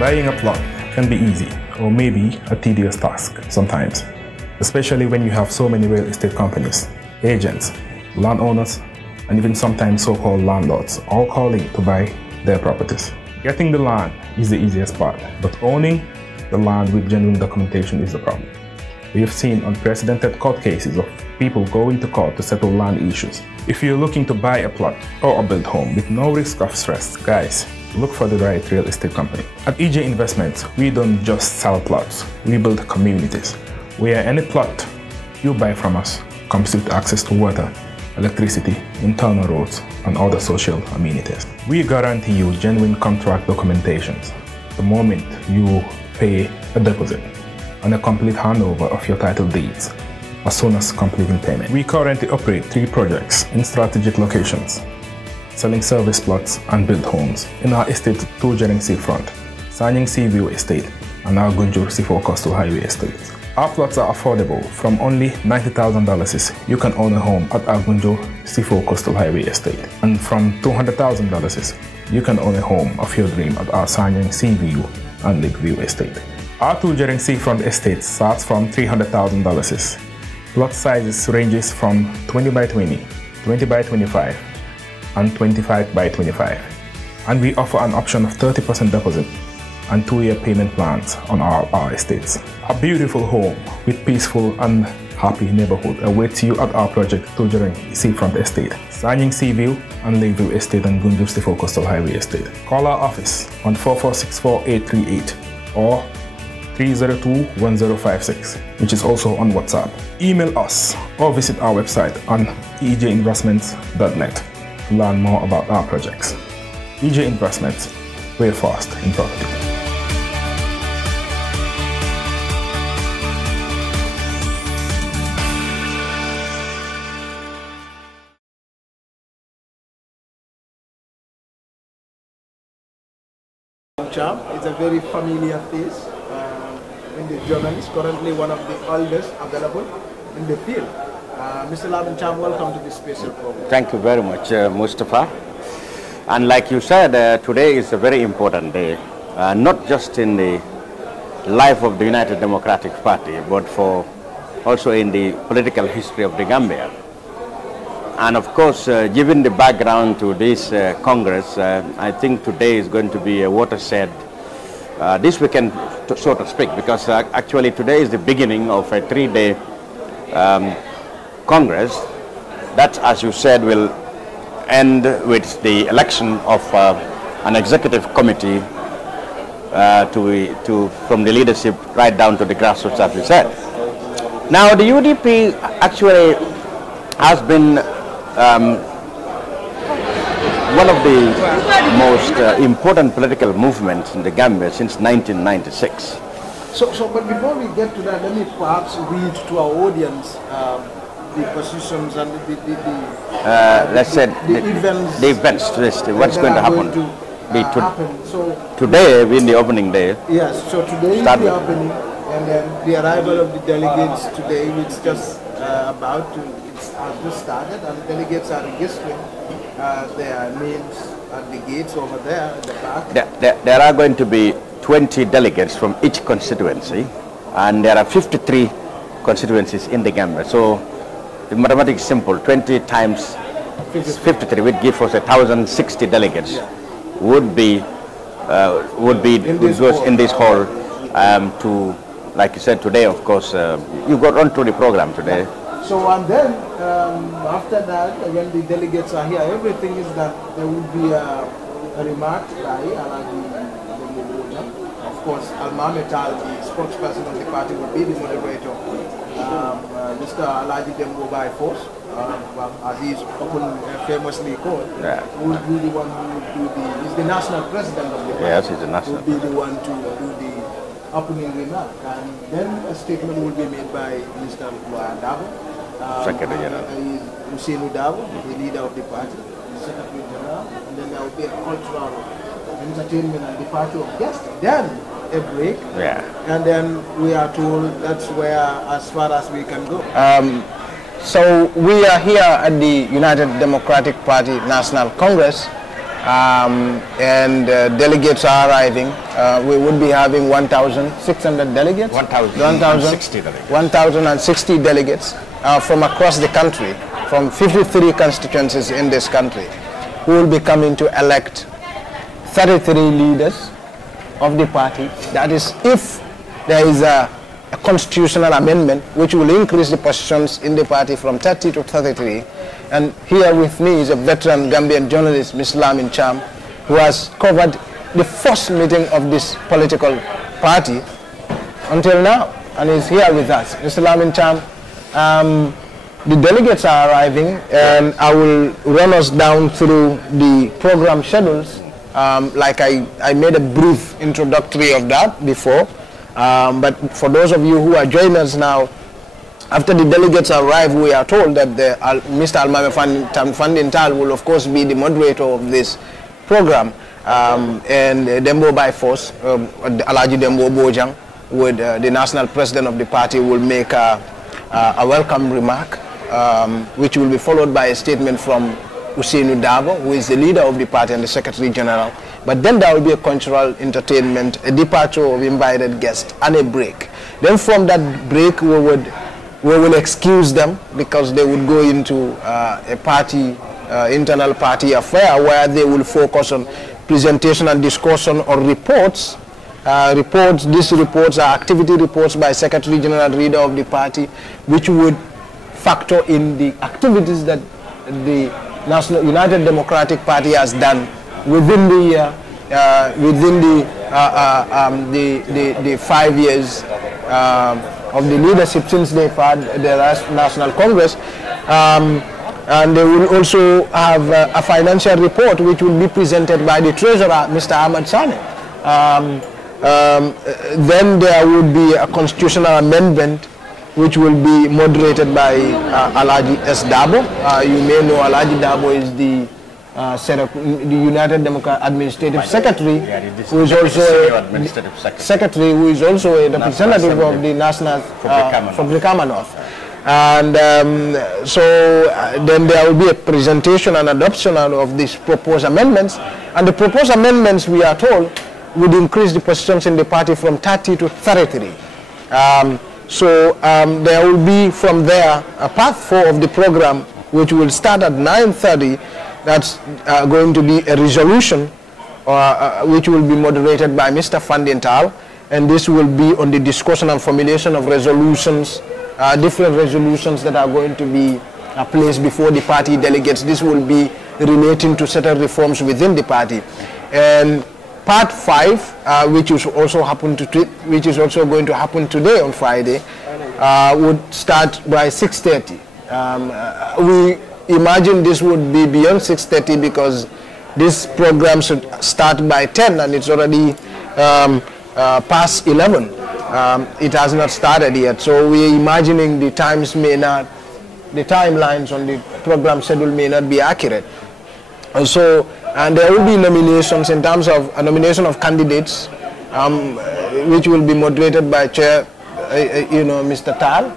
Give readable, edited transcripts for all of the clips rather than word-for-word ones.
Buying a plot can be easy or maybe a tedious task sometimes, especially when you have so many real estate companies, agents, landowners, and even sometimes so-called landlords all calling to buy their properties. Getting the land is the easiest part, but owning the land with genuine documentation is the problem. We have seen unprecedented court cases of people going to court to settle land issues. If you're looking to buy a plot or a built home with no risk of stress, guys, look for the right real estate company. At EJ Investments, we don't just sell plots, we build communities, where any plot you buy from us comes with access to water, electricity, internal roads, and other social amenities. We guarantee you genuine contract documentations the moment you pay a deposit and a complete handover of your title deeds as soon as completing payment. We currently operate 3 projects in strategic locations, selling service plots and built homes in our estate 2 Jering Seafront, Sanyang Seaview Estate, and our Gunjur Seafour Coastal Highway Estate. Our plots are affordable. From only $90,000, you can own a home at our Gunjur Seafour Coastal Highway Estate. And from $200,000, you can own a home of your dream at our Sanyang Seaview and Lakeview Estate. Our 2 Jering Seafront Estate starts from $300,000. Plot sizes ranges from 20 by 20, 20 by 25, and 25 by 25. And we offer an option of 30% deposit and 2-year payment plans on all our estates. A beautiful home with peaceful and happy neighborhood awaits you at our project 2 Jering Seafront Estate, Sanyang Seaview and Lakeview Estate and Gunjur Seafour Coastal Highway Estate. Call our office on 4464-838 or 302-1056, which is also on WhatsApp. Email us or visit our website on ejinvestments.net to learn more about our projects. EJ Investments, way fast in property. Cham is a very familiar face in the journalist, currently one of the oldest available in the field. Mr. Laban Cham, welcome to this special program. Thank you very much, Mustafa. And like you said, today is a very important day, not just in the life of the United Democratic Party, but for also in the political history of the Gambia. And of course, given the background to this Congress, I think today is going to be a watershed this weekend, so to speak, because actually today is the beginning of a 3-day Congress that, as you said, will end with the election of an executive committee from the leadership right down to the grassroots, as you said. Now, the UDP actually has been one of the most important political movements in the Gambia since 1996. But before we get to that, let me perhaps read to our audience the positions and the events, what's going to happen. Today being the opening day. Yes, so today is the opening, and then the arrival of the delegates today, which just has just started, and delegates are registering their names at the gates over there at the back. There are going to be 20 delegates from each constituency, and there are 53 constituencies in the Gambia. So the mathematics is simple: 20 times 53 would give us 1,060 delegates. Yeah. would be in this hall to, like you said today. Of course, you got run through the program today. Yeah. So and then after that, when the delegates are here, everything is that there will be a remark by of course, Alma Metal, the spokesperson of the party, will be the moderator. Mr. Alaji Dembo by force, as he is often famously called, will be the one who will do he's the national president of the party. Yes, he's the national. Will be the one to do the opening remark, and then a statement will be made by Mr. Dabo, Secretary General. Hussein Dabo, the leader of the party, the Secretary General, and then there will be a cultural entertainment and the party of guests. Then a break, and then we are told that's where as far as we can go. So we are here at the United Democratic Party National Congress, and delegates are arriving. We would be having 1,600 delegates. 1,060 delegates. 1,060 delegates from across the country, from 53 constituencies in this country, who will be coming to elect 33 leaders of the party. That is, if there is a constitutional amendment which will increase the positions in the party from 30 to 33. And here with me is a veteran Gambian journalist, Mr. Lamin Cham, who has covered the first meeting of this political party until now, and is here with us. Mr. Lamin Cham, the delegates are arriving, and I will run us down through the program schedules. Like I made a brief introductory of that before. But for those of you who are joining us now, after the delegates arrive, we are told that Mr. Almame Fandintal will of course be the moderator of this program, and Dembo by force, Alaji Dembo Bojang, with the national president of the party, will make a welcome remark, which will be followed by a statement from Usainu Dabo, who is the leader of the party and the secretary general. But then there will be a cultural entertainment, a departure of invited guests, and a break. Then from that break, we will excuse them because they would go into a party, internal party affair, where they will focus on presentation and discussion on reports. These reports are activity reports by Secretary General Leader of the party, which would factor in the activities that the National United Democratic Party has done within the the 5 years of the leadership since they've had the last National Congress, and they will also have a financial report which will be presented by the Treasurer, Mr. Ahmad Sane. Then there would be a constitutional amendment which will be moderated by Alaji S. Dabo. You may know Alaji Dabo is the United Democrat Administrative Secretary, who is also a representative of the National from Brikama North. And so then there will be a presentation and adoption of these proposed amendments. And the proposed amendments, we are told, would increase the positions in the party from 30 to 33. So there will be from there a part 4 of the program, which will start at 9:30. That's going to be a resolution which will be moderated by Mr. Fandintal, and this will be on the discussion and formulation of resolutions, different resolutions that are going to be placed before the party delegates. This will be relating to certain reforms within the party. And part 5, which is also going to happen today on Friday, would start by 6:30. We imagine this would be beyond 6:30 because this program should start by 10, and it's already past 11. It has not started yet, so we're imagining the timelines on the program schedule may not be accurate. And there will be nominations in terms of a nomination of candidates, which will be moderated by Chair, Mr. Tal.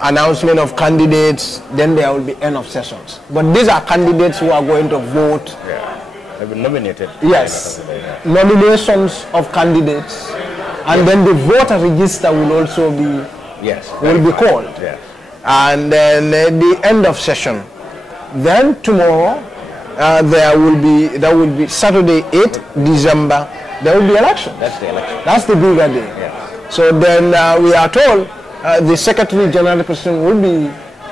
Announcement of candidates, then there will be end of sessions. But these are candidates who are going to vote. Yeah, they've been nominated. Yes, nominations of candidates, and then the voter register will also be called. Yeah. And then the end of session. Then tomorrow, that will be Saturday, 8th December. There will be election. That's the election. That's the bigger day. Yeah. So then we are told the Secretary General President will be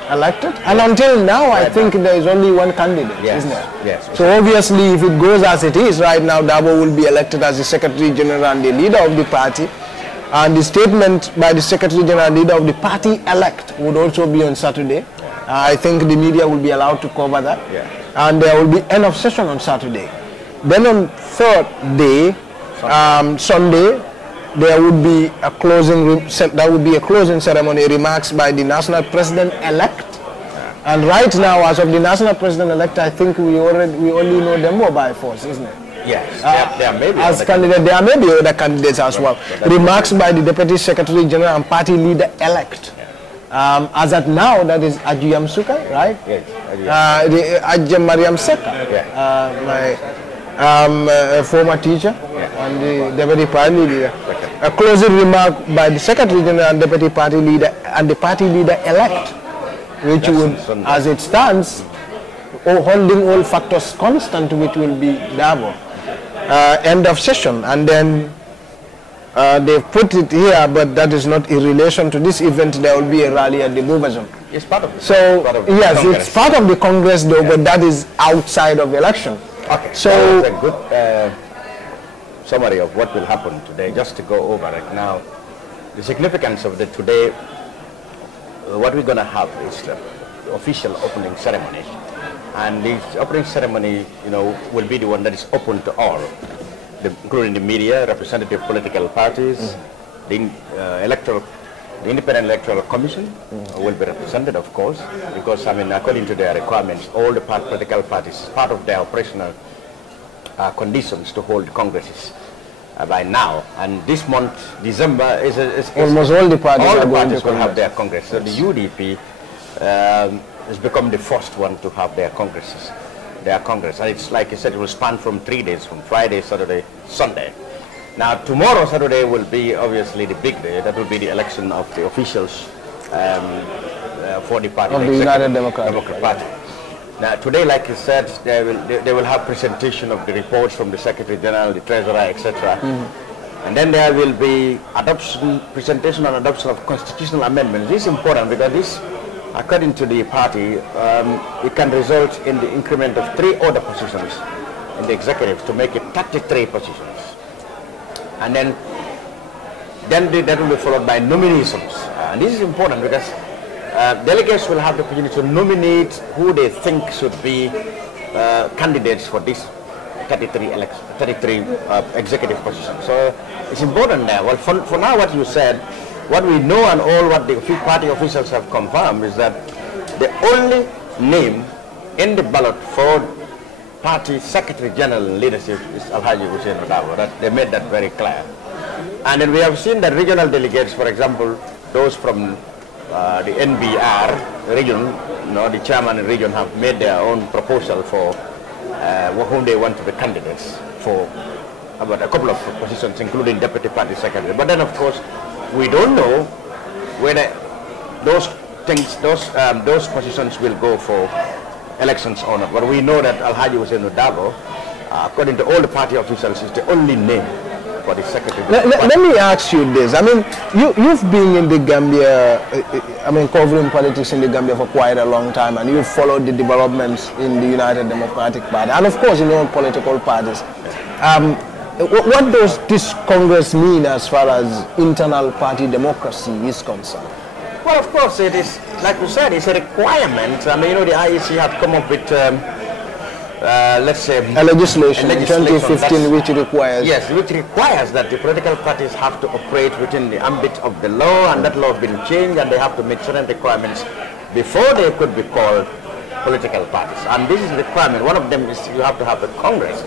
elected, and until now I think there is only one candidate, isn't it? Yes. So obviously, if it goes as it is right now, Dabo will be elected as the Secretary General and the leader of the party, and the statement by the Secretary General, leader of the party elect, would also be on Saturday. I think the media will be allowed to cover that, and there will be end of session on Saturday. Then on third day, Sunday, there would be a closing ceremony, remarks by the national president-elect. And right now, as of the national president-elect, I think we only know Dembo by force, isn't it? Yes, there may be as candidate, there may be other candidates as well. Remarks by the Deputy Secretary General and Party Leader-elect. As at now, that is Ajiyam Sukai, right? Yes. Ajiyam Mariam Seka, my former teacher and the deputy party leader. A closing remark by the Secretary General and deputy party leader and the party leader elect, which would, as it stands, holding all factors constant, which will be Dabo. End of session, and then they put it here, but that is not in relation to this event. There will be a rally at the Buba Zone. It's part of it. So yes, it's part of the Congress, though, but that is outside of the election. Okay. So that's a good summary of what will happen today. Just to go over it now, the significance of the today. What we're going to have is the official opening ceremony, and this opening ceremony, will be the one that is open to all, including the media, representative political parties, the Independent Electoral Commission will be represented, of course, because according to their requirements, all the political parties, part of their operational conditions to hold congresses by now, and this month, December, is almost all the parties, will have their congress. So the UDP has become the first one to have their congress, and it's like you said, it will span from 3 days, from Friday, Saturday, Sunday. Now tomorrow, Saturday, will be obviously the big day. That will be the election of the officials for the party of the United Democratic Party. Now today, like you said, they will have presentation of the reports from the Secretary General, the Treasurer, etc. And then there will be presentation and adoption of constitutional amendments. This is important because this, according to the party, it can result in the increment of 3 other positions in the executive to make it 33 positions. And then that will be followed by nominations. And this is important because delegates will have the opportunity to nominate who they think should be candidates for this 33 executive positions. So it's important there. Well, for now, what you said, what we know and all what the party officials have confirmed is that the only name in the ballot for party Secretary General leadership is Alhaji Hussein Odabo. They made that very clear. And then we have seen that regional delegates, for example, those from the NBR region, the chairman and region have made their own proposal for whom they want to be candidates for about a couple of positions, including deputy party secretary. But then, of course, we don't know whether those positions will go for elections or not. But we know that Alhaji Hussein Odabo, according to all the party officials, is the only name for the secretary. Let me ask you this. You've been in the Gambia, covering politics in the Gambia for quite a long time, and you've followed the developments in the United Democratic Party, and of course in all political parties. What does this Congress mean as far as internal party democracy is concerned? Well, of course, it is, like you said, it's a requirement. The IEC have come up with, let's say, a legislation in 2015 which requires... Yes, which requires that the political parties have to operate within the ambit of the law, and that law has been changed, and they have to meet certain requirements before they could be called political parties. And this is the requirement. One of them is you have to have a Congress,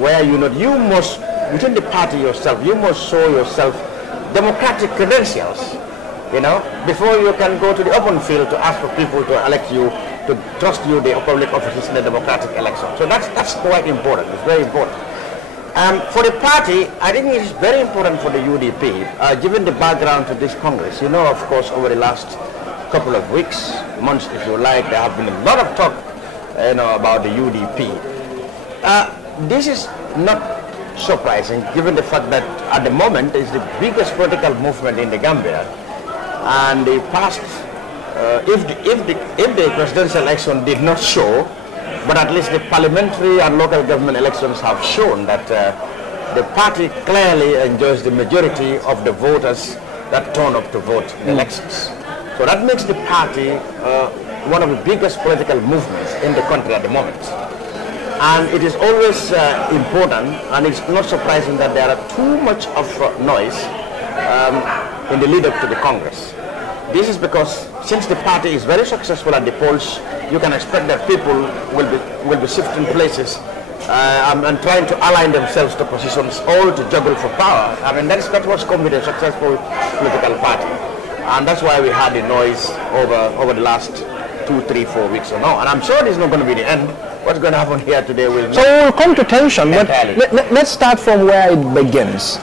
where you must, within the party yourself, you must show yourself democratic credentials, before you can go to the open field to ask for people to elect you, to trust you the public offices in the democratic election. So that's quite important. It's very important. For the party, I think it is very important for the UDP, given the background to this Congress. Of course, over the last couple of weeks, months if you like, there have been a lot of talk about the UDP. This is not surprising, given the fact that at the moment it's the biggest political movement in the Gambia, and the past, if the presidential election did not show, but at least the parliamentary and local government elections have shown that the party clearly enjoys the majority of the voters that turn up to vote in elections. So that makes the party one of the biggest political movements in the country at the moment. And it is always important, and it's not surprising that there are too much of noise in the lead-up to the Congress. This is because since the party is very successful at the polls, you can expect that people will be shifting places and trying to align themselves to positions, all to juggle for power. That's what's come with a successful political party. And that's why we had the noise over the last 2, 3, 4 weeks or no. And I'm sure this is not going to be the end. What's going to happen here today will So we'll come to tension, but let's start from where it begins.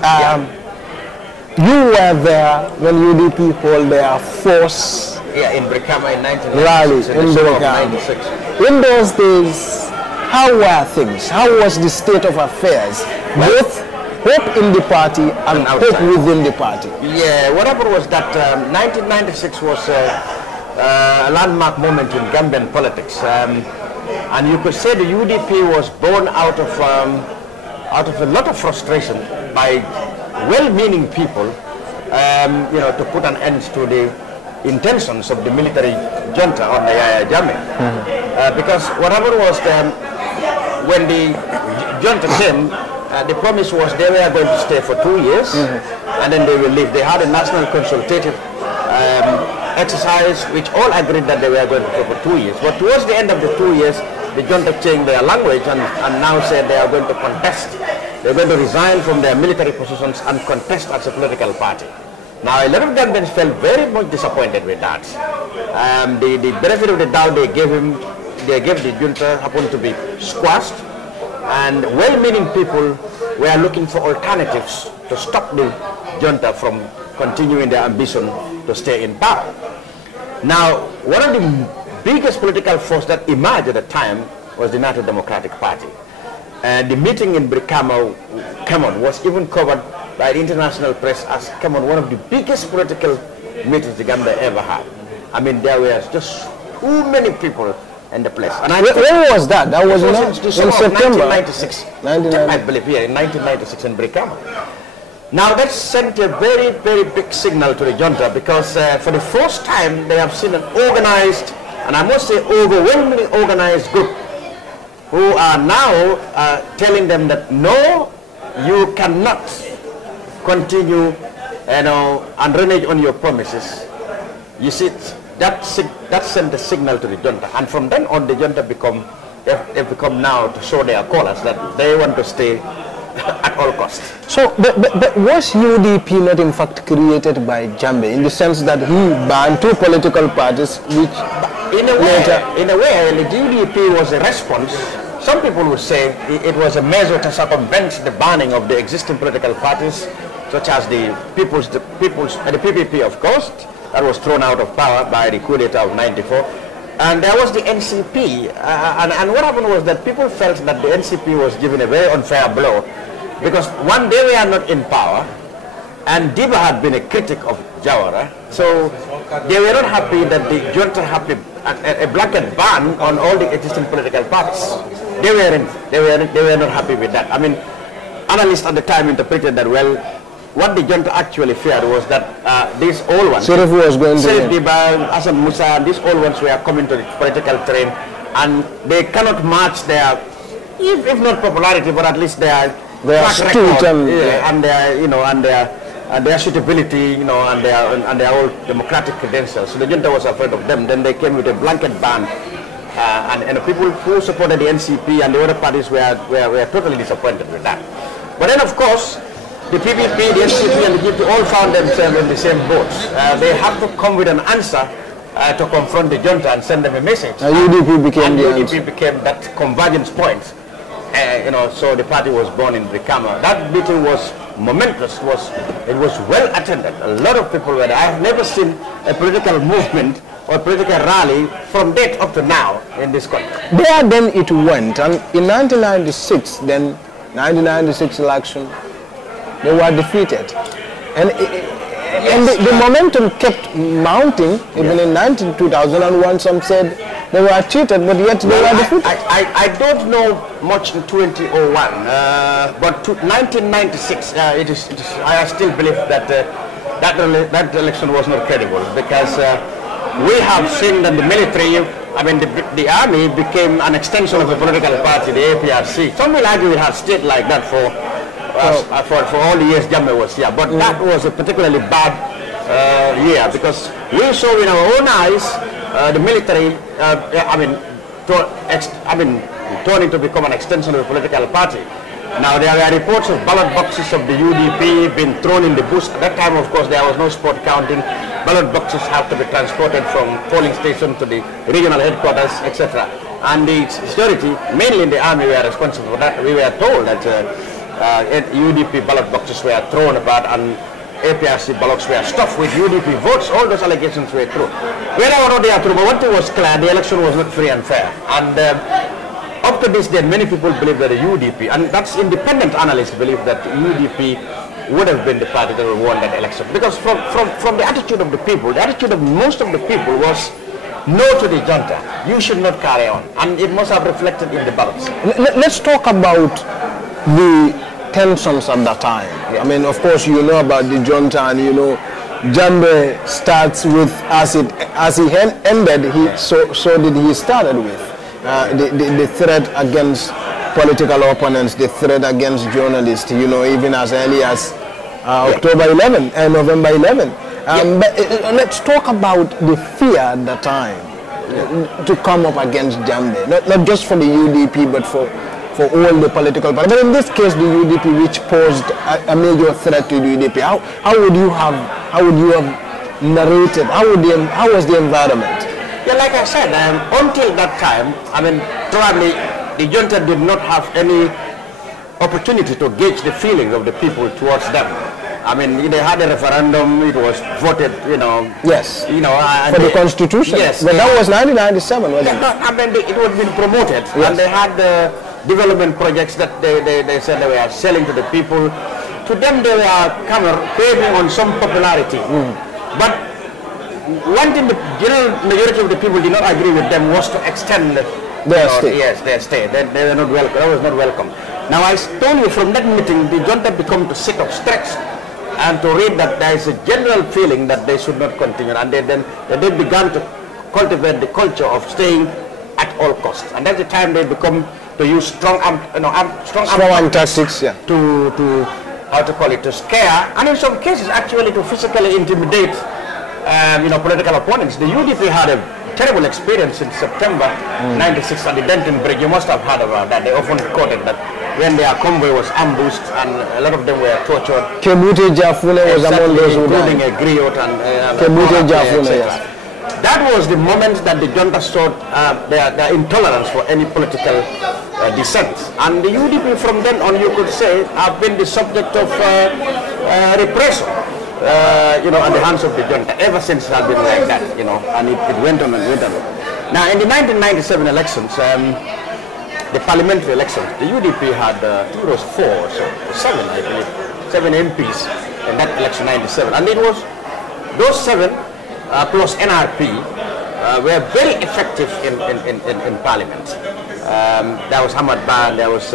You were there when UDP held their force in Brikama in 1996. rally in Brikama. In those days, how were things? How was the state of affairs? Both hope in the party and hope within the party. Yeah, what happened was that 1996 was a landmark moment in Gambian politics. And you could say the UDP was born out of a lot of frustration by well-meaning people, to put an end to the intentions of the military junta on the Yaya Jammeh. Because what happened was when the junta came, the promise was they were going to stay for 2 years and then they will leave. They had a national consultative exercise which all agreed that they were going to go for 2 years. But towards the end of the 2 years, the junta changed their language and now said they are going to contest. They're going to resign from their military positions and contest as a political party. Now, a lot of Gambians felt very much disappointed with that. The benefit of the doubt they gave the junta happened to be squashed, and well-meaning people were looking for alternatives to stop the junta from continuing their ambition to stay in power. Now, one of the biggest political force that emerged at the time was the United Democratic Party. The meeting in Brikama, was even covered by the international press as one of the biggest political meetings the Gambia ever had. I mean, there were just too many people in the place. And when was that? That was in September 1996. I believe, in 1996 in Brikama. Now that sent a very, very big signal to the junta because for the first time they have seen an organized, and I must say overwhelmingly organized group who are now telling them that no, you cannot continue, and renege on your promises. You see, that sent a signal to the junta, and from then on the junta they've become now to show their colors that they want to stay at all costs. So, but was UDP not in fact created by Jammeh in the sense that he banned 2 political parties, which in a way, the UDP was a response. Some people would say it was a measure to circumvent the banning of the existing political parties, such as the PPP, of course, that was thrown out of power by the coup d'etat of '94. And there was the NCP, and what happened was that people felt that the NCP was given a very unfair blow, because one, they were not in power, and Diba had been a critic of Jawara, so they were not happy that the junta had a blanket ban on all the existing political parties. They were not happy with that. I mean, analysts at the time interpreted that, well, what the junta actually feared was that these old ones, Sheriff was going to Diba, Hassan Musa, these old ones were coming to the political train, and they cannot match their, if not popularity, but at least their track record, and their suitability, and their old democratic credentials. So the junta was afraid of them. Then they came with a blanket ban, and people who supported the NCP and the other parties were totally disappointed with that. But then, of course, the PPP, the NCP, and the PPP all found themselves in the same boat. They have to come with an answer to confront the junta and send them a message. UDP became that convergence point. So the party was born in Brikama. That meeting was momentous. It was well attended. A lot of people were there. I have never seen a political movement or political rally from that up to now in this country. There then it went, and in 1996, then 1996 election, they were defeated, and the momentum kept mounting. Even in 2001, some said they were cheated, but yet they were defeated. I don't know much in 2001, but 1996, I still believe that that election was not credible, because we have seen that the military, I mean the army became an extension of the political party, the APRC. Some will argue it has stayed like that for all the years Jammeh was here, but that was a particularly bad year, because we saw with our own eyes the military, turning to become an extension of the political party. Now there were reports of ballot boxes of the UDP being thrown in the bush. At that time, of course, there was no spot counting. ballot boxes have to be transported from polling station to the regional headquarters, etc. And the security, mainly in the army, were responsible for that. We were told that UDP ballot boxes were thrown about and APRC ballots were stuffed with UDP votes. All those allegations were true. Whether or not they are true, but one thing was clear, the election was not free and fair. And up to this day, many people believe that the UDP, and that's independent analysts believe that UDP would have been the party that would won that election. Because from the attitude of the people, the attitude of most of the people was no to the junta. You should not carry on. And it must have reflected in the ballots. Let's talk about the tensions at that time. I mean, of course, you know about the junta, and you know, Jambe starts with, as he ended, so did he started with. The threat against political opponents, the threat against journalists, you know, even as early as October 11 and November 11. But let's talk about the fear at the time to come up against Jambe, not just for the UDP, but for all the political parties. But in this case, the UDP, which posed a major threat to the UDP, how would you have narrated? How was the environment? Yeah, like I said, until that time, I mean, probably the junta did not have any opportunity to gauge the feelings of the people towards them. I mean, they had a referendum, it was voted, you know. Yes. You know, for the constitution. Yes. But that was 1997, wasn't it? No, I mean, it was been promoted, yes. And they had development projects that they said they were selling to the people. To them, they were craving on some popularity. But one thing the general majority of the people did not agree with them was to extend their stay. Yes, their stay. They were not welcome. That was not welcome. Now, I told you from that meeting, the junta become to sit up stretched and to read that there is a general feeling that they should not continue, and they began to cultivate the culture of staying at all costs. And that's the time they become to use strong arm tactics, yeah. To how to call it, to scare, and in some cases actually to physically intimidate political opponents. The UDP had a terrible experience in September 96 at the Denton Bridge. You must have heard about that. They often quoted that when their convoy was ambushed and a lot of them were tortured. Kebute Jafune was among those who died. Including a griot and Kebute Jafune, yes. That was the moment that the junta showed their intolerance for any political dissent. And the UDP from then on, you could say, have been the subject of repression. At the hands of the junta. Ever since it has been like that, and it went on and went on. Now, in the 1997 elections, the parliamentary elections, the UDP had, I think it was 7, I believe, 7 MPs in that election, 97. And it was those 7 plus NRP were very effective in parliament. There was Hamad Ban, there was,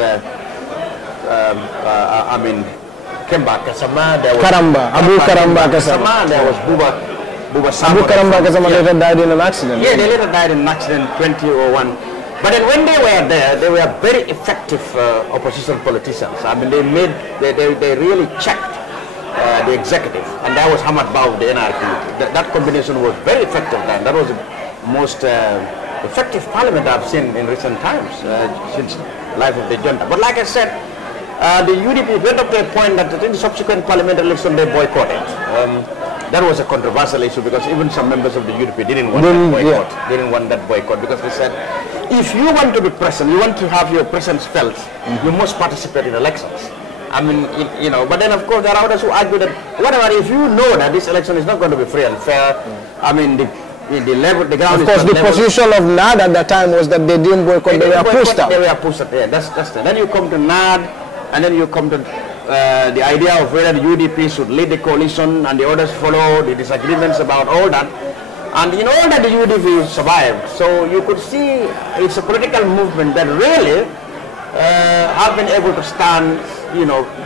Kemba Kasama, there was Abu Karamba Kasama, there was Buba Samba. Abu Karamba Kasama later died in an accident. Yeah, they later died in an accident in 2001. But then when they were there, they were very effective opposition politicians. I mean, they really checked the executive, and that was Hamad Bao, the NRP. That combination was very effective then. That was the most effective parliament I've seen in recent times since the life of the junta. But like I said, the UDP went up to a point that in the subsequent parliamentary election they boycotted. That was a controversial issue because even some members of the UDP didn't want that boycott. Yeah. They didn't want that boycott because they said, if you want to be present, you want to have your presence felt, you must participate in elections. I mean, but then of course there are others who argue that whatever, if you know that this election is not going to be free and fair, I mean, the ground. Of course, the position of NAD at that time was that they didn't boycott, they were pushed out. They were pushed out, yeah, that's it. Then you come to NAD, and then you come to the idea of whether the UDP should lead the coalition and the others follow, the disagreements about all that. And all that the UDP survived. So you could see it's a political movement that really have been able to stand,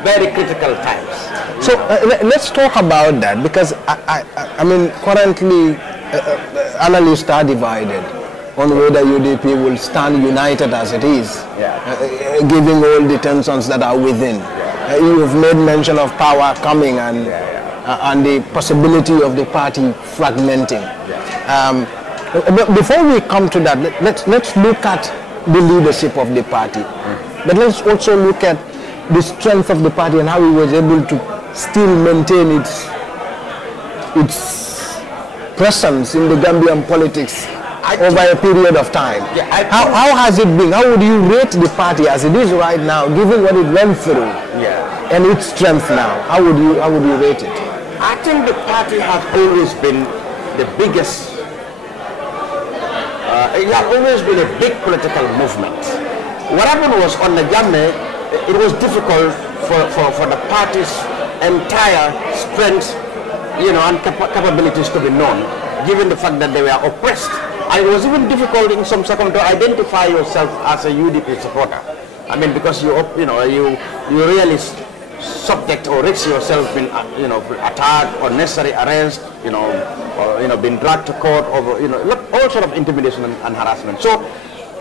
very critical times. So let's talk about that, because I mean, currently analysts are divided on whether UDP will stand united as it is, giving all the tensions that are within. You've made mention of power coming and the possibility of the party fragmenting. But before we come to that, let's look at the leadership of the party. But let's also look at the strength of the party and how it was able to still maintain its presence in the Gambian politics over a period of time. Yeah, how has it been? How would you rate the party as it is right now, given what it went through and its strength now? How would you rate it? I think the party has always been the biggest. It has always been a big political movement. What happened was on the Jammeh, it was difficult for the party's entire strength, and capabilities to be known, given the fact that they were oppressed. And it was even difficult in some circumstances to identify yourself as a UDP supporter. I mean, because you really subject or risk yourself in attack, unnecessary arrest, or being dragged to court over all sort of intimidation and harassment. So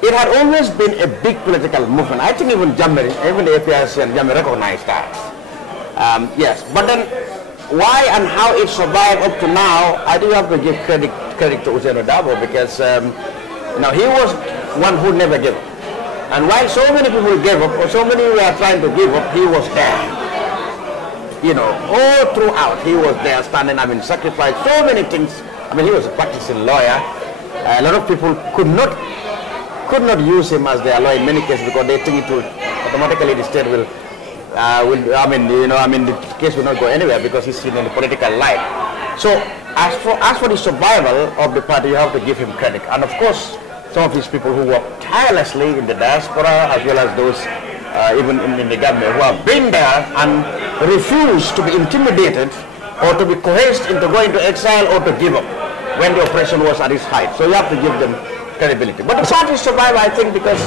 it had always been a big political movement. I think even the APRC and Jammeh recognized that. Yes, but then why and how it survived up to now, I do have to give credit to Ousainou Darboe, because he was one who never gave up. And while so many people gave up, or so many were trying to give up, he was there. All throughout, he was there standing, sacrificed so many things. He was a practicing lawyer. A lot of people could not use him as their lawyer in many cases, because they think it will automatically the state will the case will not go anywhere because he's in the political light. So as for the survival of the party, you have to give him credit. And of course, some of these people who work tirelessly in the diaspora, as well as those even in the government, who have been there and refused to be intimidated or to be coerced into going to exile or to give up when the oppression was at its height. So you have to give them credibility. But the party survived, I think, because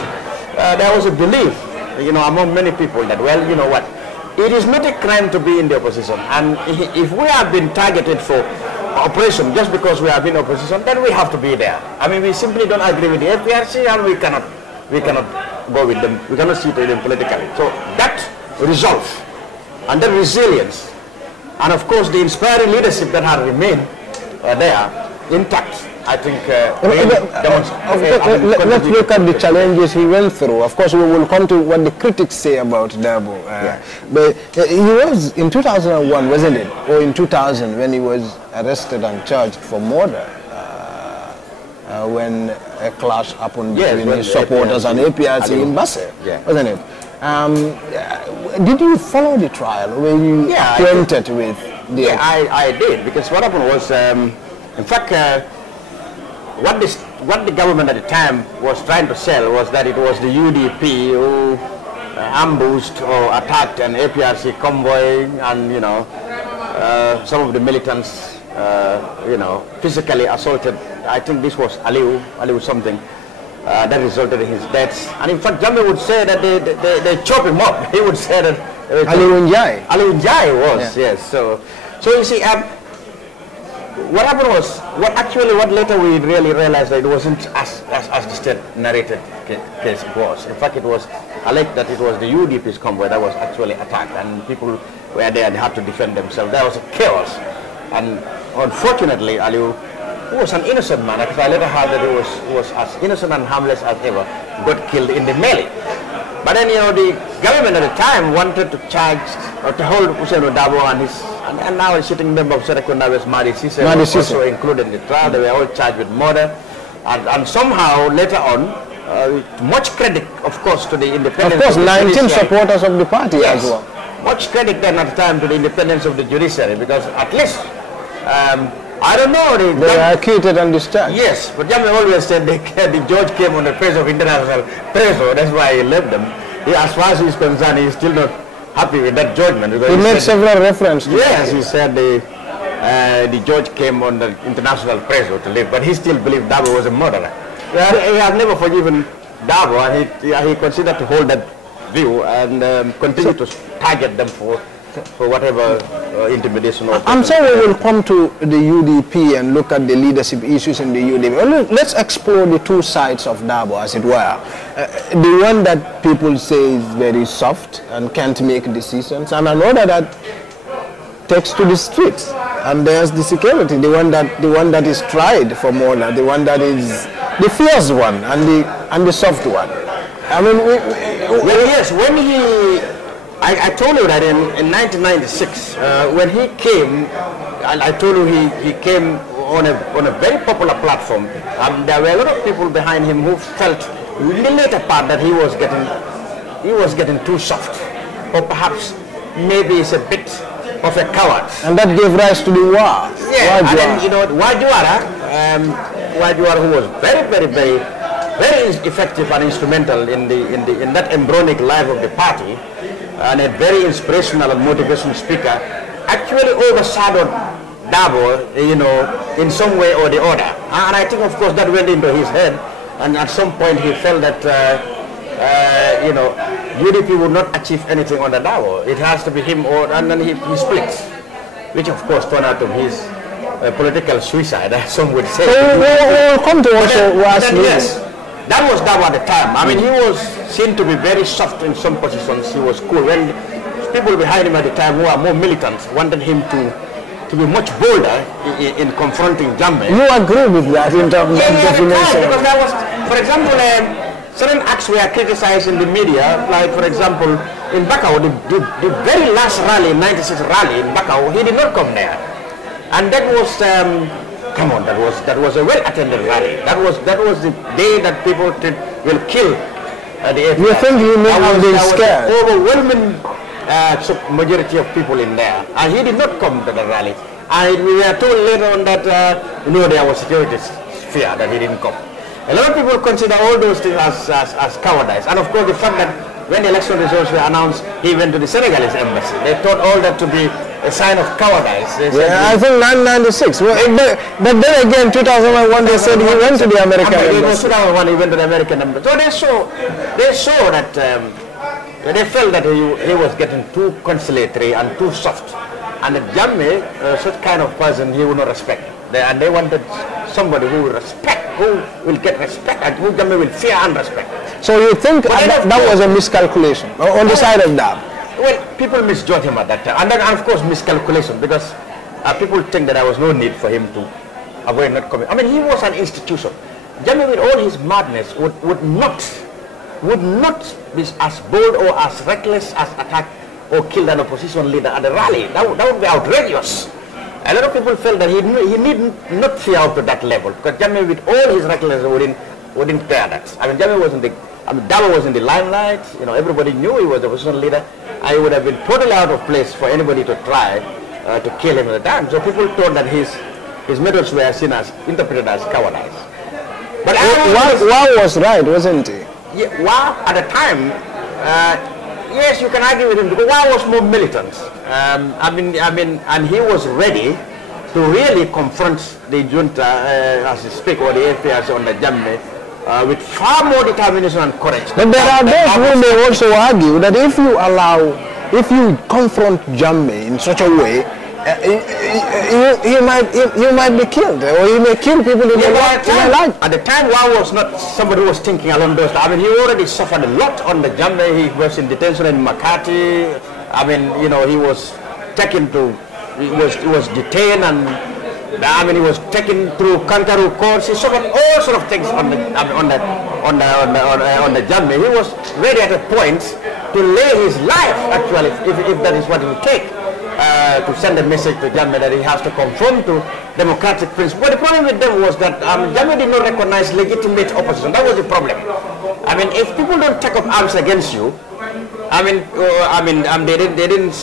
there was a belief, among many people that, well, you know what, it is not a crime to be in the opposition. And if we have been targeted for oppression just because we have been opposition, then we have to be there. We simply don't agree with the APRC, and we cannot go with them. We cannot sit with them politically. So that resolve and that resilience, and of course the inspiring leadership that has remained there intact, I think let's look at the challenges he went through. Of course, we will come to what the critics say about Darboe. But he was in 2001, wasn't it? Or in 2000, when he was arrested and charged for murder, when a clash happened between his supporters and APRC in Basse, wasn't it? Did you follow the trial? Were you acquainted with the... Yeah, I did, because what happened was, in fact, what the government at the time was trying to sell was that it was the UDP who ambushed or attacked an APRC convoy, and some of the militants physically assaulted. I think this was Aliu something that resulted in his death. And in fact, Jammeh would say that they chop him up. He would say that Aliu Njai was, yes. So you see, what happened was, what later we really realized that it wasn't as the state narrated case it was. In fact, it was alleged that it was the UDP's convoy that was actually attacked, and people were there and had to defend themselves. There was a chaos, and unfortunately, Aliu, who was an innocent man, because I later heard that he was as innocent and harmless as ever, got killed in the melee. But then, the government at the time wanted to charge or to hold Ousainou Darboe and now a sitting member of Serekunda's Madi Cisse was also included in the trial. They were all charged with murder, and somehow later on, much credit, of course, to the independence. Of course, 19 supporters of the party as well. Much credit then at the time to the independence of the judiciary, because at least, I don't know. They were acquitted and discharged. Yes, but Jammeh always said the judge came on the pressure of international pressure. That's why he left them. As far as he's concerned, he's still not happy with that judgment. He made several references. Yes, he said the judge came under international pressure to leave, but he still believed Darboe was a murderer. He has never forgiven Darboe, and he considered to hold that view and continue to target them for whatever intimidation. I'm sure we will come to the UDP and look at the leadership issues in the UDP. Let's explore the two sides of Darboe, as it were. The one that people say is very soft and can't make decisions, and another that takes to the streets. And there's the security, the one that is tried for murder, the one that is the fierce one and the soft one. I told you that in 1996, when he came, I told you he came on a very popular platform. There were a lot of people behind him who felt in the later part that he was getting too soft, or perhaps maybe he's a bit of a coward. And that gave rise to the war. Yeah, and then, you know, Wajuara, who was very effective and instrumental in that embryonic life of the party, and a very inspirational and motivational speaker, actually overshadowed Dabo, you know, in some way or the other. And I think, of course, that went into his head, and at some point he felt that, you know, UDP would not achieve anything under Dabo. It has to be him, and then he splits, which of course turned out to be his political suicide, as some would say. We'll come to also yes. That was Dabo at the time. I mean, he was seen to be very soft in some positions. He was cool. When people behind him at the time who are more militant wanted him to be much bolder in confronting Jammeh. You agree with that in terms of definition? Because that was, for example, certain acts were criticized in the media. Like, for example, in Bakau, the very last rally, 96 rally in Bakau, he did not come there. And that was... come on, that was a well-attended rally. That was the day that people will kill the FBI. You think he may have been scared? There was an overwhelming majority of people in there, and he did not come to the rally. And we were told later on that no, there was security fear that he didn't come. A lot of people consider all those things as cowardice, and of course the fact that when the election results were announced, he went to the Senegalese embassy. They thought all that to be a sign of cowardice. Yeah, I think 1996. But then again, 2001, they said he went to the American embassy. 2001, he went to the American embassy. So they saw that they felt that he was getting too conciliatory and too soft. And that Jammeh, such kind of person, he would not respect. And they wanted somebody who will respect, who will get respect, and who Jammeh will fear and respect. So you think that was a miscalculation on the side of that? Well, people misjudged him at that time. And then, of course, miscalculation, because people think that there was no need for him to avoid not coming. I mean, he was an institution. Jammeh, with all his madness, would not be as bold or as reckless as attack or kill an opposition leader at a rally. That would be outrageous. A lot of people felt that he need not fear up to that level, because Jammeh, with all his recklessness, wouldn't bear that. I mean, Jammeh was Dabo was in the limelight. You know, everybody knew he was the opposition leader. And it would have been totally out of place for anybody to try to kill him at the time. So people thought that his methods were seen as interpreted as cowardice. But Wah was right, wasn't he? Yeah, Wah at the time, yes, you can argue with him, because Wah was more militant. I mean, and he was ready to really confront the junta, as you speak, or the FPRC on the Jammeh, with far more determination and courage. But there are those who may also argue that if you confront Jammeh in such a way, you might be killed, or you may kill people in your life. At the time, Wah was not somebody who was thinking along those lines. I mean, he already suffered a lot on the Jammeh. He was in detention in Makati. I mean, you know, he was taken to, he was detained, and I mean, he was taken through kangaroo courts. He suffered all sort of things on the Jammeh. He was ready at a point to lay his life, actually, if that is what it would take, to send a message to Jammeh that he has to conform to democratic principles. But the problem with them was that Jammeh did not recognize legitimate opposition. That was the problem. I mean, if people don't take up arms against you, they didn't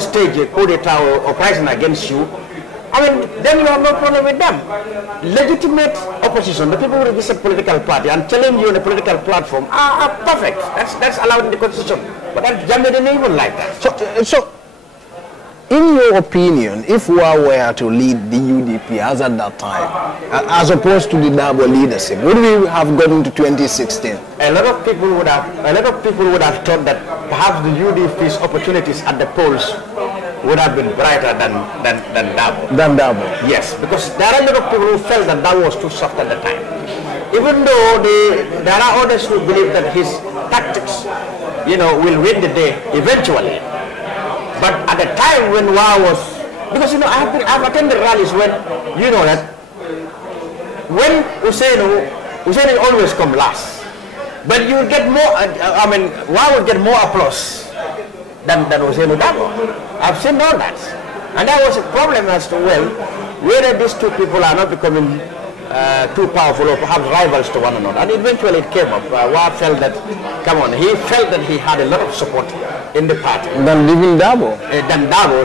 stage a coup d'etat or uprising against you, I mean, then you have no problem with them. Legitimate opposition, the people who register political party and challenge you on a political platform are perfect. That's allowed in the constitution. But Jammeh didn't even like that. So, in your opinion, if Wah were to lead the UDP as at that time, as opposed to the Dabo leadership, would we have gotten to 2016? A lot of people would have thought that perhaps the UDP's opportunities at the polls would have been brighter than Dabo. Yes, because there are a lot of people who felt that Dabo was too soft at the time. Even though there are others who believe that his tactics, you know, will win the day eventually. But at the time when Wah was, because, you know, I've attended rallies when, you know, that when Hussein always come last, but you get more, Wah would get more applause than Hussein Dabo. I've seen all that. And that was a problem as to, well, whether these two people are not becoming too powerful or perhaps rivals to one another. And eventually it came up. Wah felt that, he felt that he had a lot of support in the party. Than even Dabo.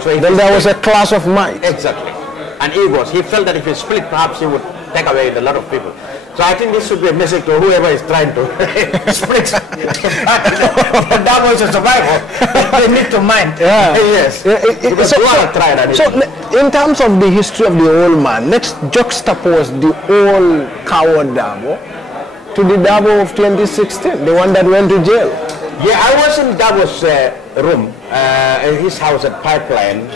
So then there was a clash of might. Exactly. And egos. He felt that if he split, perhaps he would take away a lot of people. So I think this should be a message to whoever is trying to split. Dabo is a survivor. They need to mind. Yeah. Yes. So in terms of the history of the old man, let's juxtapose the old coward Dabo to the Dabo of 2016, the one that went to jail. Yeah, I was in Dabo's room, in his house at Pipeline,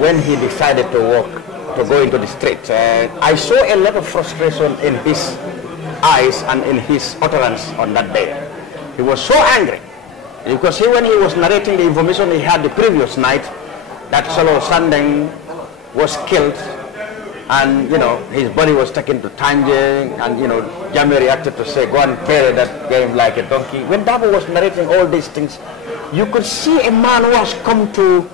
when he decided to go into the street. I saw a lot of frustration in his eyes and in his utterance on that day. He was so angry because when he was narrating the information he had the previous night that Solo Sandeng was killed, and his body was taken to Tanjung, and Jammeh reacted to say, go and bury that game like a donkey. When Dabo was narrating all these things, you could see a man who has come to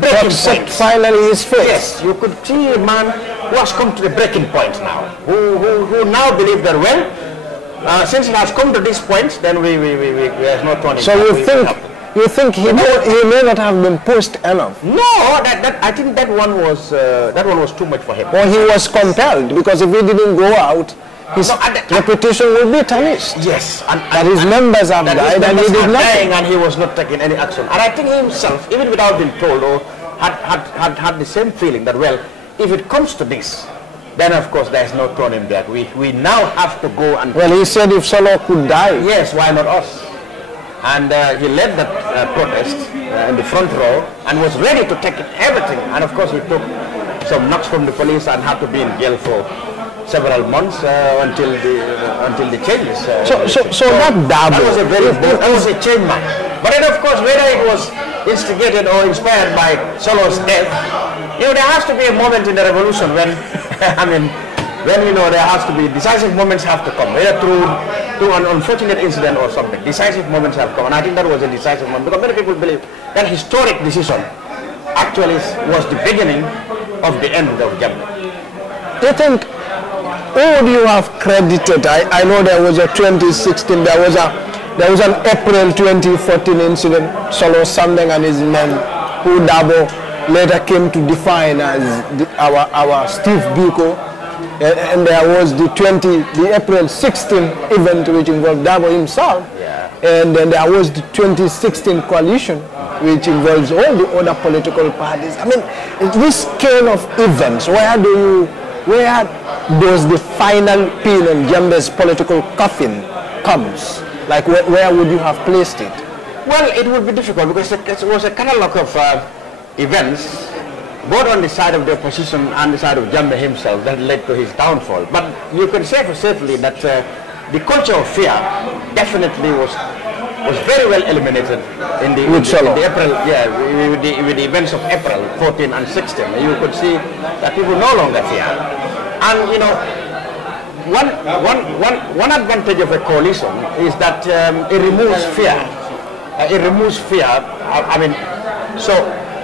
breaking point. Finally his face. Yes, you could see a man who has come to the breaking point now, who now believe that, well, since it has come to this point, then we have no turning. So you think he may not have been pushed enough? No, I think that one was too much for him. Or he was compelled, because if he didn't go out, his reputation will be tarnished. Yes, and his members have died and he did nothing. And he was not taking any action. And I think he himself, even without being told, or had the same feeling that, well, if it comes to this, then of course there's no turning back. We now have to go and... Well, he said if Solo could die. Yes, why not us? And he led that protest in the front row and was ready to take everything. And of course he took some knocks from the police and had to be in jail for several months until the changes. So that Dabo, that was a change man. But then of course whether it was instigated or inspired by Solo's death, there has to be a moment in the revolution when when there has to be decisive moments have to come, whether through an unfortunate incident or something. Decisive moments have come, and I think that was a decisive moment, because many people believe that historic decision actually was the beginning of the end of Jammeh. Do you think, who would you have credited? I know there was a 2016, there was an April 2014 incident, Solo Sandeng and his men, who Dabo later came to define as our Steve Biko. And there was the April 16 event which involved Dabo himself. Yeah. And then there was the 2016 coalition which involves all the other political parties. I mean, this kind of events, where does the final pin on Jammeh's political coffin comes? Like where would you have placed it? Well, it would be difficult because it was a catalogue of events, both on the side of the opposition and the side of Jammeh himself, that led to his downfall. But you can say for safely that the culture of fear definitely was very well eliminated in the April, with the events of April 14 and 16. You could see that people no longer fear. And one advantage of a coalition is that it removes fear. So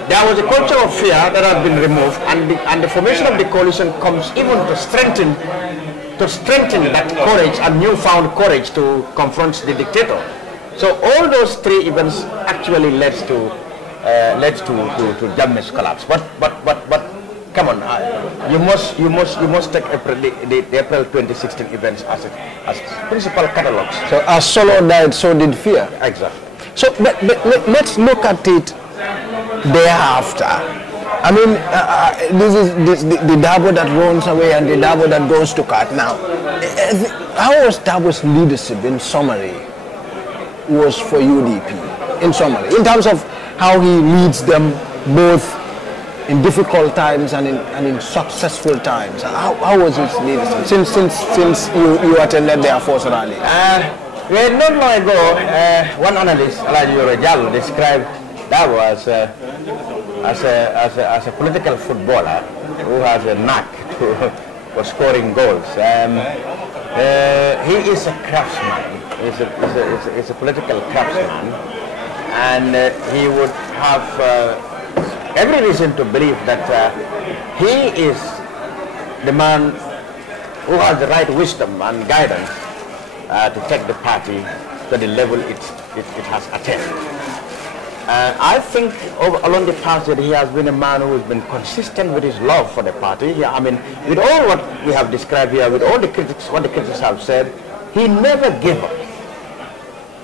there was a culture of fear that has been removed, and the formation of the coalition comes even to strengthen that courage and newfound courage to confront the dictator. So all those three events actually led to Jammeh's collapse. But come on, you must take the April 2016 events as principal catalogs. So as Solo died, so did fear. Exactly. So but let's look at it thereafter. I mean, this is the Dabo that runs away and the Dabo that goes to court now. How was Dabo's leadership, in summary, was for UDP, in summary, in terms of how he leads them both in difficult times and in successful times? How was his leadership since you attended the Force rally? Not long ago, one analyst, Alaji Yorejalo, described Dabo as a political footballer who has a knack for scoring goals. He is a craftsman. He's a political craftsman, and he would have every reason to believe that he is the man who has the right wisdom and guidance to take the party to the level it has attained. I think along the path that he has been a man who has been consistent with his love for the party. I mean, with all what we have described here, with all the critics, what the critics have said, he never gave up.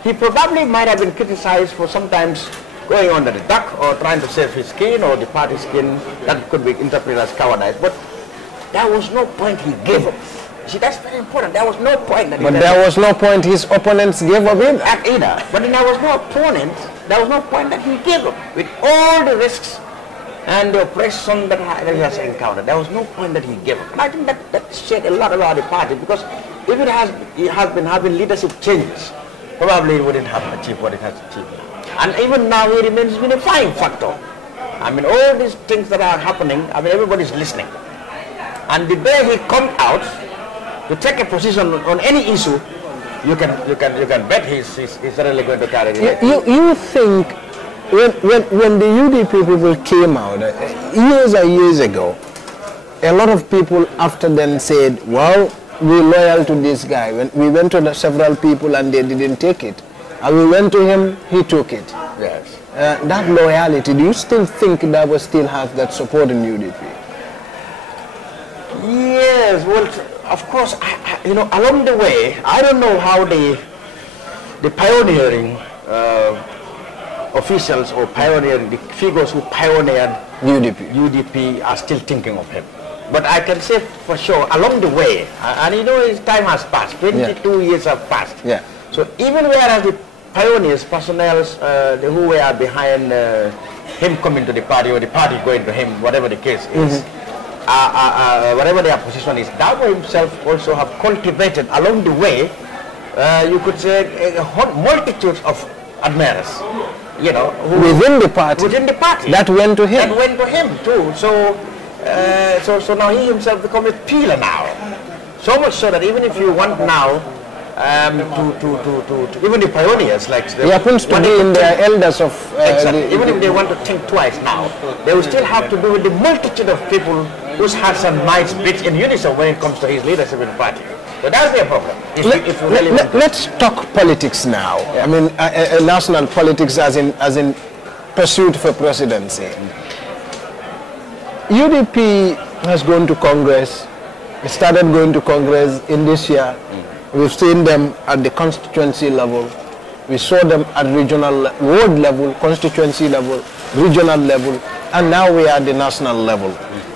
He probably might have been criticized for sometimes going under the duck or trying to save his skin or the party skin. That could be interpreted as cowardice. But there was no point he gave up. See, that's very important. There was no point. That there was no point his opponents gave up either. But then there was no opponent. There was no point that he gave up. With all the risks and the oppression that he has encountered, there was no point that he gave up. And I think that said a lot about the party, because if it has been having leadership changes, probably it wouldn't have achieved what it has achieved now. And even now he remains a unifying factor. I mean, all these things that are happening, I mean, everybody's listening. And the day he comes out to take a position on any issue, you can bet he's really going to carry it. You think when the UDP people came out years and years ago, a lot of people after then said, well, we're loyal to this guy. When we went to several people and they didn't take it, and we went to him, he took it. Yes. That loyalty, do you still think that will still have that support in UDP? Yes, well, of course, you know, along the way, I don't know how the pioneering officials or pioneering, the figures who pioneered UDP are still thinking of him. But I can say for sure, along the way, and you know, his time has passed, 22 years have passed. Yeah. So even whereas the pioneers, personnel who were behind him coming to the party or the party going to him, whatever the case is, whatever their position is, Dabo himself also have cultivated along the way, you could say, multitudes of admirers, you know, within the party. That went to him. That went to him too. So now he himself become a pillar now. So much so that even if you want now to even the pioneers, like he happens to be in the elders of exactly. Even if they want to think twice now, they will still have to do with the multitude of people whose hearts and minds beat in unison when it comes to his leadership in the party. So that's their problem. Let's talk politics now. Yeah. I mean, national politics as in pursuit for presidency. UDP has gone to Congress. It started going to Congress in this year. We've seen them at the constituency level. We saw them at regional, ward level, constituency level, regional level, and now we are at the national level.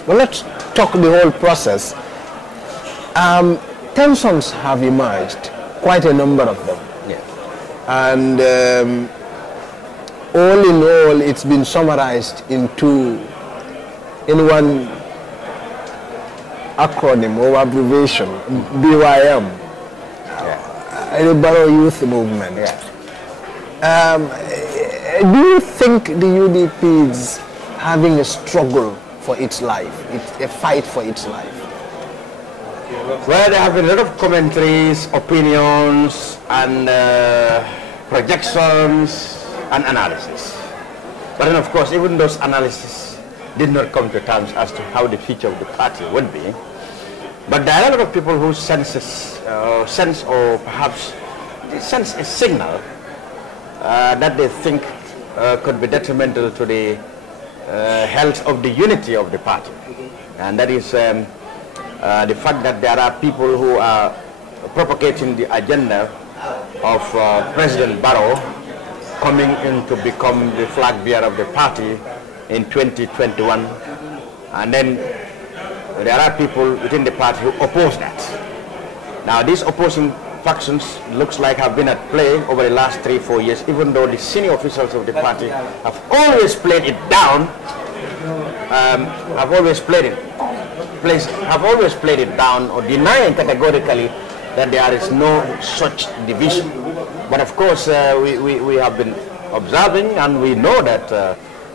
Well, let's talk the whole process. Tensions have emerged, quite a number of them. Yeah. And all in all, it's been summarized in one acronym or abbreviation, BYM. The Barrow Youth Movement. Yeah. Do you think the UDP is having a struggle for its life, a fight for its life? Well, there have been a lot of commentaries, opinions, and projections and analysis. But then, of course, even those analyses did not come to terms as to how the future of the party would be. But there are a lot of people who sense or perhaps sense a signal that they think could be detrimental to the health of the unity of the party. And that is the fact that there are people who are propagating the agenda of President Barrow coming in to become the flag bearer of the party in 2021. And then there are people within the party who oppose that. Now, these opposing factions looks like have been at play over the last 3-4 years, even though the senior officials of the party have always played it down, have always played it down or denying categorically that there is no such division. But of course, we have been observing and we know that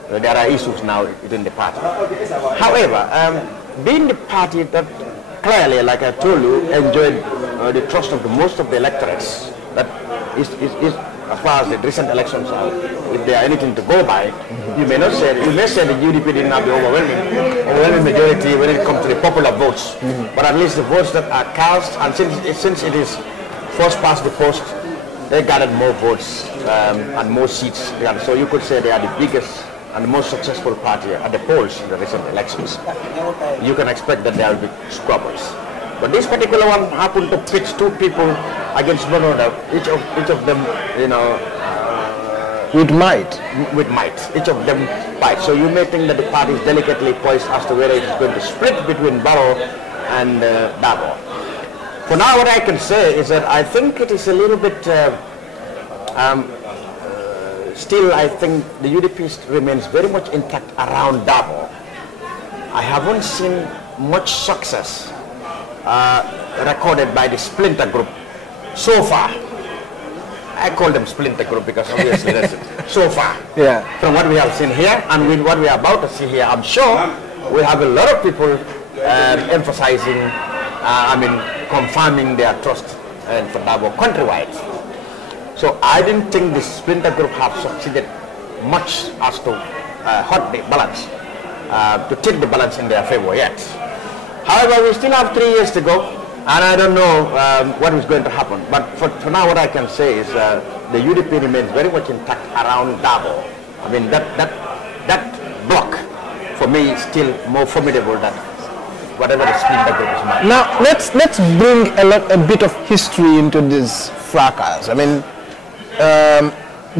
there are issues now within the party. However, being the party that clearly, like I told you, enjoyed the trust of most of the electorates, that is as far as the recent elections are, if there are anything to go by, you may say the UDP didn't have the overwhelming majority when it comes to the popular votes, but at least the votes that are cast, and since it is first past the post, they gathered more votes and more seats, and so you could say they are the biggest and the most successful party at the polls in the recent elections. You can expect that there will be squabbles. But this particular one happened to pitch two people against one another, each of them, you know, with might. With might. Each of them fight. So you may think that the party is delicately poised as to whether it is going to split between Barrow and Dabo. For now, what I can say is that I think it is a little bit, still I think the UDP remains very much intact around Dabo. I haven't seen much success recorded by the splinter group so far. I call them splinter group because obviously that's it. So far. Yeah. From what we have seen here and with what we are about to see here, I'm sure we have a lot of people emphasizing, confirming their trust for Dabo countrywide. So I didn't think the splinter group have succeeded much as to hold the balance, to take the balance in their favor yet. However, we still have 3 years to go, and I don't know what is going to happen. But for now, what I can say is the UDP remains very much intact around Dabo. I mean, that block, for me, is still more formidable than whatever the splinter group is now. Now, let's bring a bit of history into this fracas. I mean,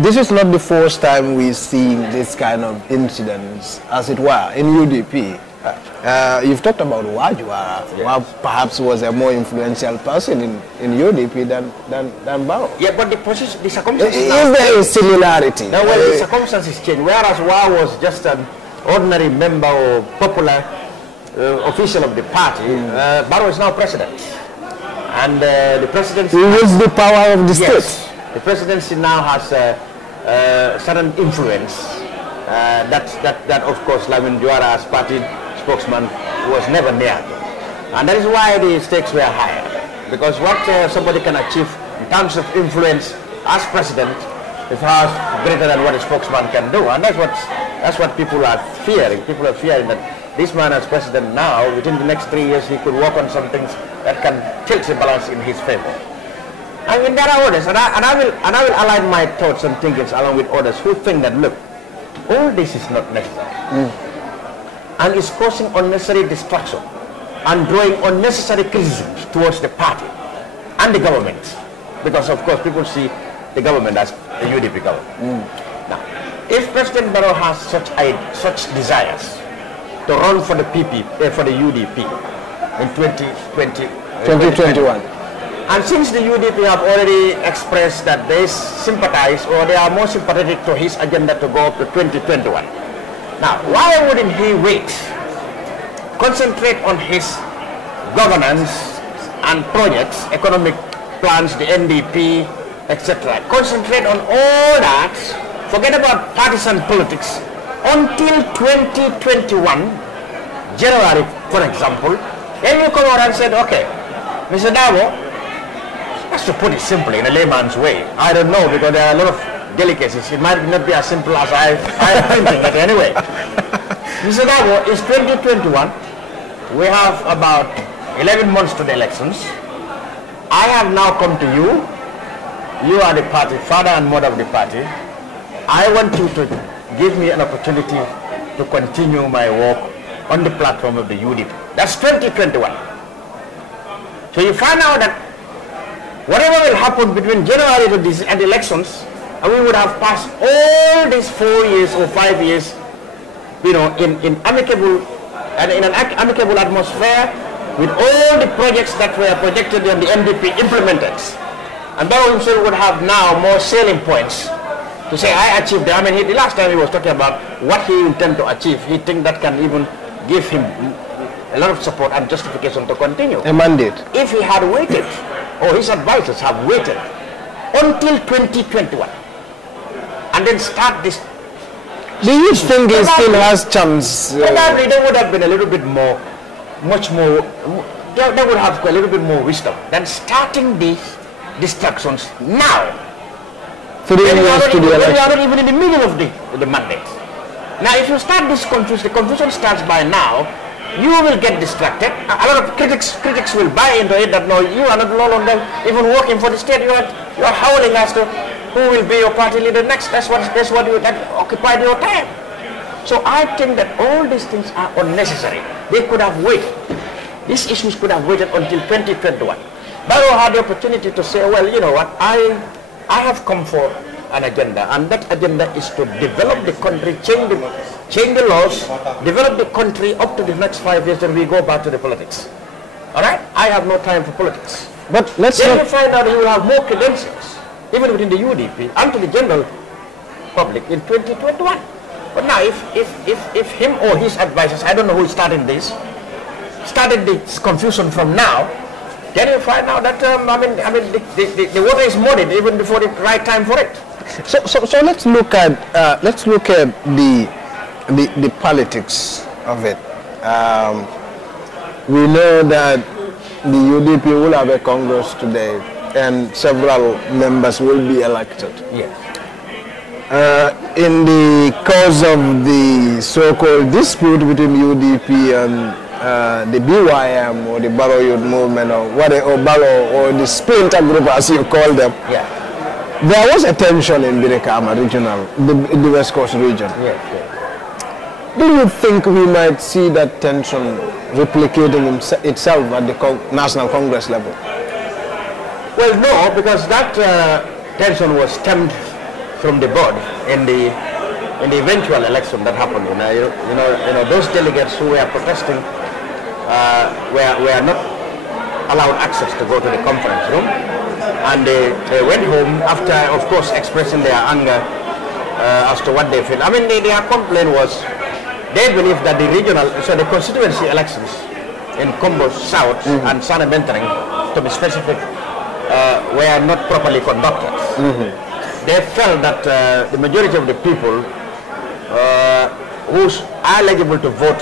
this is not the first time we're seeing this kind of incidents, as it were, in UDP. You've talked about Wajwara, who perhaps was a more influential person in UDP than Barrow. Yeah, but the circumstances... Is there a similarity? No, well, the circumstances change. Whereas Wa was just an ordinary member or popular official of the party, Barrow is now president. And the presidency... He wields the power of the yes, state. the presidency now has a certain influence that of course, Lamin Juara as party spokesman was never near. And that is why the stakes were higher. Because what somebody can achieve in terms of influence as president is far greater than what a spokesman can do. And that's what people are fearing. People are fearing that this man as president now, within the next 3 years, he could work on some things that can tilt the balance in his favor. I mean, there are others, and I will align my thoughts and thinkings along with others who think that, look, all this is not necessary. And it's causing unnecessary destruction and drawing unnecessary criticisms towards the party and the government. Because, of course, people see the government as the UDP government. Now, if President Barrow has such desires to run for the for the UDP in 2021, and since the UDP have already expressed that they sympathize or they are more sympathetic to his agenda to go up to 2021, now, why wouldn't he wait, concentrate on his governance and projects, economic plans, the NDP, etc. Concentrate on all that, forget about partisan politics, until 2021, January, for example. Then you come out and said, okay, Mr. Dabo, just to put it simply in a layman's way, I don't know, because there are a lot of delicacies. It might not be as simple as I am thinking it anyway. Mr. Dabo, it's 2021. We have about 11 months to the elections. I have now come to you. You are the party, father and mother of the party. I want you to give me an opportunity to continue my work on the platform of the UDP. That's 2021. So you find out that whatever will happen between January and the elections, and we would have passed all these 4 years or 5 years, you know, in amicable and in an amicable atmosphere, with all the projects that were projected and the NDP implemented. And Barrow himself would have now more selling points to say, I achieved that. I mean, the last time he was talking about what he intends to achieve, he thinks that can even give him a lot of support and justification to continue. A mandate. If he had waited, or his advisors have waited until 2021, and then start this. Do you think he still has chance? Probably there would have been a little bit more, much more, they would have a little bit more wisdom than starting these distractions now. 3 years to the You election. are not even in the middle of the mandate. Now, if you start this confusion, the confusion starts by now, you will get distracted. A lot of critics will buy into it that no, you are no longer even working for the state. You are howling as to who will be your party leader next. That occupied your time. So I think that all these things are unnecessary. They could have waited. These issues could have waited until 2021. Barrow had the opportunity to say, well, you know what, I have come for an agenda, and that agenda is to develop the country, change the laws, develop the country up to the next 5 years, and we go back to the politics. All right? I have no time for politics. But let's Then you find out you will have more credentials, even within the UDP, and to the general public in 2021. But now, if him or his advisors, I don't know who started this confusion from now, then you find out that the water is muddied even before the right time for it. So let's look at the politics of it. We know that the UDP will have a Congress today, and several members will be elected. Yes. In the course of the so-called dispute between UDP and the BYM or the Barrow Youth Movement or Barrow or the splinter group as you call them, Yeah. there was a tension in Birikama regional, the West Coast region. Yes. Do you think we might see that tension replicating itself at the National Congress level? Well, no, because that tension was stemmed from the board in the eventual election that happened. You know, those delegates who were protesting were not allowed access to go to the conference room, and they went home after, of course, expressing their anger as to what they feel. I mean, their complaint was they believe that the constituency elections in Combo South and Sana Bentering, to be specific, were not properly conducted. They felt that the majority of the people who are eligible to vote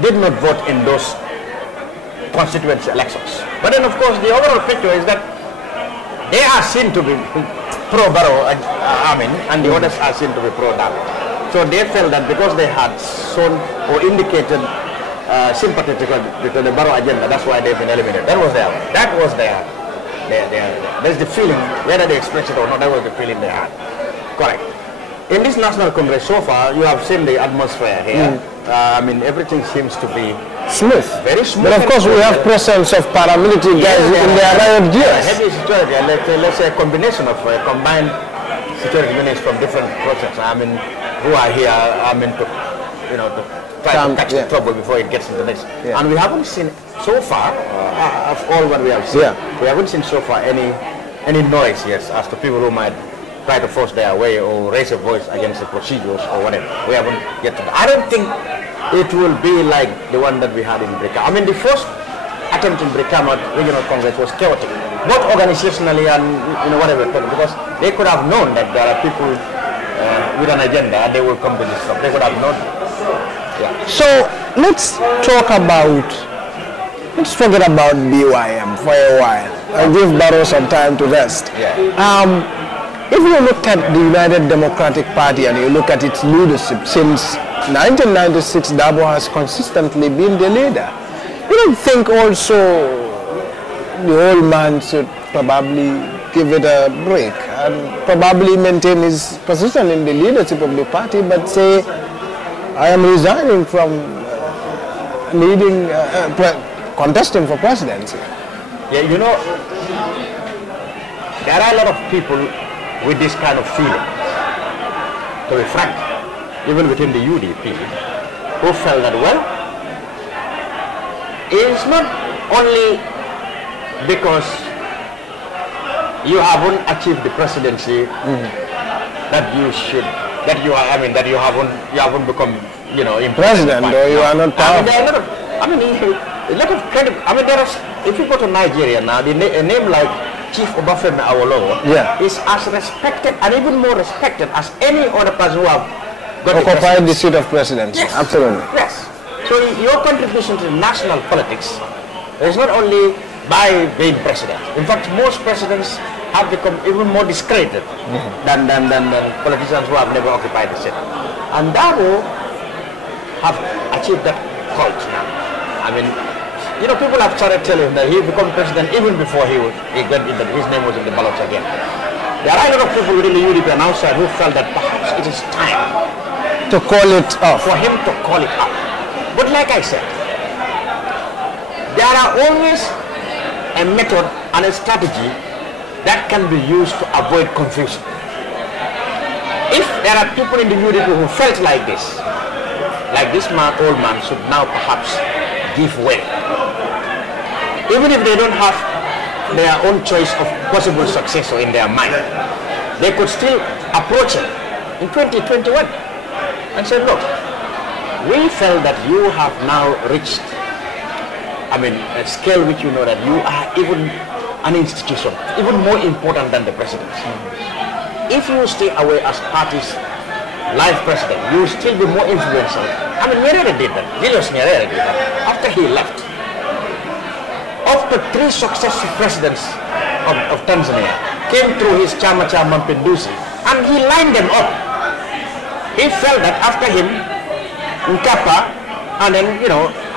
did not vote in those constituency elections. But then, of course, the overall picture is that they are seen to be pro-Barrow, and the others are seen to be pro-Dam. So they felt that because they had shown or indicated sympathy to the Barrow agenda, that's why they've been eliminated. There's the feeling, whether they expressed it or not, that was the feeling they had. Correct. In this National Congress so far, you have seen the atmosphere here. Everything seems to be smooth. Very smooth. But of course, we have presence of paramilitary guys in their riot gears. Heavy security, let's say a combination of combined security units from different processes. Who are here, to try to catch the trouble before it gets into the next. Yeah. And we haven't seen so far, of all what we have seen, we haven't seen so far any noise, as to people who might try to force their way or raise a voice against the procedures or whatever. We haven't yet to. I don't think it will be like the one that we had in Brikama. The first attempt in Brikama Regional Congress was chaotic, both organizationally and whatever, because they could have known that there are people with an agenda and they will come to this stuff. They could have known. Yeah. So let's forget about BYM for a while. I'll give Barrow some time to rest. Yeah. If you look at the United Democratic Party and you look at its leadership, since 1996, Dabo has consistently been the leader. You don't think also the old man should probably give it a break and probably maintain his position in the leadership of the party, but say, I am resigning from contesting for presidency? Yeah, there are a lot of people with this kind of feeling, to be frank, even within the UDP, who felt that, well, it's not only because you haven't achieved the presidency that you haven't become, president, or you are not powerful. A lot of credit. If you go to Nigeria now, a name like Chief Obafemi Awolowo is as respected and even more respected as any other person who have occupied the seat of presidency. Yes. Absolutely. Yes. So your contribution to national politics is not only by being president. In fact, most presidents have become even more discredited than politicians who have never occupied the seat. And Dabo have achieved that cult now. I mean, you know, people have started telling him that he became president even before he went in his name was in the ballots again. There are a lot of people within the UDP and outside who felt that perhaps it is time to call it off. For him to call it off. But like I said, there are always a method and a strategy that can be used to avoid confusion. If there are people in the UDP who felt like this old man should now perhaps give way. Even if they don't have their own choice of possible successor in their mind, they could still approach it in 2021 and say, look, we felt that you have now reached, a scale which you know that you are even an institution, even more important than the presidency. If you stay away as party's life president, you will still be more influential. Nyerere did that. Julius Nyerere did that. After he left, after 3 successive presidents of Tanzania came through his Chama Mapinduzi, and he lined them up. He felt that after him, Nkapa, and then,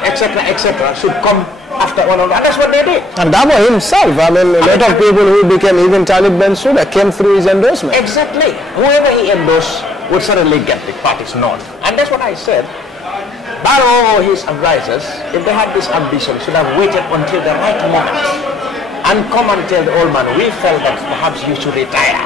etc., should come after one another. And that's what they did. And Dabo himself, a lot of people who became even Talib Bensouda came through his endorsement. Exactly. Whoever he endorsed would certainly get the party's nod. And that's what I said. Barrow or his advisors, if they had this ambition, should have waited until the right moment and come and tell the old man, we felt that perhaps you should retire.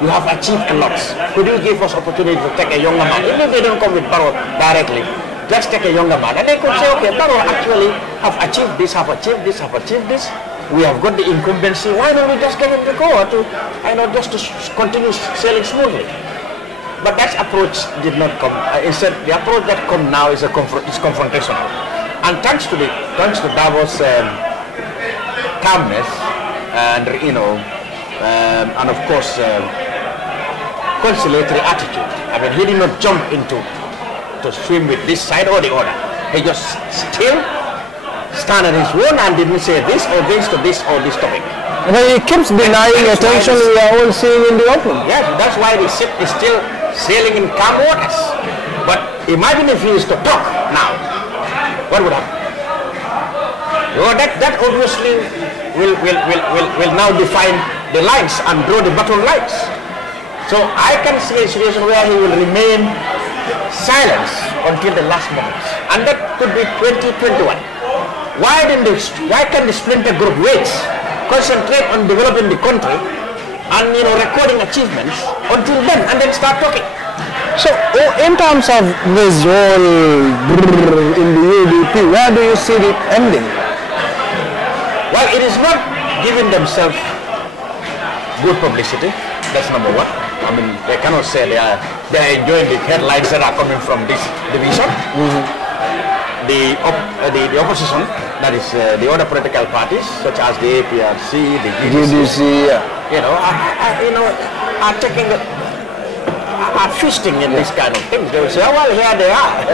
You have achieved a lot. Could you give us opportunity to take a younger man? Even if they don't come with Barrow directly, just take a younger man. And they could say, okay, Barrow actually have achieved this, have achieved this, have achieved this. We have got the incumbency. Why don't we just give him the go to, just to continue sailing smoothly? But that approach did not come. Instead, the approach that comes now is confrontational. And thanks to Davos' calmness and and of course conciliatory attitude. He did not jump into to swim with this side or the other. He just still stand on his own and didn't say this or this to this or this topic. He keeps denying attention we are all seeing in the open. Yes, that's why the ship is still sailing in calm waters. But imagine if he is to talk now, what would happen? That obviously will now define the lines and draw the battle lines. So I can see a situation where he will remain silent until the last moment, and that could be 2021. Why can the splinter group wait, concentrate on developing the country and recording achievements until then, and then start talking? So in terms of this whole in the UDP, where do you see it ending? Well, it is not giving themselves good publicity. That's number one. They cannot say they are enjoying the headlines that are coming from this division. The opposition, that is the other political parties, such as the APRC, the GDC, are taking are feasting in this kind of things. They will say, oh, well, here they are.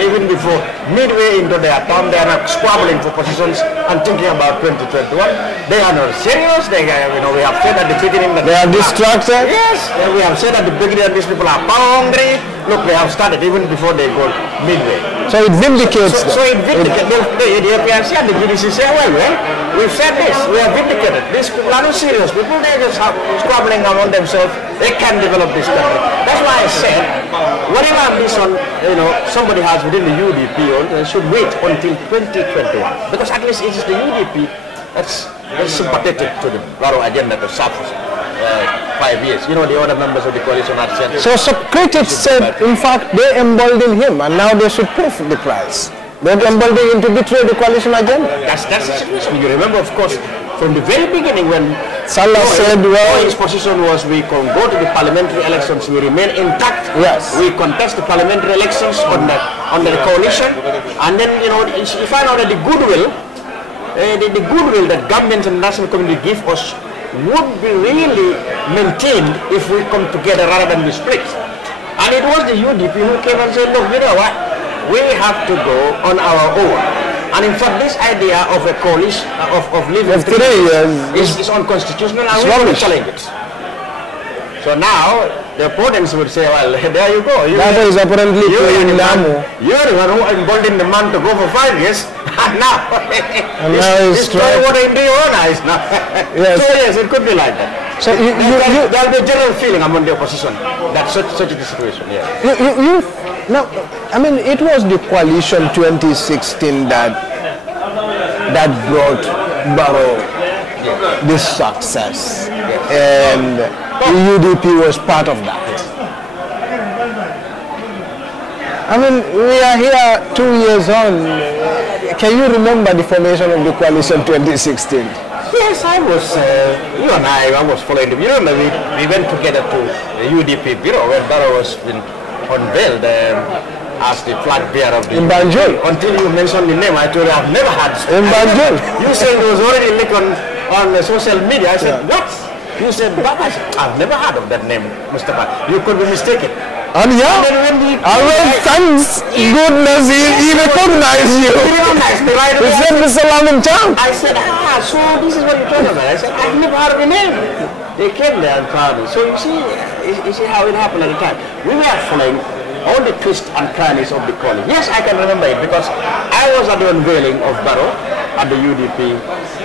Even before midway into their term, they are not squabbling for positions and thinking about 2021. They are not serious. They are, we have said at the beginning that they are distracted. Yes, we have said at the beginning that these people are power hungry. Look, they have started even before they go midway. So it vindicates them. So it vindicates. The APRC and the GDC say, well, we've said this. We are vindicated. These people are not serious. People, they just have squabbling among themselves. They can develop this country. That's why I said, whatever ambition, somebody has within the UDP, they should wait until 2021. Because at least it is the UDP that's sympathetic to the Barrow agenda to serve 5 years. The other members of the coalition are said. So critics said, in fact, they emboldened him, and now they should pay the price. They emboldened him to betray the coalition agenda. That's the situation. You remember, of course, from the very beginning when Salah said, well, his position was we can go to the parliamentary elections, we remain intact. Yes. We contest the parliamentary elections under the coalition, and then you find out that the goodwill that government and national community give us would be really maintained if we come together rather than be split. And it was the UDP who came and said, look, you know what? We have to go on our own. And in fact, this idea of a coalition, of living 3 years is unconstitutional, and we will challenge it. So now, the opponents would say, well, there you go. That is apparently playing Namu. You're the one who involved the man to go for 5 years, and now, it's throwing water into your own eyes now. Yes. So yes, it could be like that. So there'll be a general feeling among the opposition that such is the situation. Yeah. Now, I mean, it was the coalition 2016 that brought Barrow this success, and the UDP was part of that. I mean, we are here 2 years on. Can you remember the formation of the coalition 2016? Yes, I was, you and I was following them. You remember we went together to the UDP bureau when Barrow was been unveiled as the flag bearer of the... In Banjul. Until you mentioned the name, I told you I've never had... In Banjul. You said it was already leaked on social media. I said, what? You said, Baba, I've never heard of that name, Mustafa. You could be mistaken. And yeah, thanks goodness he recognized you. He recognized me right away. He said, Mr. Lamin Cham. I said, so this is what you're talking about. I said, I've never heard of the name. They came there and found it. So you see how it happened at the time. We were following all the twists and crannies of the calling. Yes, I can remember it because I was at the unveiling of Barrow at the UDP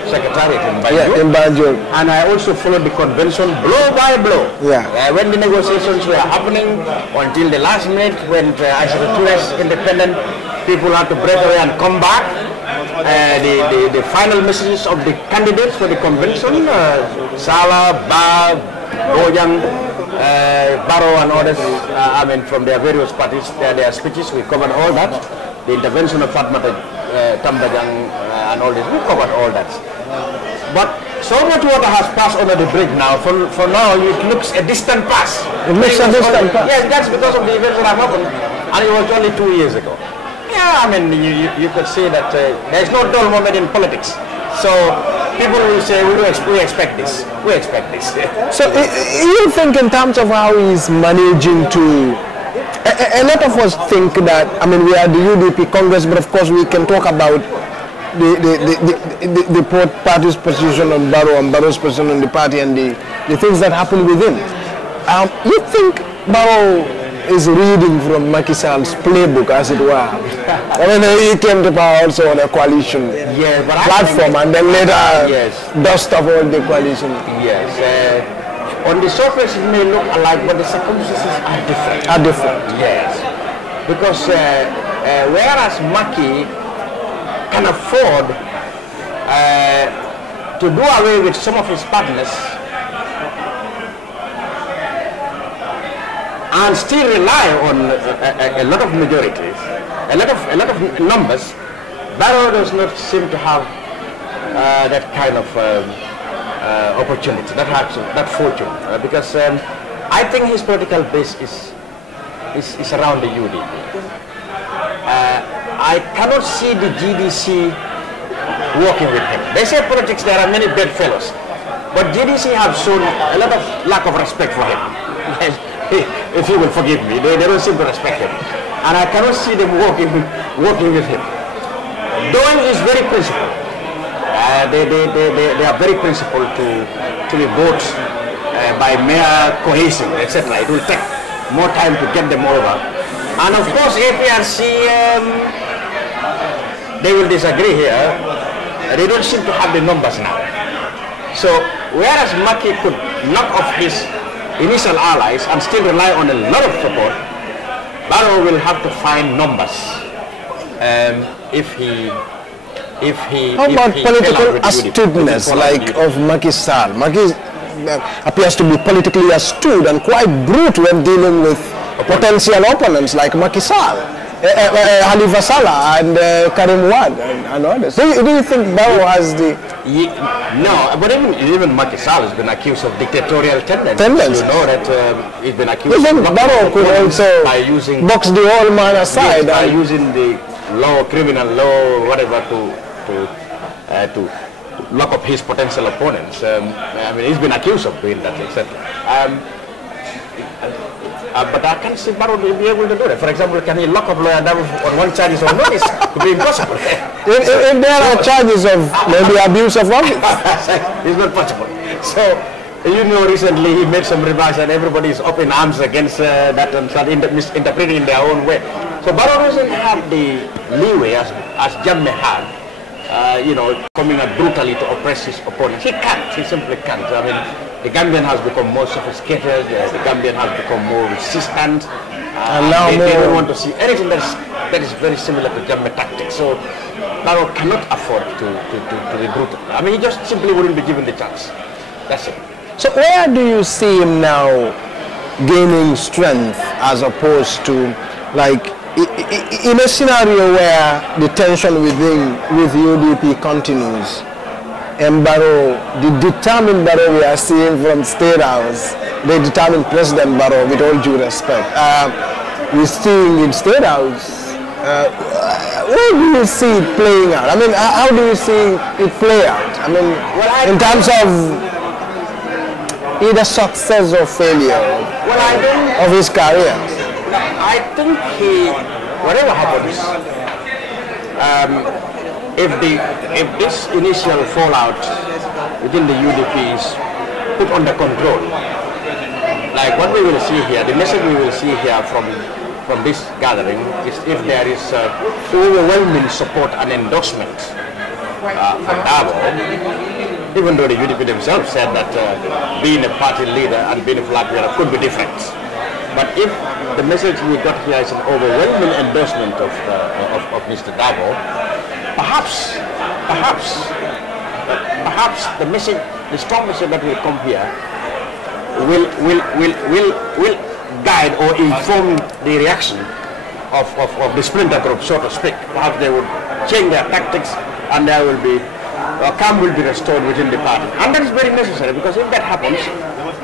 Secretariat in Banjul. Yeah, in Banjul. And I also followed the convention blow by blow. Yeah. When the negotiations were happening until the last minute, when I said the independent people had to break away and come back. The final messages of the candidates for the convention, Salah, Ba, Bojang, Barrow and others, I mean from their various parties, their speeches, we covered all that. The intervention of Fatmata Tambajang and all this, we covered all that. But so much water has passed under the bridge now. For now, it looks a distant past. It looks a distant past. Yes, that's because of the events that have happened, and it was only 2 years ago. Yeah, I mean, you could say that there's no dull moment in politics. So people will say, we expect this. We expect this. So you think in terms of how he's managing to... A lot of us think that, I mean, we are the UDP Congress, but of course we can talk about the party's position on Barrow and Barrow's position on the party and the things that happen within. You think Barrow is reading from Macky Sall's playbook, as it were? I mean, he came to power also on a coalition platform, and then later dust off all the coalition. Yes. On the surface, it may look alike, but the circumstances are different. Yes. Because whereas Macky can afford to do away with some of his partners and still rely on a lot of majorities, a lot of numbers, Barrow does not seem to have that kind of opportunity, that fortune, because I think his political base is around the UDP. I cannot see the GDC working with him. They say politics, there are many bedfellows, but GDC have shown a lot of lack of respect for him. If you will forgive me, they don't seem to respect him, and I cannot see them working with him. Doan is very principled. They are very principled to be voted by mere cohesion, etc. It will take more time to get them over. And of course, APRC, they will disagree here. They don't seem to have the numbers now. So, whereas Macky could knock off his initial allies and still rely on a lot of support, Barrow will have to find numbers How about political astuteness like of Macky Sall? Macky appears to be politically astute and quite brute when dealing with potential opponents like Macky Sall, Halifa Sallah and Karim Wad and others. Do you think Barrow has the... No, but even Macky Sall has been accused of dictatorial tendencies. You know that he's been accused of... Barrow could also by using, box the whole man aside. By using the law, criminal law, whatever, to lock up his potential opponents. I mean, he's been accused of doing that, etc. But I can't see Barrow will be able to do that. For example, can he lock up Lawyer Dabo on one charges of notice? It would be impossible. If there are charges of maybe abuse of office. It's not possible. So, you know, recently he made some remarks and everybody is up in arms against that and started interpreting in their own way. So Barrow doesn't have the leeway as Jammeh had, you know, coming out brutally to oppress his opponents. He can't. He simply can't. I mean, the Gambian has become more sophisticated, the Gambian has become more resistant, and now they don't want to see anything that is very similar to Jammeh tactics. So Barrow cannot afford to be brutal. I mean, he just simply wouldn't be given the chance. That's it. So where do you see him now gaining strength as opposed to, like, in a scenario where the tension with UDP continues? And Barrow, the determined Barrow we are seeing from State House, the determined President Barrow, with all due respect, we're seeing in State House. Where do you see it playing out? I mean, how do you see it play out? I mean, in terms of either success or failure of his career? I think whatever happens, if this initial fallout within the UDP is put under control, like what we will see here, the message we will see here from this gathering is if there is overwhelming support and endorsement for Dabo, even though the UDP themselves said that being a party leader and being a flag bearer could be different. But if the message we got here is an overwhelming endorsement of Mr. Dabo, perhaps the message, the strong message that will come here will guide or inform the reaction of the splinter group, so to speak. Perhaps they would change their tactics and there will be calm will be restored within the party. And that is very necessary, because if that happens,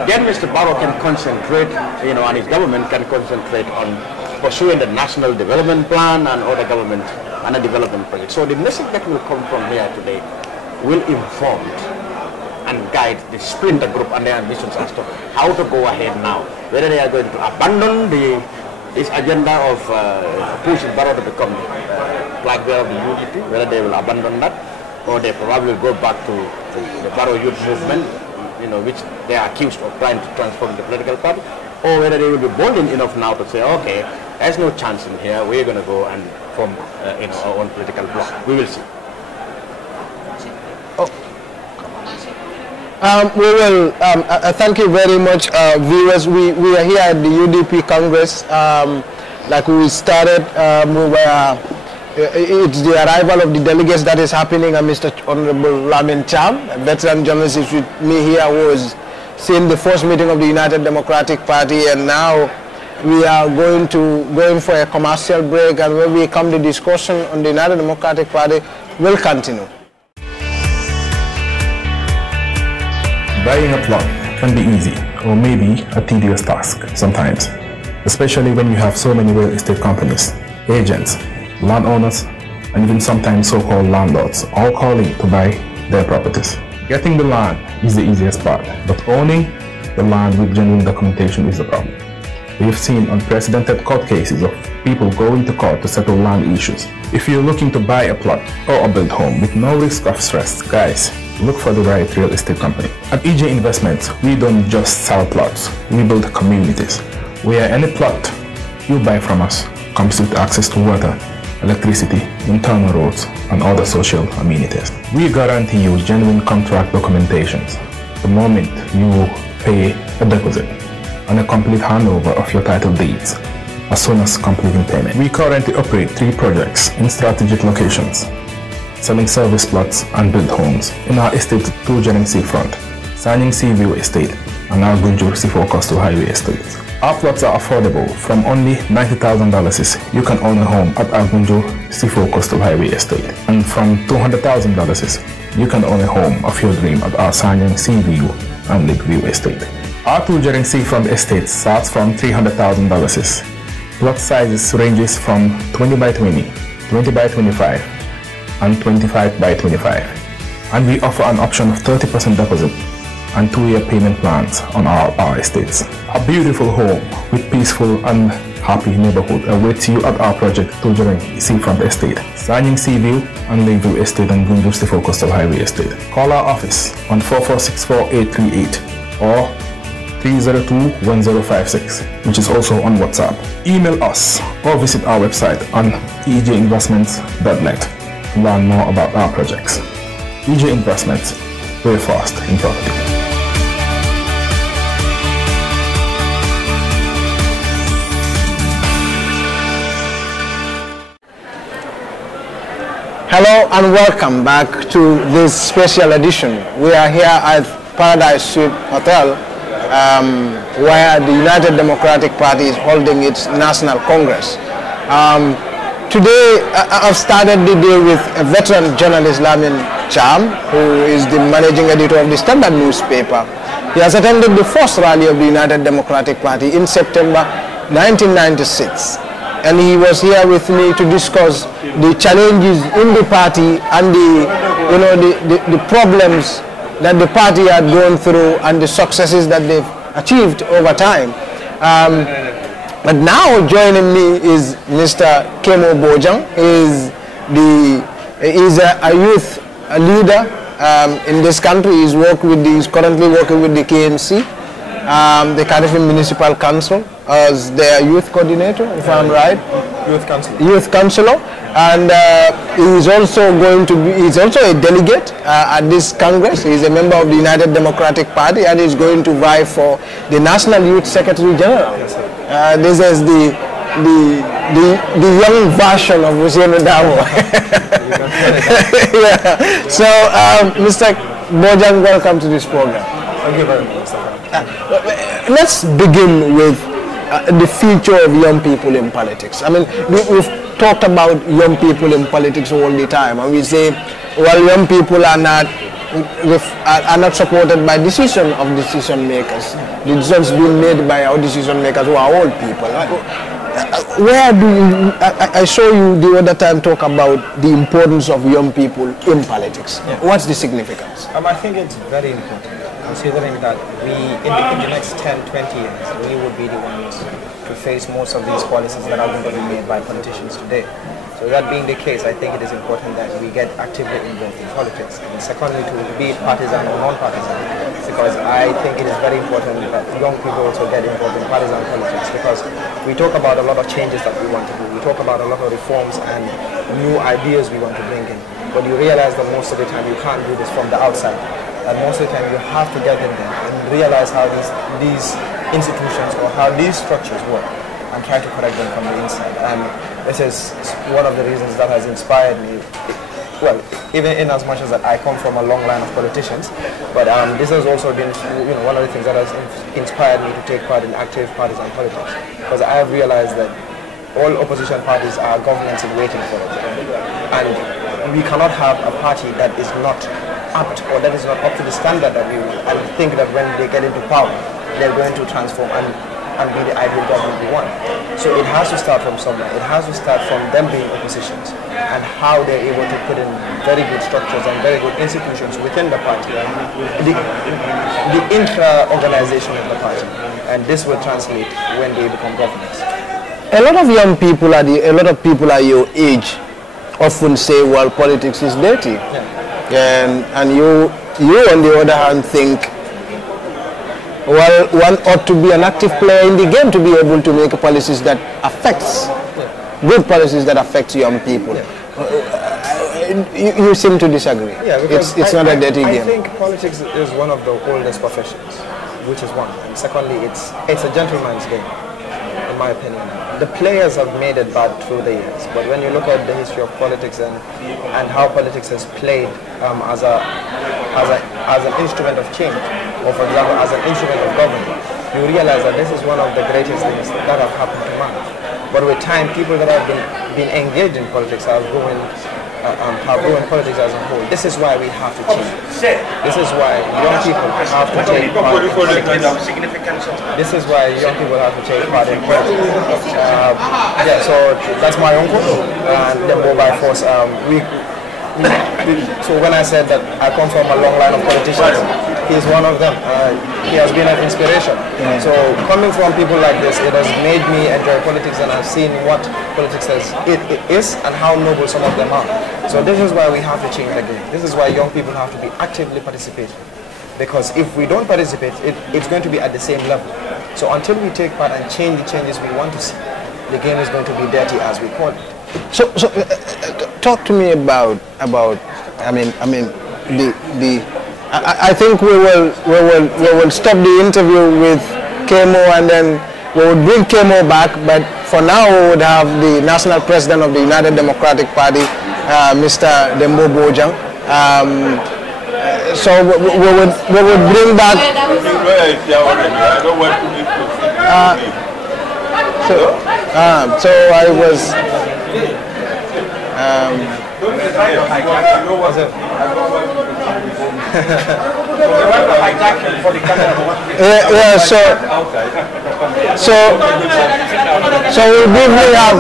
then Mr. Barrow can concentrate, you know, and his government can concentrate on pursuing the national development plan and other government and a development project. So the message that will come from here today will inform and guide the splinter group and their ambitions as to how to go ahead now. Whether they are going to abandon this agenda of pushing Barrow to become flag bearer of the UDP, whether they will abandon that, or they probably will go back to the Barrow youth movement, you know, which they are accused of trying to transform the political party, or whether they will be bold enough now to say, okay, there's no chance in here, we're going to go and form our own political bloc. We will see. We will, thank you very much, viewers. We are here at the UDP Congress. Like we started, it's the arrival of the delegates that is happening, and Mr. Honorable Lamin Cham, a veteran journalist, is with me here, who was seeing the first meeting of the United Democratic Party, and now we are going for a commercial break, and when we come, the discussion on the United Democratic Party will continue. Buying a plot can be easy, or maybe a tedious task sometimes, especially when you have so many real estate companies, agents, landowners, and even sometimes so-called landlords all calling to buy their properties. Getting the land is the easiest part, but owning the land with genuine documentation is the problem. We've seen unprecedented court cases of people going to court to settle land issues. If you're looking to buy a plot or a built home with no risk of stress, guys, look for the right real estate company. At EJ Investments, we don't just sell plots, we build communities, where any plot you buy from us comes with access to water, electricity, internal roads, and other social amenities. We guarantee you genuine contract documentations the moment you pay a deposit, and a complete handover of your title deeds as soon as completing payment. We currently operate 3 projects in strategic locations, selling service plots and built homes in our estate 2 Jering Seafront, Sanyang Seaview Estate, and our Gunjur Sifo Coastal Highway Estates. Our plots are affordable. From only $90,000, you can own a home at our Gunjur Sifo Coastal Highway Estate, and from $200,000, you can own a home of your dream at our Sanyang Seaview and Lakeview Estate. Our 2 Jering Seafront Estate starts from $300,000. Plot sizes ranges from 20 by 20, 20 by 25, and 25 by 25. And we offer an option of 30% deposit and 2-year payment plans on our estates. A beautiful home with peaceful and happy neighborhood awaits you at our project Tujuring Seafront Estate, Sanying Seaview and Lakeview Estate and Gunjur Stifo Coastal Highway Estate. Call our office on 4464838 or 3021056, which is also on WhatsApp. Email us or visit our website on ejinvestments.net to learn more about our projects. EJ Investments, very fast in property. Hello and welcome back to this special edition. We are here at Paradise Suite Hotel, where the United Democratic Party is holding its National Congress. Today, I've started the day with a veteran journalist, Lamin Cham, who is the managing editor of the Standard newspaper. He has attended the first rally of the United Democratic Party in September 1996. And he was here with me to discuss the challenges in the party and the problems that the party had gone through and the successes that they've achieved over time. But now joining me is Mr. Kemo Bojang. He's a youth leader in this country. He's currently working with the KMC, the Cardiff Municipal Council, as their youth coordinator, if I'm right. Youth councillor. And he's also a delegate at this Congress. He's a member of the United Democratic Party and he's going to vie for the National Youth Secretary General. This is the young version of Hussein Dabo. Yeah. So, Mr. Bojang, welcome to this program. Thank you very much, Mr. Let's begin with the future of young people in politics. I mean, we've talked about young people in politics all the time, and we say, well, young people are not supported by decision makers. The decisions being made by our decision makers who are old people. Where do you? I saw you the other time talk about the importance of young people in politics. Yeah. What's the significance? I think it's very important, considering that in the next 10, 20 years, we would be the ones to face most of these policies that are going to be made by politicians today. So that being the case, I think it is important that we get actively involved in politics. And secondly, to be partisan or non-partisan, because I think it is very important that young people also get involved in partisan politics, because we talk about a lot of changes that we want to do. We talk about a lot of reforms and new ideas we want to bring in. But you realize that most of the time you can't do this from the outside. And most of the time you have to get in there and realize how these institutions or how these structures work and try to correct them from the inside. And this is one of the reasons that has inspired me. Well, even in as much as that I come from a long line of politicians, but this has also been, one of the things that has inspired me to take part in active partisan politics, because I have realized that all opposition parties are governments in waiting for it, and we cannot have a party that is not apt or that is not up to the standard that we want, and think that when they get into power, they're going to transform and be the ideal government we want. So it has to start from somewhere. It has to start from them being oppositions and how they're able to put in very good structures and very good institutions within the party, the intra-organization of the party, and this will translate when they become governors. A lot of young people a lot of people at your age often say, well, politics is dirty. Yeah. And you on the other hand think, well, one ought to be an active player in the game to be able to make policies that affects, good policies that affect young people. You seem to disagree. Yeah, because it's not a dirty game. I think politics is one of the oldest professions, which is one. And secondly, it's a gentleman's game, in my opinion. The players have made it bad through the years, but when you look at the history of politics and how politics has played as an instrument of change, or for example as an instrument of government, you realize that this is one of the greatest things that have happened to man. But with time, people that have been engaged in politics have ruined politics as a whole. This is why we have to change. This is why young people have to take part in politics. This is why young people have to take part in politics. Yeah, so that's my uncle, and then go by force. So when I said that I come from a long line of politicians, he is one of them. He has been an inspiration. So coming from people like this, it has made me enjoy politics, and I've seen what politics is and how noble some of them are. So this is why we have to change the game. This is why young people have to be actively participating. Because if we don't participate, it's going to be at the same level. So until we take part and change the changes we want to see, the game is going to be dirty, as we call it. So talk to me about I think we will stop the interview with Kemo, and then we would bring Kemo back, but for now we would have the national president of the United Democratic Party, Mr. Dembo Bojang. So we would bring back so I was so we briefly have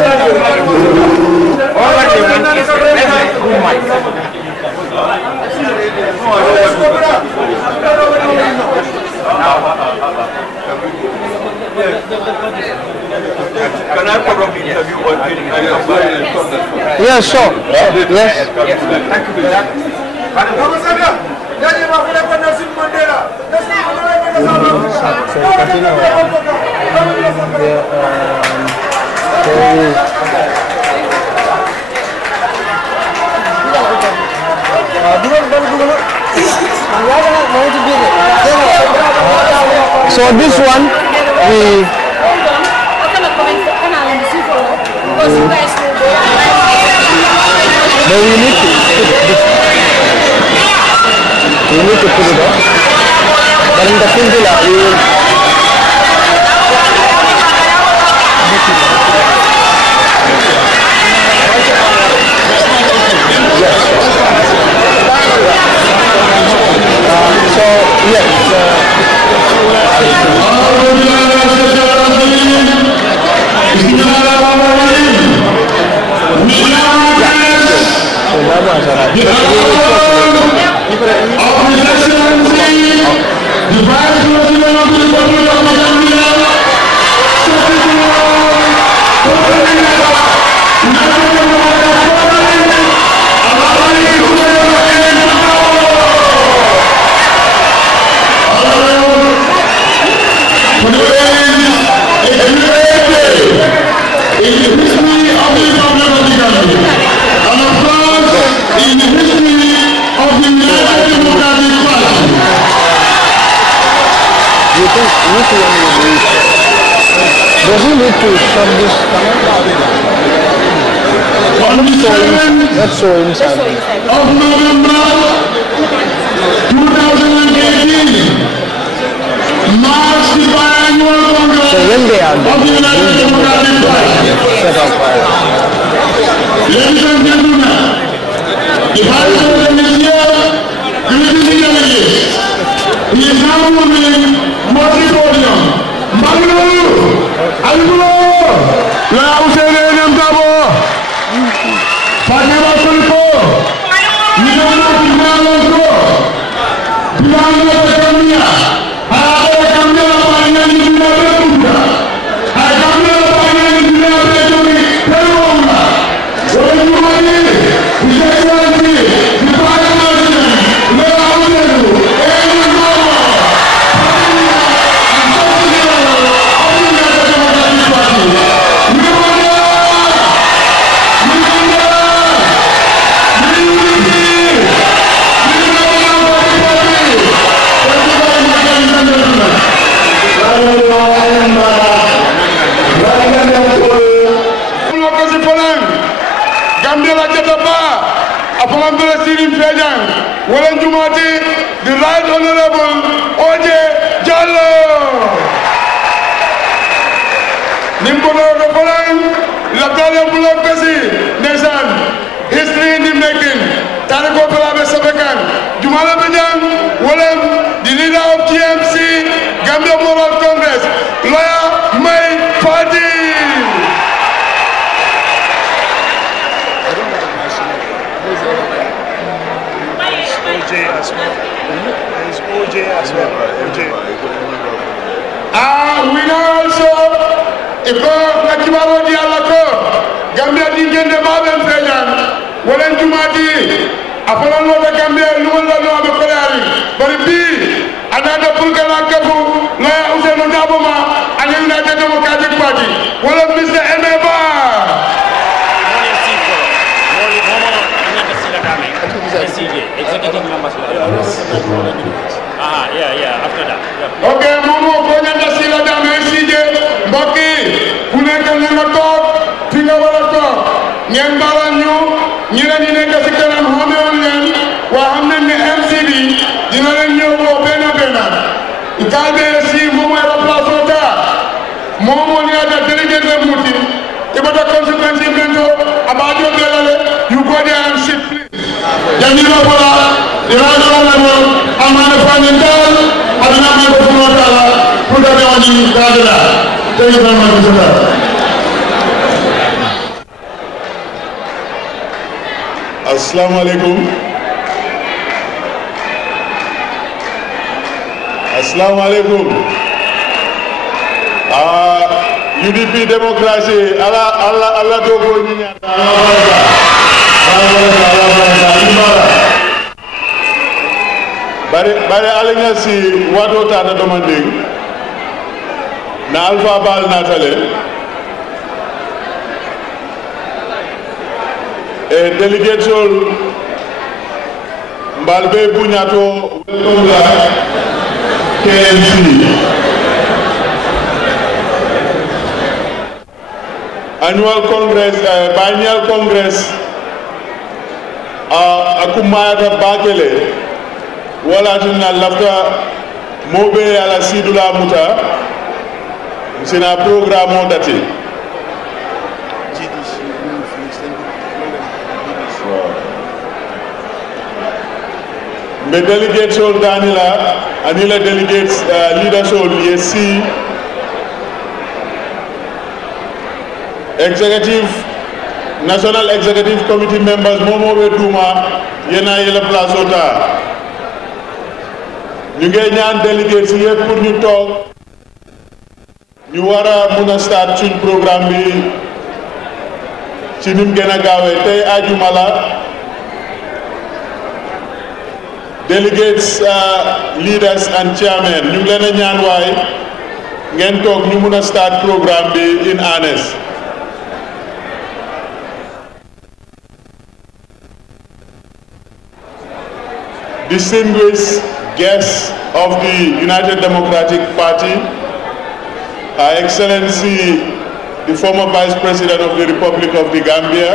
Can I probably interview one thing? yeah, sure. Yes. Thank you for that. So this one we but we need to put it up. But in the findula we will so yes. Does he need to shut this camera? Let's show inside. Of November 2018 marks the biannual Congress So when they are of the United Democratic Party. set up Ladies and gentlemen, the Vice President is here, greeting the delegates. He is now moving multi-podium. Magno! Albulo! La Usene Namtabo! Fatima Kulpo! Nidana Pinalonko! Pinalonko Kamia! Aake Kamia Panya Nidina Betunga! Aake Kamia Panya Nidina Betunga! Perunga! Wajumani! His Excellency! The Prime President! La Usene! The Right Honorable Oje Jallo. Nimbono Gapolan, Latala Bulok Pesi, Nesan, history in the making, Tariko Palabe Sabekan, Jumala Benjang, Willem, the leader of GMC, Gambia Moral Congress, lawyer, my party. as well. There is OJ as well. OJ. We now also, iko nakibaro di alako, Gambia di gende baben fejan, walen jumati, afalan wata Gambia lumala no abe kolari, bari bi anada pulkana kafu, loya Usenu Daboma, and United Democratic Party, wala Mr. Emeba. Executive members. After that. Okay, Momo, Konyanda Sila Dame, CJ, Boki, Kuneka Namatok, Tingawalatok, Nyambala New, Nina Sikaram Homeland, Wahaman MCB, Dinaran Yobo Bena Bena. Ikabe si Momo Plasota, Momo Niada Delegate Muti, about the consequence about your belly, you go there and sit, please. Janino Bola, the Rajal, Amana Fanindal, Adana Motala, Pudawani Gadala. Thank you very much, Mr. Assalamu alaikum. Assalamu alaikum. UDP democracy, Allah dogo niya. Bare alinga si wato tata demanding na alpha bal natale e delegation mbalbe bunyato welcome la KMC annual congress biennial congress akumaya bakele wala tunna lafta mobe ala sidula muta sina programme dati me delegates all danila anila delegates leaders all yesi executive national executive committee members momo weduma yena yela plasota ñu ngi ñaan delegates yépp pour ñu toog ñu wara mëna start suñ programme bi ci nim gëna gaawé tay ajuma la delegates leaders and chairmen ñu ngi leena ñaan way ngeen toog ñu mëna start programme bi in earnest. Distinguished guests of the United Democratic Party, Her Excellency, the former Vice President of the Republic of the Gambia,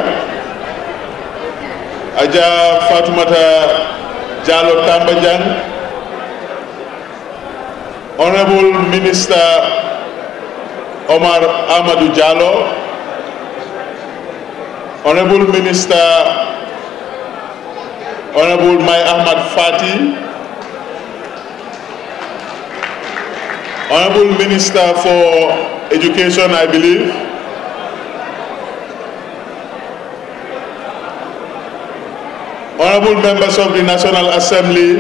Aja Fatoumata Jallow Tambajang, Honorable Minister Omar Amadou Jallow, Honorable Minister Honorable Mai Ahmad Fati, Honorable Minister for Education, I believe, Honorable members of the National Assembly,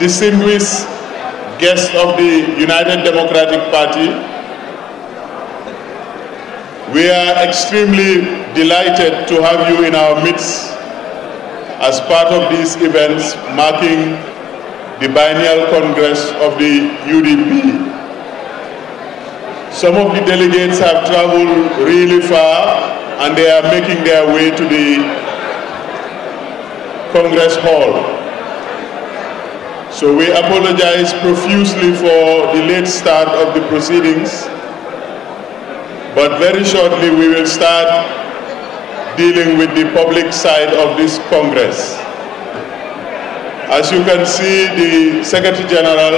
distinguished guests of the United Democratic Party, we are extremely delighted to have you in our midst as part of these events marking the biennial congress of the UDP. Some of the delegates have traveled really far and they are making their way to the Congress Hall. So we apologize profusely for the late start of the proceedings, but very shortly we will start dealing with the public side of this Congress. As you can see, the Secretary General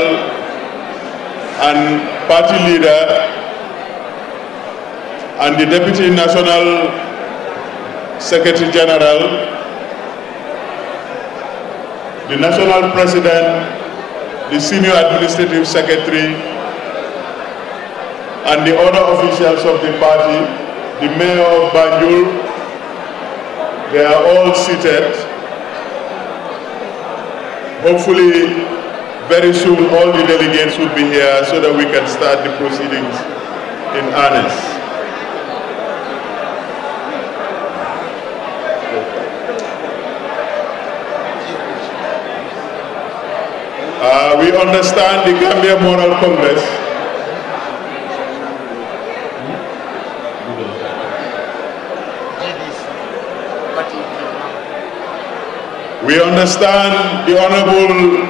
and party leader and the Deputy National Secretary General, the National President, the Senior Administrative Secretary, and the other officials of the party, the Mayor of Banjul, They are all seated. Hopefully, very soon all the delegates will be here so that we can start the proceedings in earnest. We understand the Gambia Moral Congress we understand the Honorable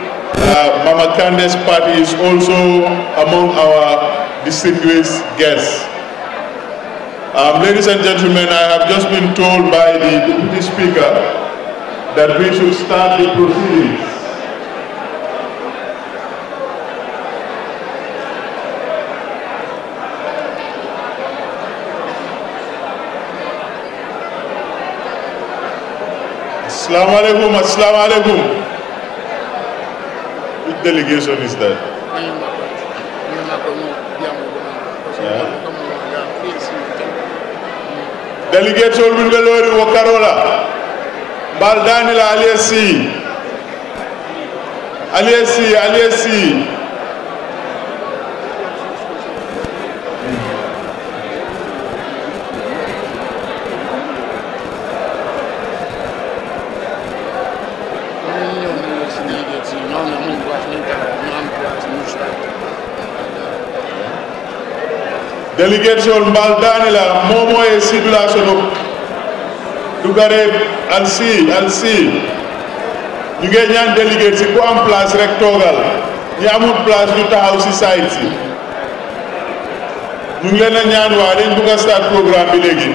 Mama Kande's party is also among our distinguished guests. Ladies and gentlemen, I have just been told by the Deputy Speaker that we should start the proceedings. Assalamu alaikum, assalamu alaikum. Which delegation is that? Delegation will be Lori Wakarola. Baldanila Aliasi. Aliasi. Delegation Baldanila, Momo e Sidula Sono Dugare Alsi. Ñu ngi ñaan délégué ci ku am place rek toogal ñi amul place ñu taxaw ci site si ñu ngi leen a ñaan waa dañ bëgg a start programme bi léegi.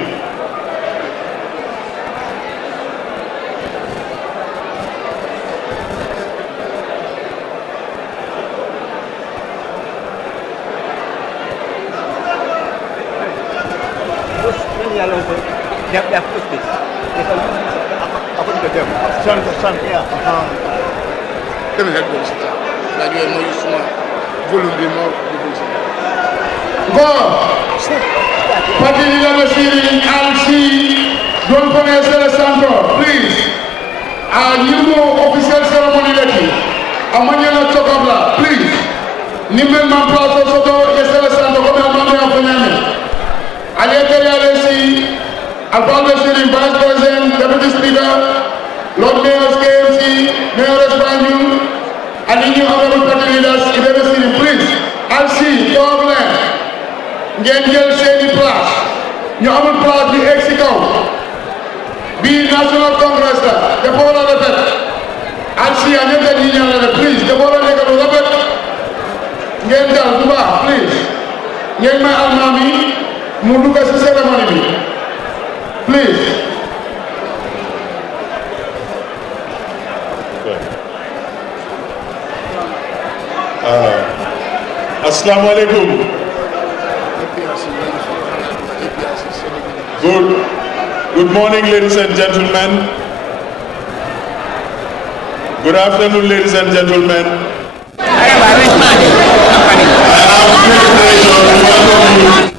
Party leader receiving Alsi, don't forget Santo, please. New official ceremony lady, Amanyana Chokabla, please. Nimble Man Plaza Soto, Yesela Santo, come on, Mami Afunyami. Aliyekele Alesi, Alpaldo Siri, Vice President, Deputy Speaker, Lord Mayor's KMC, Mayor Espanyu, and the new honorable party leaders, if ever seen him, please. Alsi, Governor. Ngeen jël seeni place ñu amul place bi egg si kaw bii National Congress la dafa war a rafet Alsi a ñëpp dañuy ñaanal please dafa war a nekk lu rafet ngeen dal bu baax please ngeen may almaam yi mu dugg si cérémonie bi please. Assalamu alaikum. Good morning, ladies and gentlemen. Good afternoon, ladies and gentlemen. I have great pleasure to welcome you.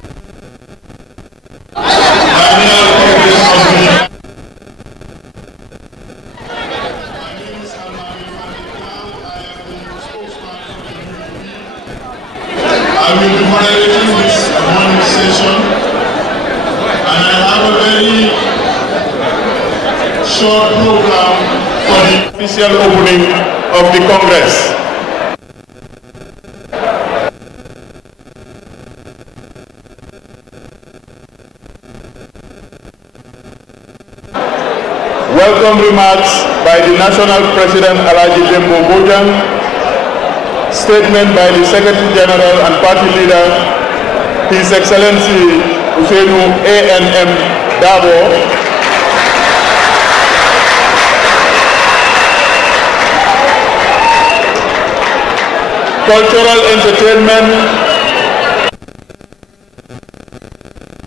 I will be moderating this morning session. And I have a very short program for the official opening of the Congress. Welcome remarks by the National President Alaji Dembo Bojang, statement by the Secretary General and Party Leader, His Excellency Usenu A.N.M. Dabo, cultural entertainment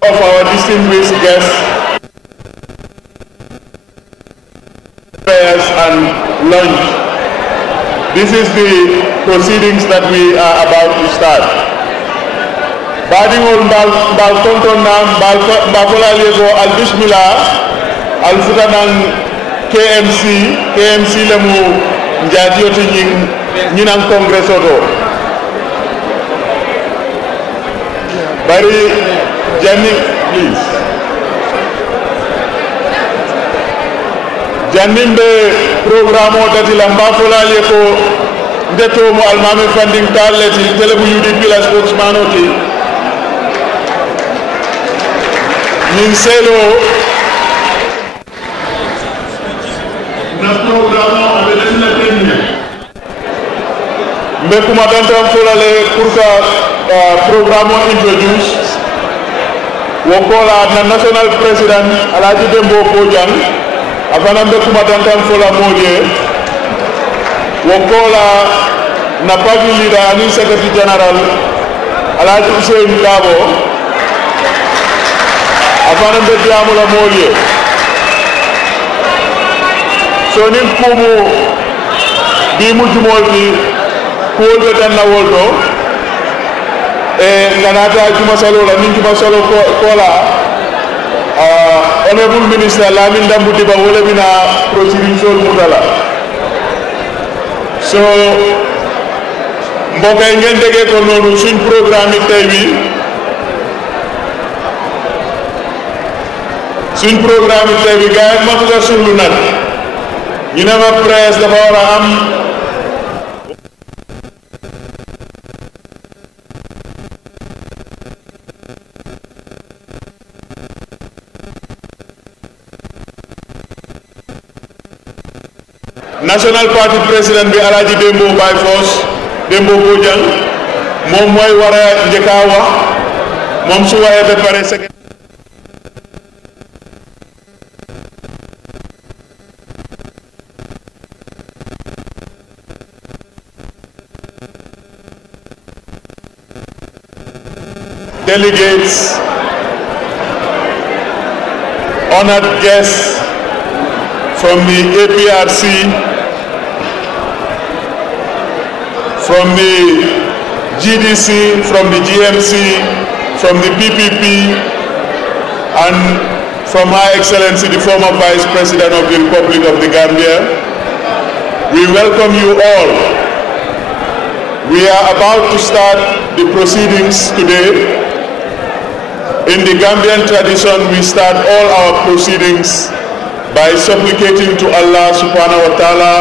of our distinguished guests, prayers and lunch. This is the proceedings that we are about to start. Badingol mbal konton nam mbal kola lego al bismillah alfutanan KMC le mu njatioti ñinan congress oto bari janni please jannimɓe programme o tati la mbafolali ko ndetomo almami funding talleti télébu UDP la spokesman oti min selo na programme o aɓe ɗenna tenñe mbe kuma dantan folale pour que programme o introduce wo kola na national president Alaji Dembo Bojang afana mbe kuma dantan fola molie wo kola na party leader ani secretary general Alaji Hussein Dabo afana mbe diamula molie so nin kumu bi mujumolti kuwolɓe tan na wolto e ganata juma salo la nin juma salo kola honorable minister Lamin Dambu Diba wole bina proceeding sol mutala so mbokay ngeen dege ko nonu suñ programme tay wi suñ programme tay wi gaay ma ko sulu nak ñu ne ma presse dafa war a am national party president bi Alaji Dembo by force Dembo Bojang moom mooy war a njëkka wax moom su waxee ba pare delegates, honored guests from the APRC, from the GDC, from the GMC, from the PPP, and from Her Excellency, the former Vice President of the Republic of the Gambia. We welcome you all. We are about to start the proceedings today. In the Gambian tradition, we start all our proceedings by supplicating to Allah subhanahu wa ta'ala,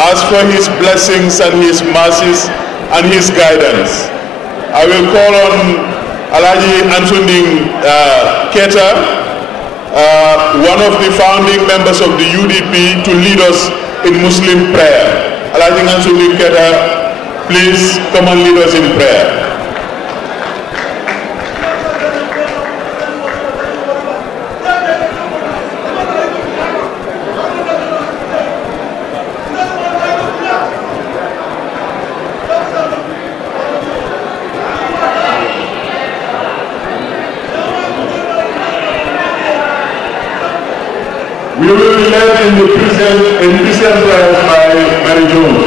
ask for his blessings and his mercies and his guidance. I will call on Alaji Ansunding Kerr, one of the founding members of the UDP, to lead us in Muslim prayer. Alaji Ansunding Kerr, please come and lead us in prayer. We will be led in the Christian prayers by Mary Jones.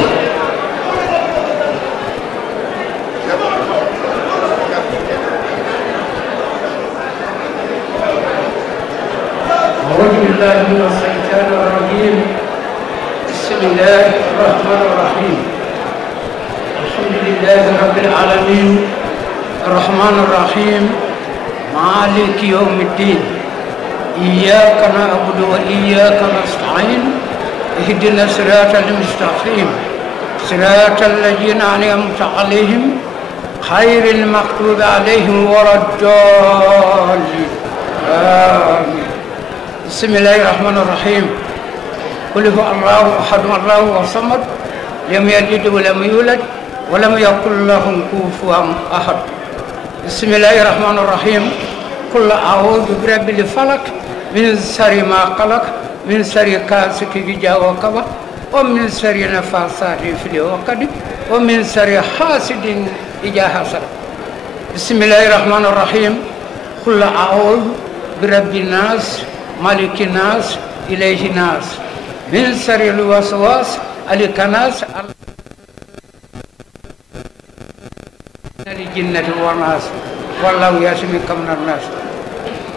أعوذ بالله من الشيطان الرجيم. بسم الله الرحمن الرحيم. الحمد لله رب العالمين الرحمن الرحيم مالك يوم الدين. إياك نعبد وإياك نستعين اهدنا الصراط المستقيم صراط الذين أنعمت عليهم غير المغضوب عليهم ولا الضالين آمين. بسم الله الرحمن الرحيم. قل هو الله أحد الله الصمد لم يلد ولم يولد ولم يكن له كفوا أحد. بسم الله الرحمن الرحيم. قل أعوذ برب الفلق من شر ما خلق من شر غاسق إذا وقب ومن شر النفاثات في العقد ومن شر حاسد إذا حسد. بسم الله الرحمن الرحيم. قل أعوذ برب الناس مالك الناس إله الناس من شر الوسواس الخناس الجنة والناس والله يعصمك من الناس.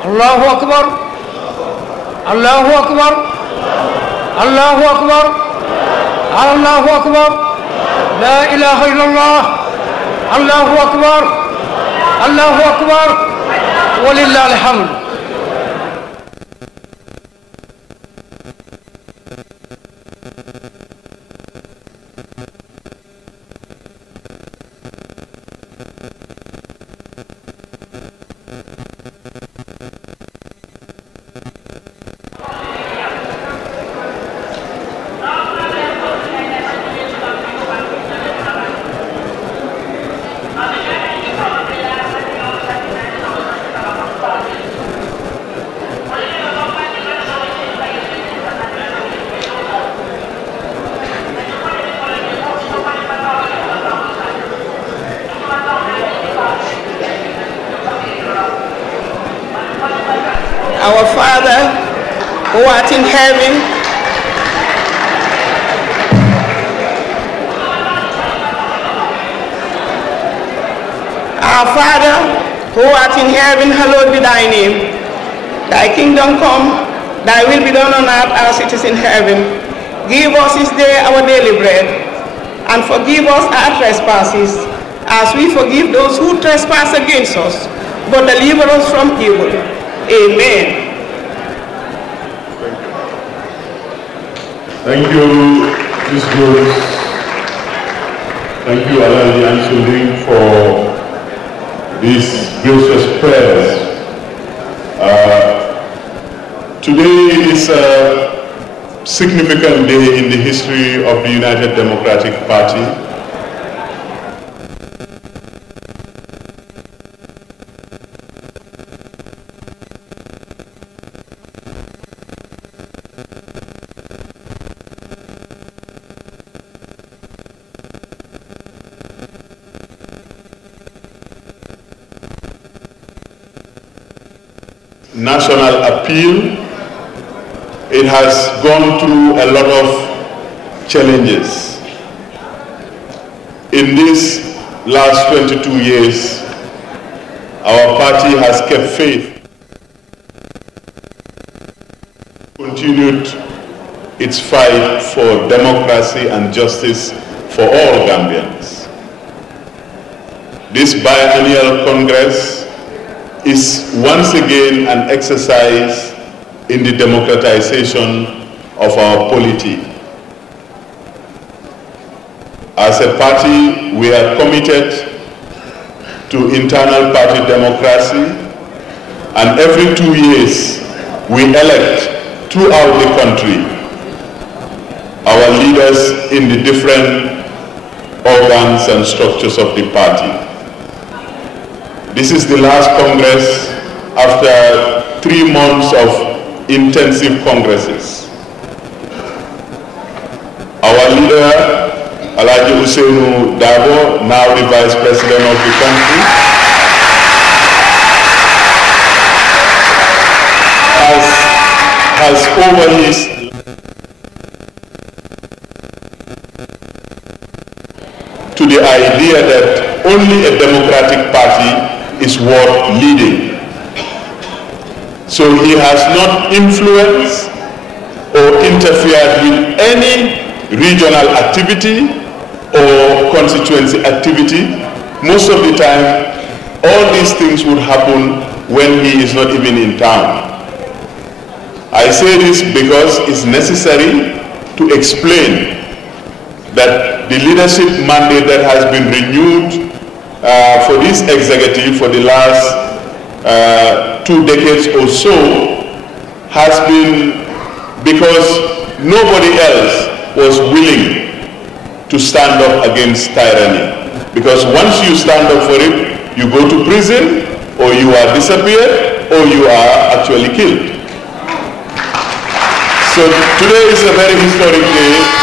الله أكبر Allahu Akbar, Allahu Akbar, Allahu Akbar, La ilaha illallah, Allahu Akbar, Allahu Akbar, Walillahi alhamd. Our Father, who art in heaven, our Father, who art in heaven, hallowed be thy name. Thy kingdom come, thy will be done on earth as it is in heaven. Give us this day our daily bread, and forgive us our trespasses, as we forgive those who trespass against us, but deliver us from evil. Amen. Thank you, Ms. Rose. Thank you, Alaji Ansunding, for these gracious prayers. Today is a significant day in the history of the United Democratic Party. National appeal. It has gone through a lot of challenges. In these last 22 years, our party has kept faith, continued its fight for democracy and justice for all Gambians. This biennial Congress is once again an exercise in the democratization of our polity. As a party, we are committed to internal party democracy, and every 2 years we elect throughout the country our leaders in the different organs and structures of the party. This is the last Congress after 3 months of intensive congresses. Our leader, Alhaji Usainu Dabo, now the Vice President of the country, has over his to the idea that only a democratic party is worth leading. So he has not influenced or interfered with any regional activity or constituency activity. Most of the time, all these things would happen when he is not even in town. I say this because it's necessary to explain that the leadership mandate that has been renewed for this executive for the last 2 decades or so has been because nobody else was willing to stand up against tyranny. Because once you stand up for it, you go to prison, or you are disappeared, or you are actually killed. So today is a very historic day.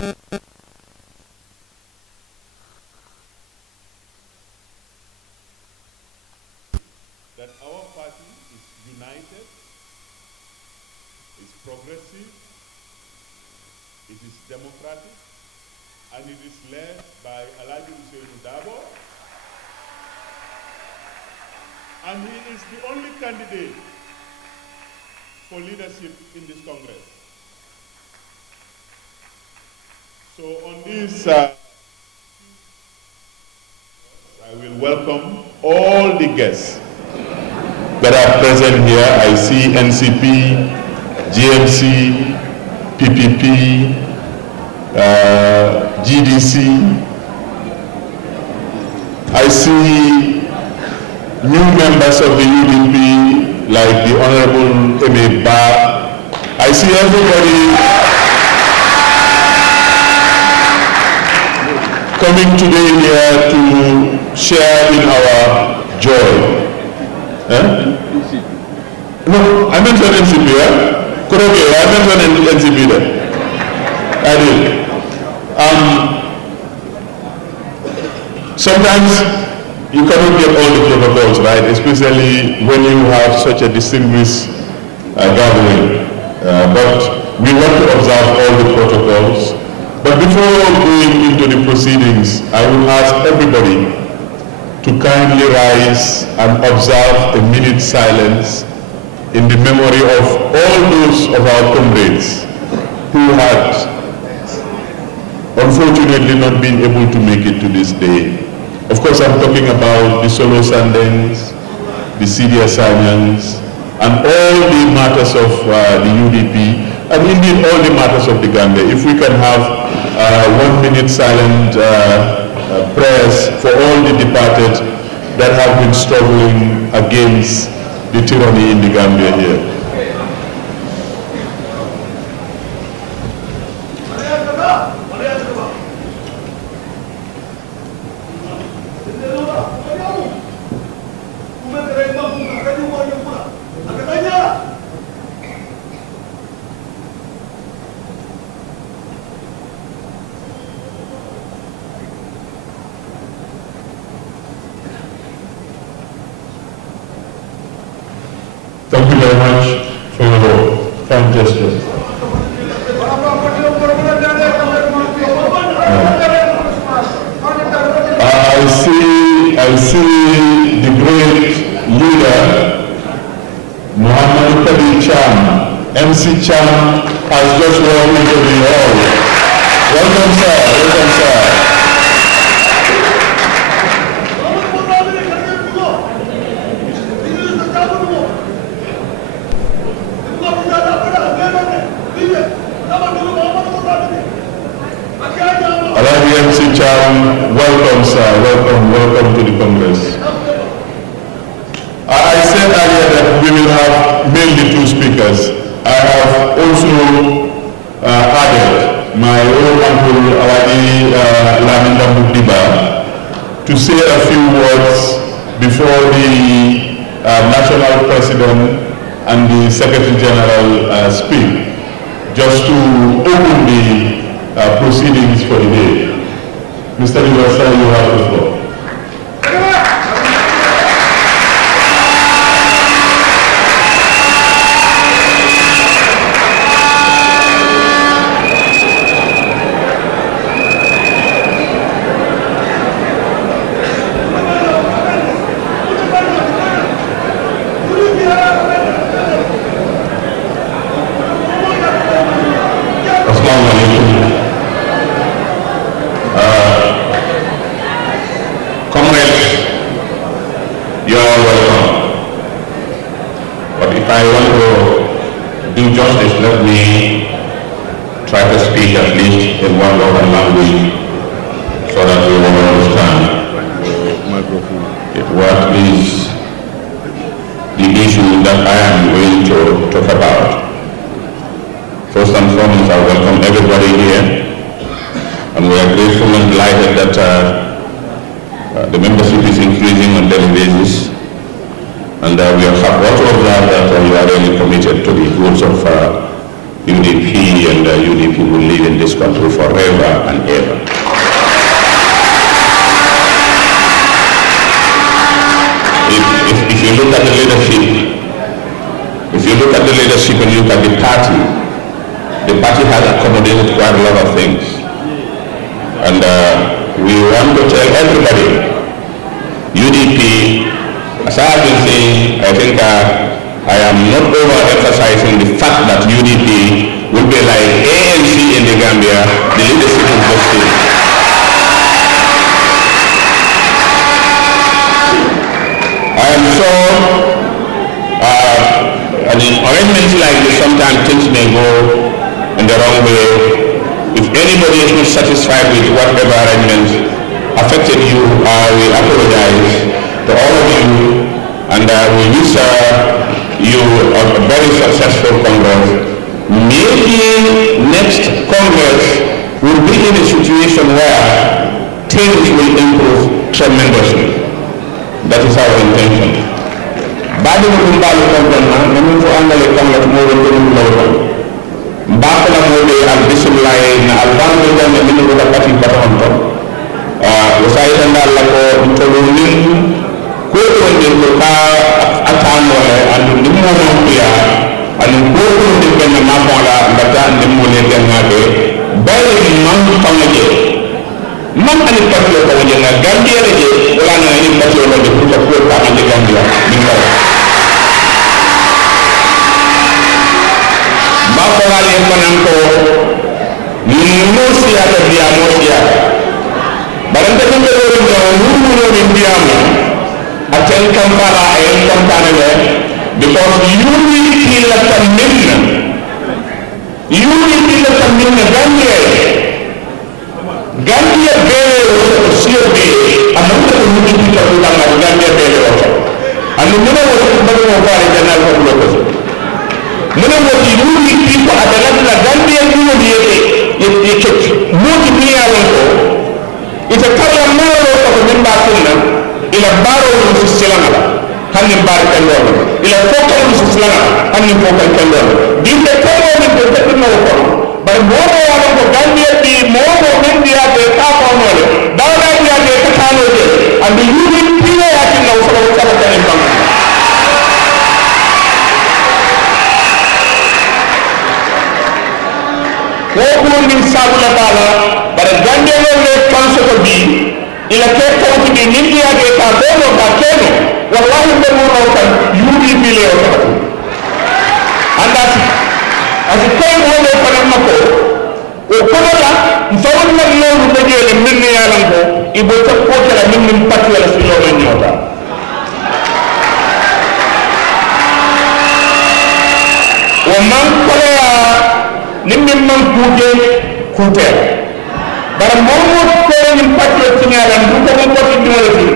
you. It is democratic, and it is led by Alhaji Hussein Dabo. And he is the only candidate for leadership in this Congress. So on this, I will welcome all the guests that are present here. I see NCP, GMC, PPP, GDC. I see new members of the UDP, like the Honorable M.A. Ba. I see everybody coming today here to share in our joy. No, I mentioned NCP, I mentioned NCP there. I did. Sometimes you cannot get all the protocols right, especially when you have such a distinguished gathering. But we want to observe all the protocols. But before going into the proceedings, I will ask everybody to kindly rise and observe a minute's silence in the memory of all those of our comrades who had unfortunately not been able to make it to this day. Of course, I'm talking about the Solo Sandens, the Sidi Asanyans, and all the matters of the UDP, and indeed all the matters of the Gambia. If we can have 1 minute silent prayers for all the departed that have been struggling against the tyranny in the Gambia here. Thank you very much for your kind gesture. I see the great leader, Muhammad Kadi Cham, MC Cham, has just walked into the hall. Welcome, sir. Welcome, sir. MC Cham, welcome, sir. Welcome to the Congress. I said earlier that we will have mainly 2 speakers. I have also added my own uncle Alhaji Laminda Mudiba to say a few words before the national president and the Secretary General speak, just to open the proceedings for the day. Mr. University, you have the floor. UDP and UDP will lead in this country forever and ever. If you look at the leadership and you look at the party the party has accommodated quite a lot of things. And we want to tell everybody, UDP, as I have been saying, I think I am not overemphasizing the fact that UDP will be like ANC in the Gambia, the leadership of the state. I am sure and in arrangements like this, sometimes things may go in the wrong way. If anybody is not satisfied with whatever arrangements affected you, we apologize to all of you, and we wish you a very successful Congress. Maybe next Congress will be in a situation where things will improve tremendously. That is our intention. Badi mo balu komplena, namun so angale Congress mo won ko lawal. Bakala mo de al bismillah na alban de na min ko da pati batonto. Wasai tanda Allah ko tolulin ko ko de ko ka atano andu nimmo mo biya andu ko ko de ben ma ko la ngata nimmo le ngade bay man pamaje man ani pati ko je na Gambia je wala na ni pati ko de ko ta ma de Gambia minna ba ko la le manan ko mo siya ta biya mo siya barante ko do ro no ni biya mo atel kampala ay kampana le because you will feel like a minna Gambia bere sio be amanta ko mutu ko la ma Gambia bere o anu mena wo ko ba ko bare janal ko lo ko mena wo ti luni ki ko adalat la Gambia ni wo di yeke mutu ni ya ko ita kala maro ko min ba kunna ila baro ko silama hanni bar kan lo ila fokal ko silama hanni fokal kan lo dinde ko mo ko ko no ko bar momo wala ko Gambia bi momo men dia be ka ko no le dawla dia be ka ta no de and yuri pile ya tin no so ko ta ni bang ko ko min sabula bala bar Gambia no le kanso ko bi ila ke ko bi ni dia be ka ko no ka keno wallahi be mo no kan yuri pile o andasi asi ko mo le ko na ko o kono la fawon na lolu de jele min ya lan ko ibo ta ko kala min patti wala su lo man nyota o man ko ya min man kuje kute bara mo ko min patti ci ngalan du ko mo ko ci wala fi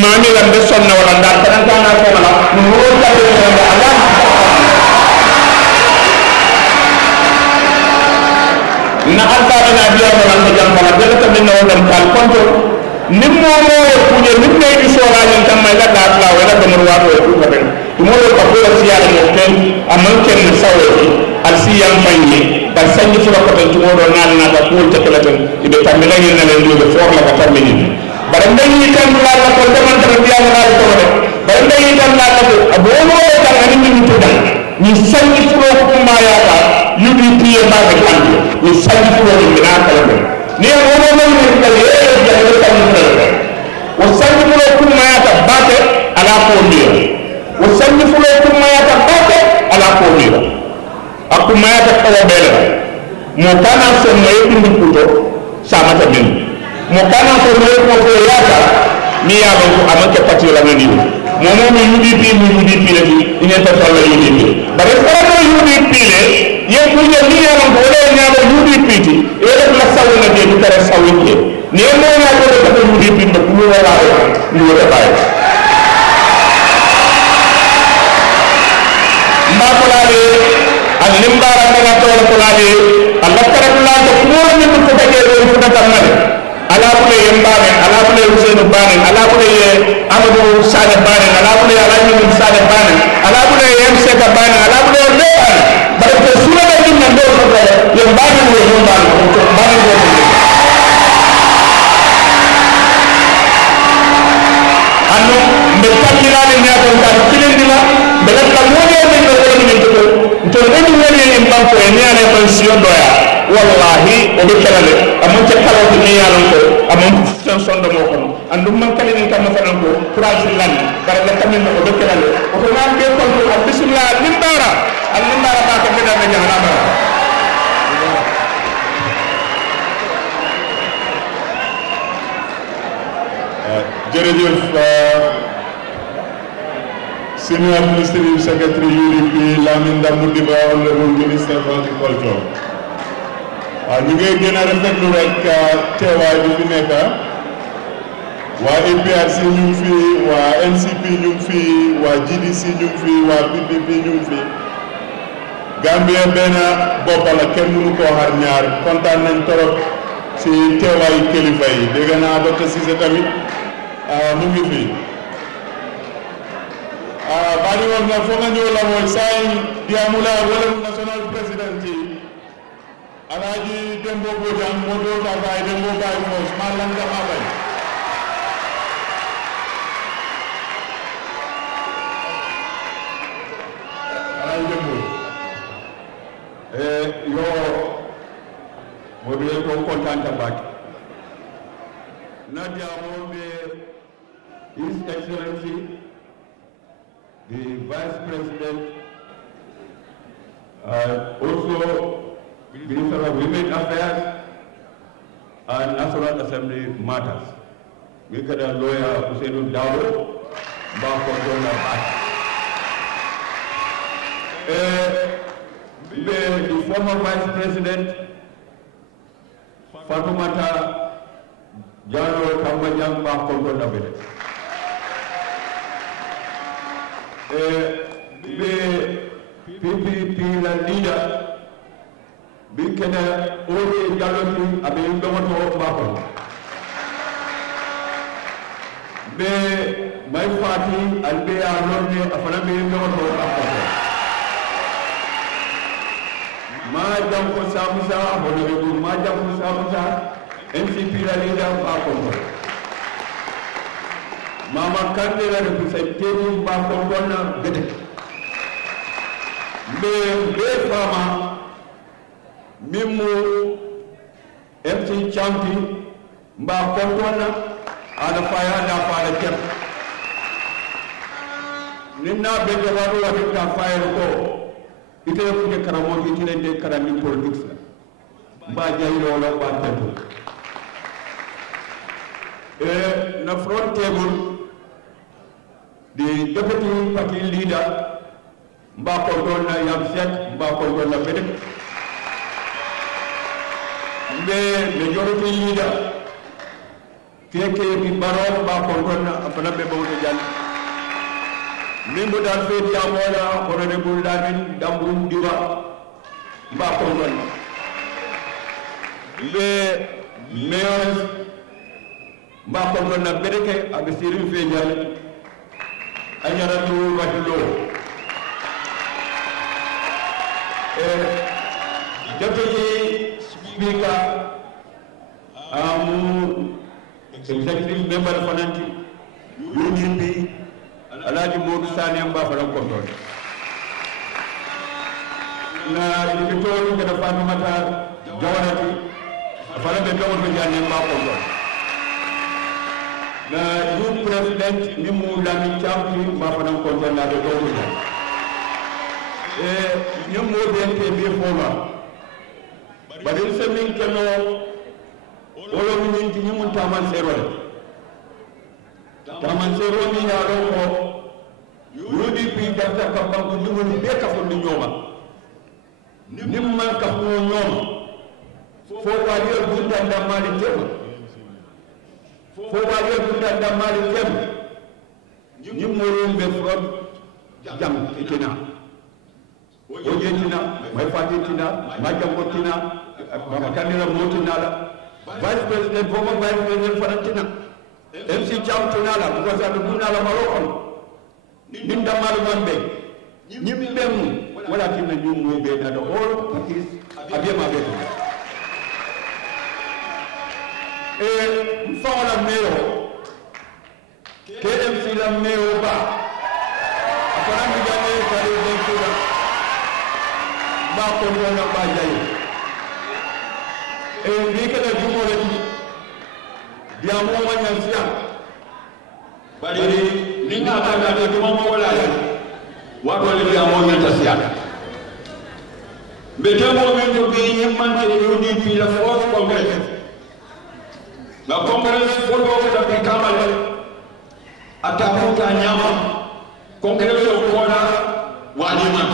mami la be sonna wala ndar tan tan na ko wala mo ta ko ala na alba na biya mo lan jam bala dela tamit na wala kal konto nimmo mo kuje nimme di sora ni tam may la la wala ko mo wato ko ko ben mo lo ko ko siya mo ken amman ken sawo al siyam fanyi da sanni fu ko tan mo do nan na da ko te ko tan ibe tamila ni na len do for la ka tamini bare ndey tan la la ko man tan biya mo na ko de bare ndey tan la ko abo mo tan ani ni tudan ni sanni fu ko ma ya ka UDP ba ga kan ni sanni fu ko ni na kala ni mo mo ni ka ye ya ko sanni fu o sanni fu ko ma ya ta ba te ala ko ni o sanni fu ko ma ya ta ba te ala ko ni aku ma ya ta ko bele mo kana so mo e bindu kuto sama ta bin mo kana so mo e ko ya ta ni ya ko amake pati la ni mo mi UDP le ni ta so la UDP bare ko UDP le ye ko ni ya ko le nya ko UDP ti e la sawu na de tare sawu ke ni mo na ko ko UDP ko ko wala ni wala bay ma ko la le al limbara na to ko la le Allah karamna ko ko ni ko ko ke ko ta tamale ala ko yembare ala ko Hussein Bane ala ko Amadou Sade Bane ala ko Alhaji Sade Bane ala ko MC Bane ala ko le bare ko sura da din nan do ko yembare ko yembare ko Bane ko anno mbe takila ni ya ko ta kilindila be la mo ne ko ni to ni woni en banko e ni ana pension doya wallahi o be kelale amon ci kala ko ni yalan ko amon sen sonde mo ko andum man kali ni kam fa ko courage lan bare la tamen o be kelale o ko man be ko bismillah limbara al limbara ba ko beda na jahanama jërëjëf Senior Administrative Secretary UDP Lamin Damudiba, Honorable Minister of Agriculture. ñu ngi gën a rafetlu rek teewaay bi fi nekk waa APRC ñu ngi fi waa NCP ñu ngi fi waa GDC ñu ngi fi waa PPP ñu ngi fi Gambia benn bopp la kenn mënu koo xar ñaar kontaan nañ torop si teewaayu kilifa yi dégg naa Dr. Cissé tamit mu ngi fi bari woon na fo nga ñëw la mooy say diamula wala national president yi Alhaji Dembo Bojang moo doon taxawaay Dembo Baye Foss maa lan nga maa bay Alhaji Dembo yo mo be ko kontaan ta baake Nadia Mombe, His Excellency, the Vice President, also Minister of Women Affairs and National Assembly Matters. We got a lawyer, Hussein Dawo, the former Vice President, Fatoumata Jano Kambanyang Bakongo Nabele. The PPP leader, Bikena Ode Jaloti, Abindomato Bakon. My party and they are not there, Afanabidomato Bakon. Majam Kosamusa, Honorable Majam Kosamusa, NCP leader Bakongo. Mama Kandela representative Bakongo na Gede. Me Fama Mimu MC Champi Bakongo na Adafaya na Fala Kem. Nina Bejawaru Adika Fire Go. Ite kuje Karamoji Tilende Karami politics. Bajairo la Batetu. Na front table, the deputy party leader, Mbakondona Yamsek, Mbakondona Benek, the majority leader, KK Baron, Mbakondona, Apanabe Bojan, Nimbu Danfe Diamola, Honorable Damin, Dambum Diva, Mbakondona, the mayors, Mbakondona na Bereke, Abisiru Fejal, Anyaratu Watulo. Deputy Speaker, Executive Member of Fananti, UDP, Alhaji Modu Sani Mbafaram Control. Na Dikitori Kada Fatumata Jawarati, Falambe Jawarati Jani Mbafaram. The new president, Nimu Lami Champi, Mafanam Control, the Doja. Nimu Dente Bifoma. But in Semin Kano, all of you in Nimu Taman Zero. Taman Zero Niaroko, UDP Data Kapaku, Nimu Beka for the Yoma. Nimma Kapu Yoma. For what you have done, the Mali Table. For what you have done, the Mali Table. You more be from Jam Kitina. Ojetina, my Fatitina, my Jamotina, Makanila Motinala, Vice President, former Vice President Fanatina, MC Cham Tunala, because I'm the Munala Morocco. Ninda Malumbe, Nimbem, what I can do will be that all parties Abema Beto. Fala Meo, KMC la Meo Ba, Aparami Jane Kari Ventura, Bakongo na Bajaye. ndike la jumo le dia mo wanya sia bari ninga ta ga jumo mo la wa ko le dia mo nyata sia mbete mo men to bi nyimante UDP la force congress la congress pour ko da bi kamale atafuta nyama congress ko na walima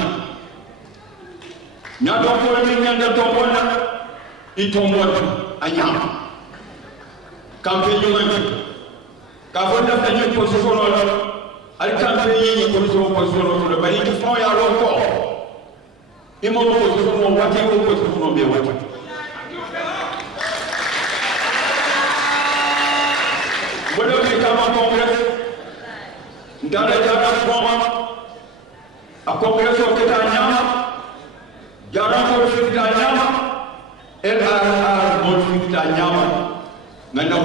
nyado ko mi nyanda to bona itombona anyama campagne ngati ka fonda tanyo position la al campagne ni position la bari ki fon ya ro ko imo position mo wati ko position mo be wati bodo ni kama congress ndara jara foma a congress o kita nyama jara ko kita nyama LRR mo kita nyama ngana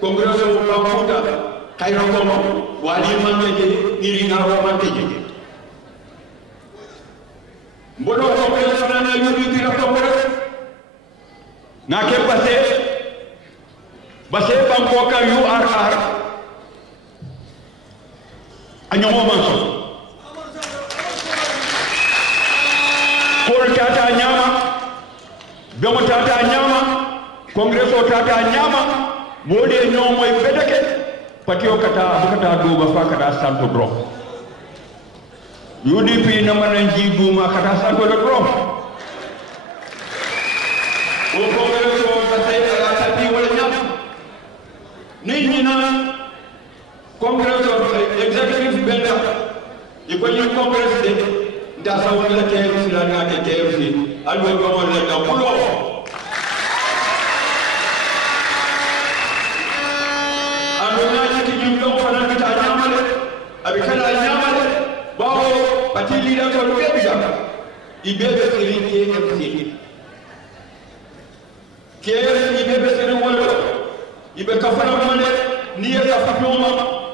congress o bakuta kayro ko wali mangeje iri na ro mangeje mbodo congress na UDP la congress na ke passé banko ka URR anyomo manso ko tata nyama bemo tata nyama congress o tata nyama mode ñomo e bedeke patio kata do ba fa kata santo dro UDP na man ji duma kata santo dro o congress o batay ala tati wala ñam ni na congress o executive benda e ko ñu congress de da sa wala teeru ci la na teeru ci alwa ko wala da bulo abikana nyamale bawo pati leader ko bebija ibebe siri KMC ibebe siri wala ibe kafara mane niye ka fatoma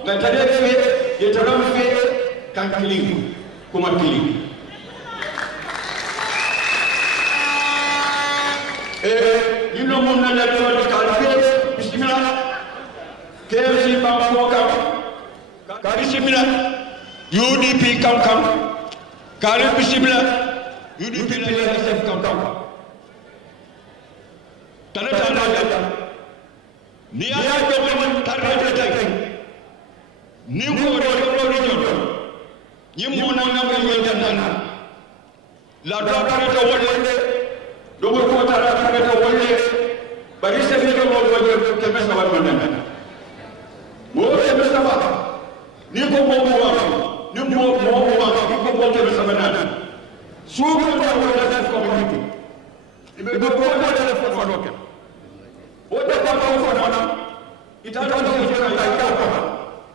na tadefe yetaramfe kan kilingu kuma kilingu yino mon na la do kalfe bismillah KMC bambo kari simila UDP kam kari bisimila UDP la SF kam tana ni ya do man tarata tay ni ko do ni jodo nyimo na ngam yo tan la do tarata wolle do ko tarata wolle bari se fi ko wolle ke mesa wa non mo ke mesa wa ni ko mo wa ni mo wa ni ko mo ke sama na su ko ta wala da ko ko ibe ko ko da da ko ko ke o da ko ko na ita da ko ke ka ta ko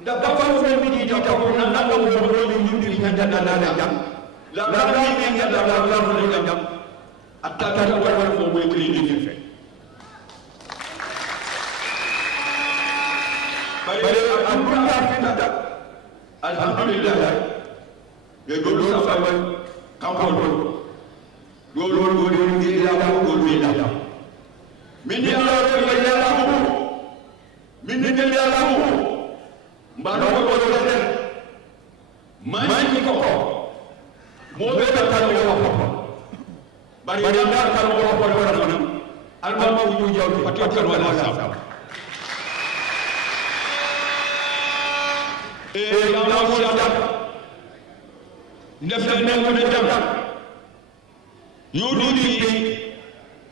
da ba ko mo mi di ta ko na na ko mo ni ni ni ta da da jam la ni ni da da la jam atta ta wala ko mo ke ni ni fe bari alhamdulillah be golu safa kampodo golu ngi la ko golu la min ya la ko min ni ya la ko mbano ko ko den man ko mo be ta ta ko bari ya ta ta ko ko alba ma wu jaw pati ko wala safa la mo siata ndef na ko de jam UDP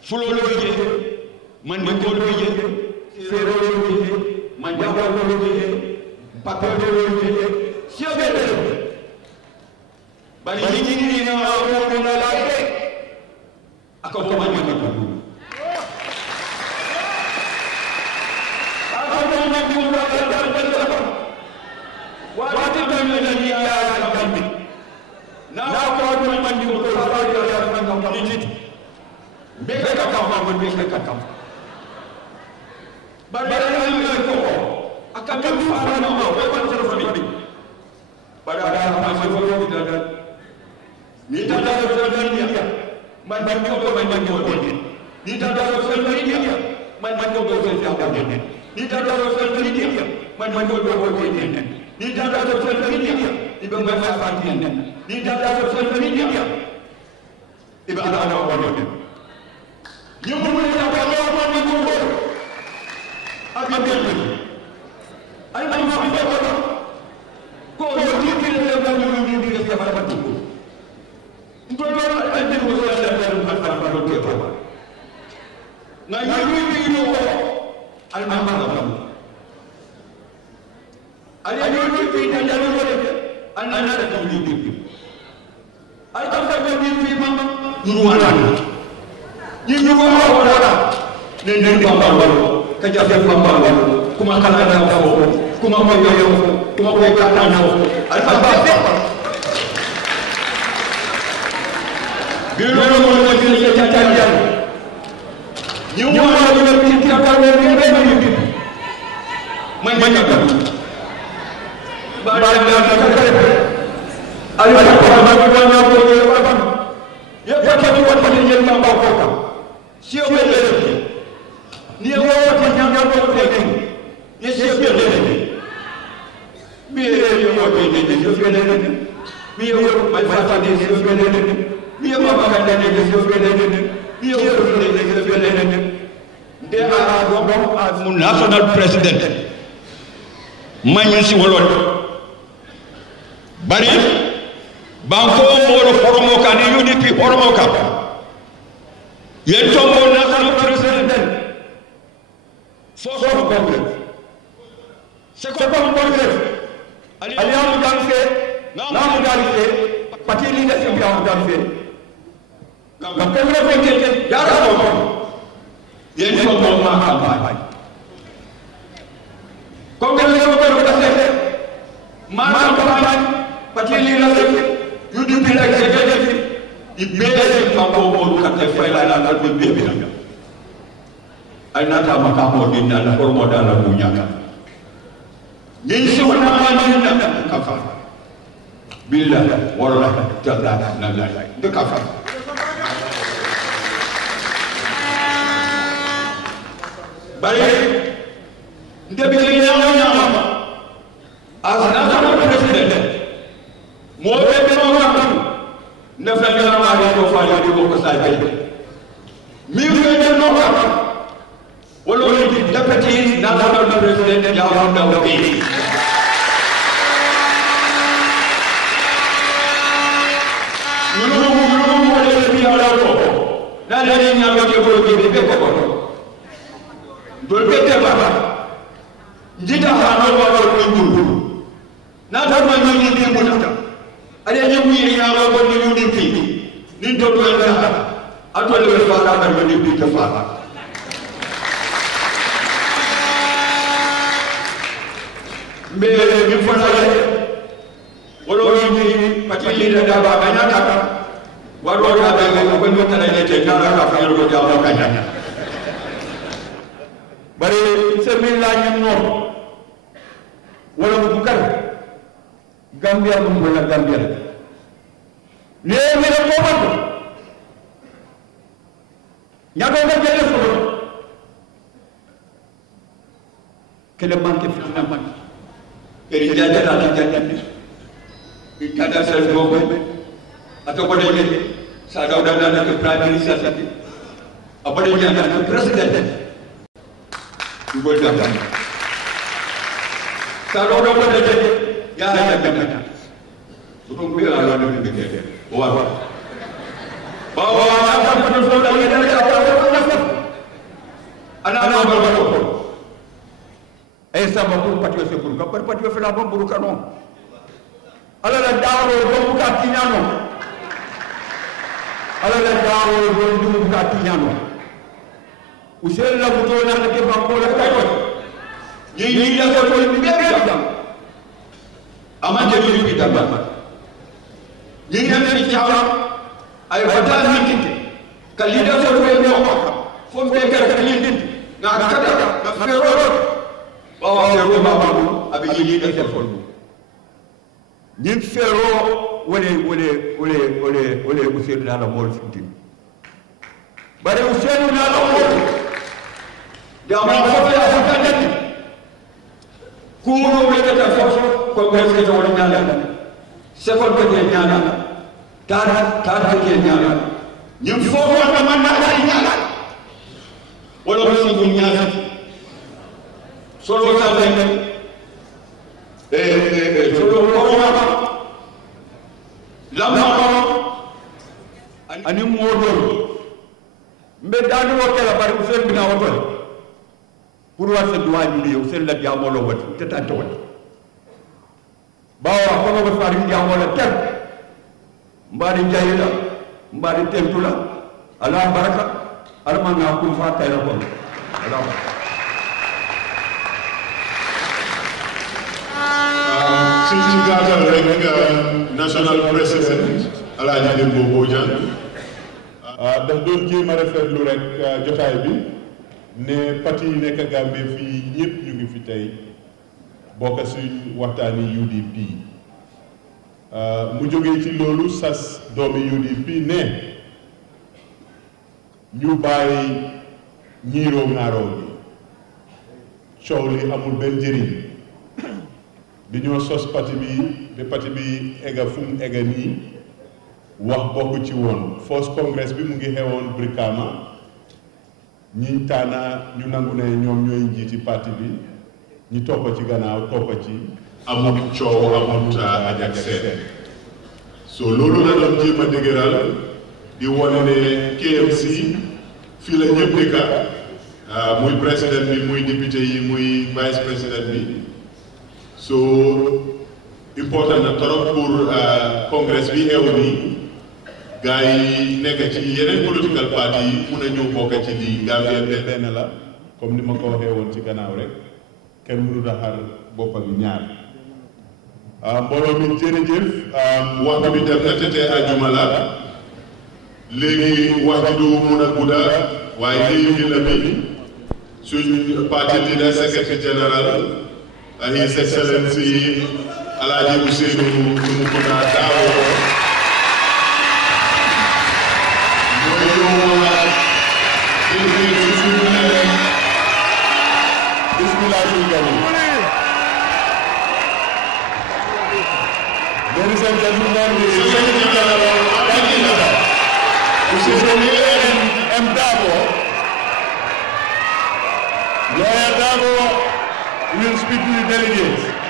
fulo lo bije man ko lo bije sero lo bije man jago lo bije pape lo bije siabe bari ni na ko na la ako bo man ko wati tamle ni ya kambi na ko do man di ko fa ya man kam ni be ka kam be ka kam bari ni ko akam fa na ma ko ban sero fami bari ada ma se fo ni da ni ta da so da ni ya man ko man ko ni data social media man ko go social media ni data social media man ko go media ni data social media ibe ma fa ni data social media ibe ana wa ñu mu la ko wa ni ko abi ay ma ko yo ti le ba ñu di ke fa ba tu ko lo ay de ko la la fa ko ke fa na ñu ni ko al ma ma ali ñu fi na jalu ko de an ana da ko ñu ay ta fa ko ni fi ma ñu wala ñu ko wala ne ne ko ba wala ka jafe ko ba wala kuma kala na ko kuma ko yo kuma ko ka ta na al fa ba bi lo mo ko ci ta ta ya ñu mo ko ci ta ta ne be be man man ka ba da ka al fa ba ba na ko yo ba ya ka ci wa ni ñen ma ba ko ka si o be ni wo ti ñam ñam ko te ni si o be mi yo mo be ni si o be mi yo ma fa ni si o be mi yo ma ba ka ni si o be mi yo ko ni si o be de a go as mu national president ma ñu si wolon bari banko mo horomo ka ni UDP horomo ka yen tombo national president first congress second congress aliamu danse namu danse parti leadership ya danse ga kemre fenke yara ko yen tombo ma campagne congress ko ko danse ma campagne parti leadership UDP executive ibeze kambo mo kate fayla na ko bebe ay nata makamo dinna na hormo dala bunyaka ni si wona man na kafa billah wallahi talla na la de kafa bari ndebi ni nyama as national president mo bebe mo na fa na ma ko fa ya ko ko sa be mi wede no ka wala ni deputy national president ya wa da wa be no le bi ala ko na le ni nya ko ko be ko do be te baba njita ha no wa ko ngul na ta ma ni ni mo ta ale ñew yi ñaalo ko ni UDP ni do do la atole be fa ka ba ni UDP fa me mi fa la wolo ni pati ni da ba ba nya ta wa do ta be ko no ta ne te ka ka fa ko ja ba ka nya bare se mi la ñam no wala bu kar Gambia mo la Gambia ne mi la ko ba nya ko ga jere so kele banke fi na man eri jaja la jaja ni kada sel go ato ko de sa daw da na ke prime minister abade nya na president ngol da sa daw da ko de ya ya beta so ko ya la ni bete wa ba na ko so da ya da ta ana ba ko ay sama ko patio se pour ka patio fe la bon buru kano ala la dawo do bu ka tinyano ala la dawo do bu ka tinyano usel la buto na ke banko la ka ko ni da ko ni be da amante ni bi da ba ni na ni chawa ay wata ni kite kalida so be no fo be ka kalida na kada na fero wa fero ma ba abi ni da telefon ni fero wole usel da la mol futi bari usenu na lawo jama fa ya hakati kuno wele ta foso ko beske to woni nyala sekol ko de nyala ta ke nyala ñim fofo na man na nyala wala ko sibu nyala solo ta den solo ko ma lamma ani modol mbe dani wokela bari usen bina wotol pour wasa duwani ni usen la diamolo wati tata to wati bawa ko ko fari diamolo tek mbari jayila mbari tentula ala baraka armanga ku fa tay ko ala Since got national president Alaaji Dembo Bojang daf doon jéem a rafetlu rek jotaay bi ne parti yi nekk Gambie fii ñëpp ñu ngi fi tey bokk suñ waxtaani UDP mu jógee ci loolu sas doomi UDP ne ñu bàyyi ñiiroo ŋaaroo gi coow li amul benn njëriñ bi ñoo sos parti bi ba parti bi egga fu mu egga nii wax bokk ci woon first congress bi mu ngi xewoon Brikama ñiñ taana ñu nangu ne ñoom ñooy njiiti parti bi ñi toppa ci gannaaw toppa ci amut coow amut ajak seen so loolu la doon jéem a dëgëral di wane ne KMC fii la ñëpp dëkka muy président bi muy député yi muy vice président bi so important na trop pour congrès bi xew nii gars yi nekk ci yeneen political party yi mun a ñëw bokk ci lii Gambien benn la comme ni ma ko waxee woon ci gannaaw rek kenn mënu da xar boppa bi ñaar mbooloo mi jërëjëf waxtu bi dem na te ajuma la léegi wax ji du mun a gudda waaye léegi la bi suñ parti leader secrétaire général His Excellency Alhaji Ousainou Tounkouta Darboe Ladies and gentlemen, the Secretary General, Ousainou M. Darboe. Lawyer Darboe will speak to the delegates.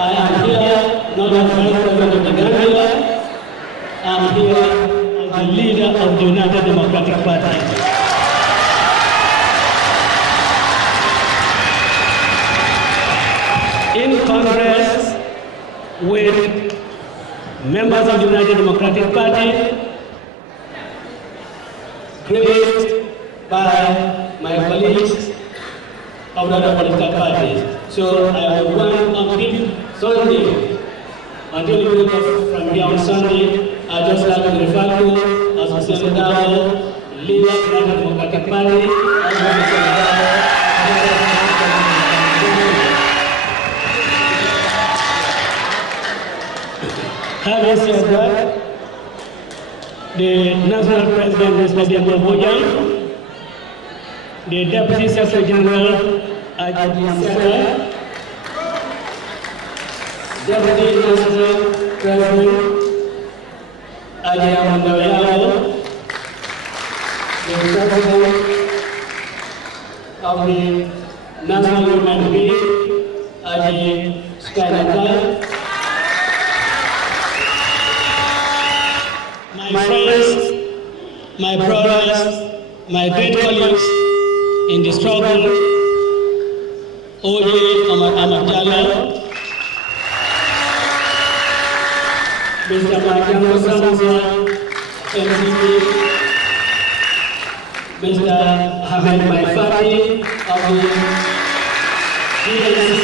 I am here not as Vice President of the Gambia, the leader of the United Democratic Party. In Congress with members of the United Democratic Party, graced by my colleagues of the other political parties. So I will run until Sunday, until we wake up from here on Sunday. I just like to refer to as Mr. Dabo, leader of the United Democratic Party, as Mr. Dabo. Having said that, the National President, Mr. Dabo Bojan, the Deputy Secretary General, Ajay Seta, Deputy National President, Ajay Amandawayao, the President of the National Women League, Ajay Skylanka, my friends, my brothers, my great colleagues in the struggle, Oye Amadjala, Mr. Makiamo Samuza, MCP, Mr. Ahmed Maifati of the GNC,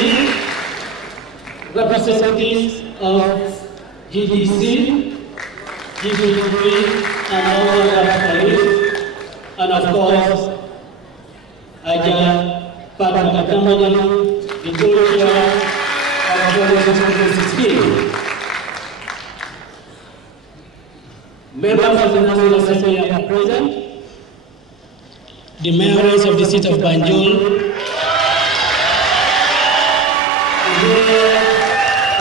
representatives of GDC, GDP, and all other colleagues, and of course, Aja Fatou the co-chair of 2016. Members of the National Assembly are present, the mayors of the city of Banjul, the mayor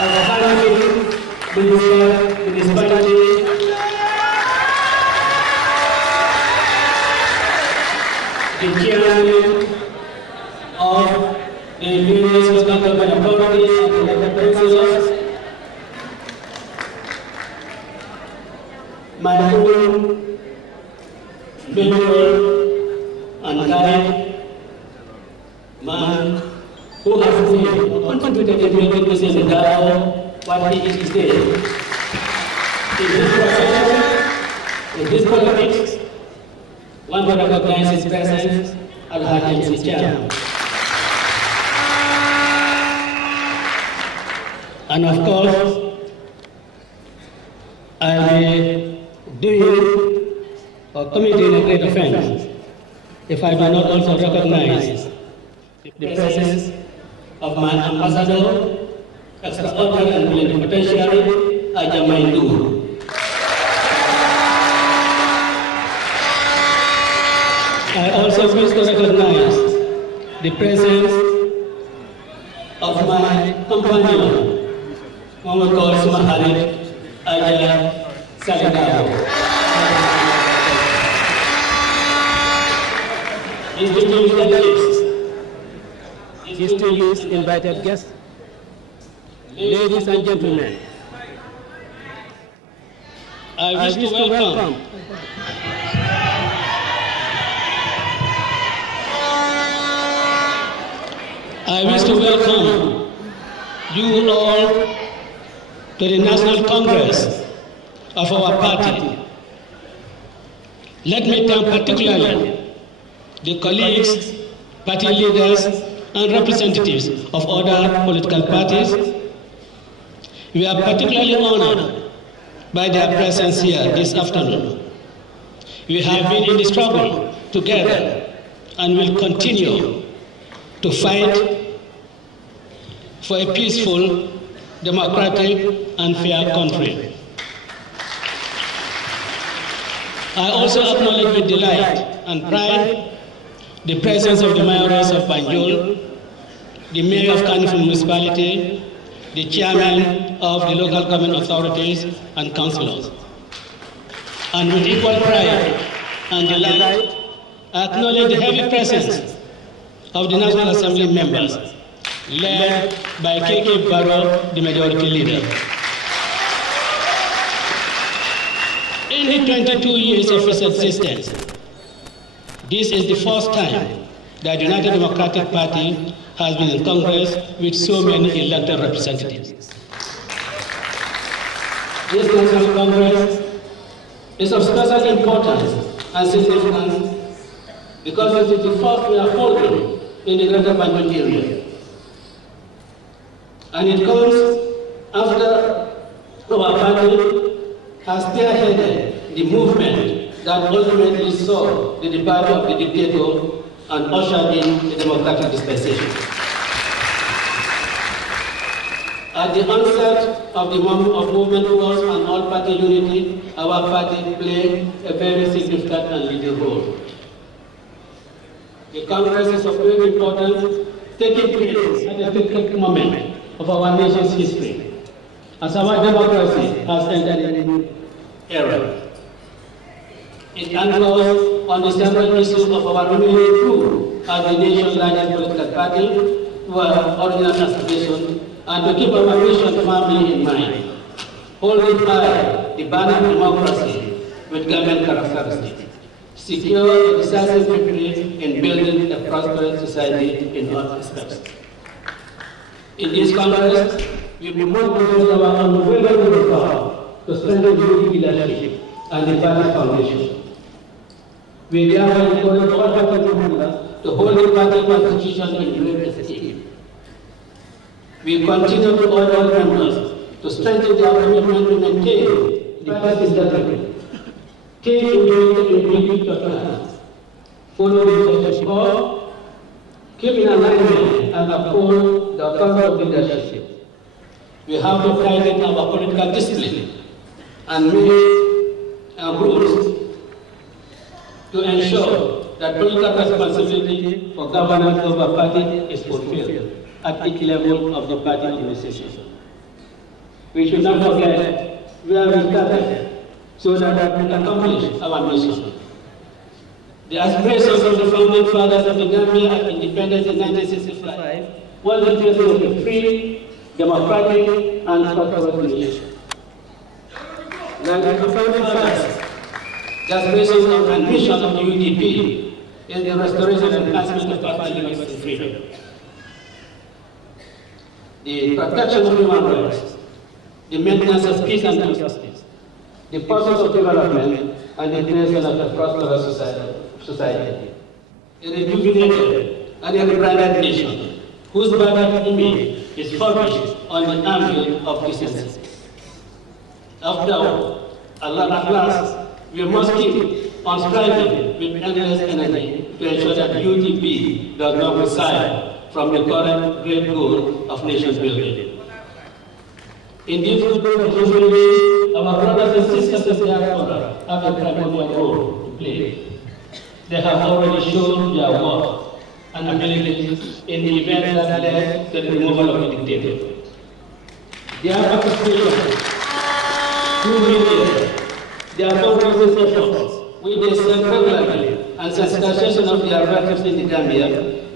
of Banjul municipality, the chairman of the various local government authorities and the elected councillors, my own mentor and guide, man who has been contributed to making Mr. Dabo what he is today. In this profession, in this politics, one will recognize his presence at the Hajj Chair. And of course, I will do you or committing a great offense if I do not also recognize the presence of my ambassador, extraordinary and plenipotentiary, Ajamaidu. I also wish to recognize the presence of my companion, whom we call Sumaharit Aja Salidao. Distinguished delegates, distinguished invited guests, ladies and gentlemen, I wish to welcome you all to the National Congress of our party. Let me thank particularly the colleagues, party leaders, and representatives of other political parties. We are particularly honored by their presence here this afternoon. We have been in the struggle together and will continue to fight for a peaceful, democratic, and fair country. I also acknowledge with delight and pride the presence of the mayors of Banjul, the mayor of Kanifing municipality, the chairman of the local government authorities and councillors. And with equal pride and delight, I acknowledge the heavy presence of the National Assembly members, led by KK Barrow, the majority leader. In the 22 years of its existence, this is the first time that the United Democratic Party has been in Congress with so many elected representatives. This National Congress is of special importance and significance because it is the first we are holding in the Greater Banjul area. And it comes after our party has spearheaded the movement that ultimately saw the departure of the dictator and ushered in the democratic dispensation. At the onset of the movement towards an all-party unity, our party played a very significant and leading role. The Congress is of great importance, taking place at a critical moment of our nation's history, as our democracy has entered a new era. It anchors on the several issues of our remaining true as the nation's largest political party to our original aspiration and to keep our mission firmly in mind, holding high the banner of democracy with government characteristics, secure a decisive victory in building a prosperous society in all aspects. In this Congress, we promote our unwavering resolve to strengthen UDP leadership and the party foundation. We therefore encourage all party members to hold the party constitution in great esteem. We continue to urge all members to strengthen their commitment to maintain the party's integrity, take individual plans, follow the leadership of, keep in alignment and uphold the authority of leadership. We have to tighten our political discipline and make rules to ensure that political responsibility for governance of a party is fulfilled at each level of the party organization. We should not forget where we started so that we can accomplish our mission. The aspirations of the founding fathers of the Gambia at independence in 1965 was the creation of a free, democratic, and prosperous nation. Like the founding fathers, the aspirations and mission of the UDP is the restoration and enhancement of party liberty and freedom, the protection of human rights, the maintenance of peace and justice, the pursuit of development, and the creation of a prosperous society. A rejuvenated and a rebranded nation whose battered image is focused on the anvil of decency. After all, at last, we must keep on striving with endless energy to ensure that UDP does not reside from the current great goal of nation building. In this good responsibility, our brothers and sisters in the diaspora have a primordial role to play. They have already shown their worth and abilities in the events that led to the removal of the dictator. Their participation through media, their fundraising efforts, which they serve regularly, and sensitization of their relatives in the Gambia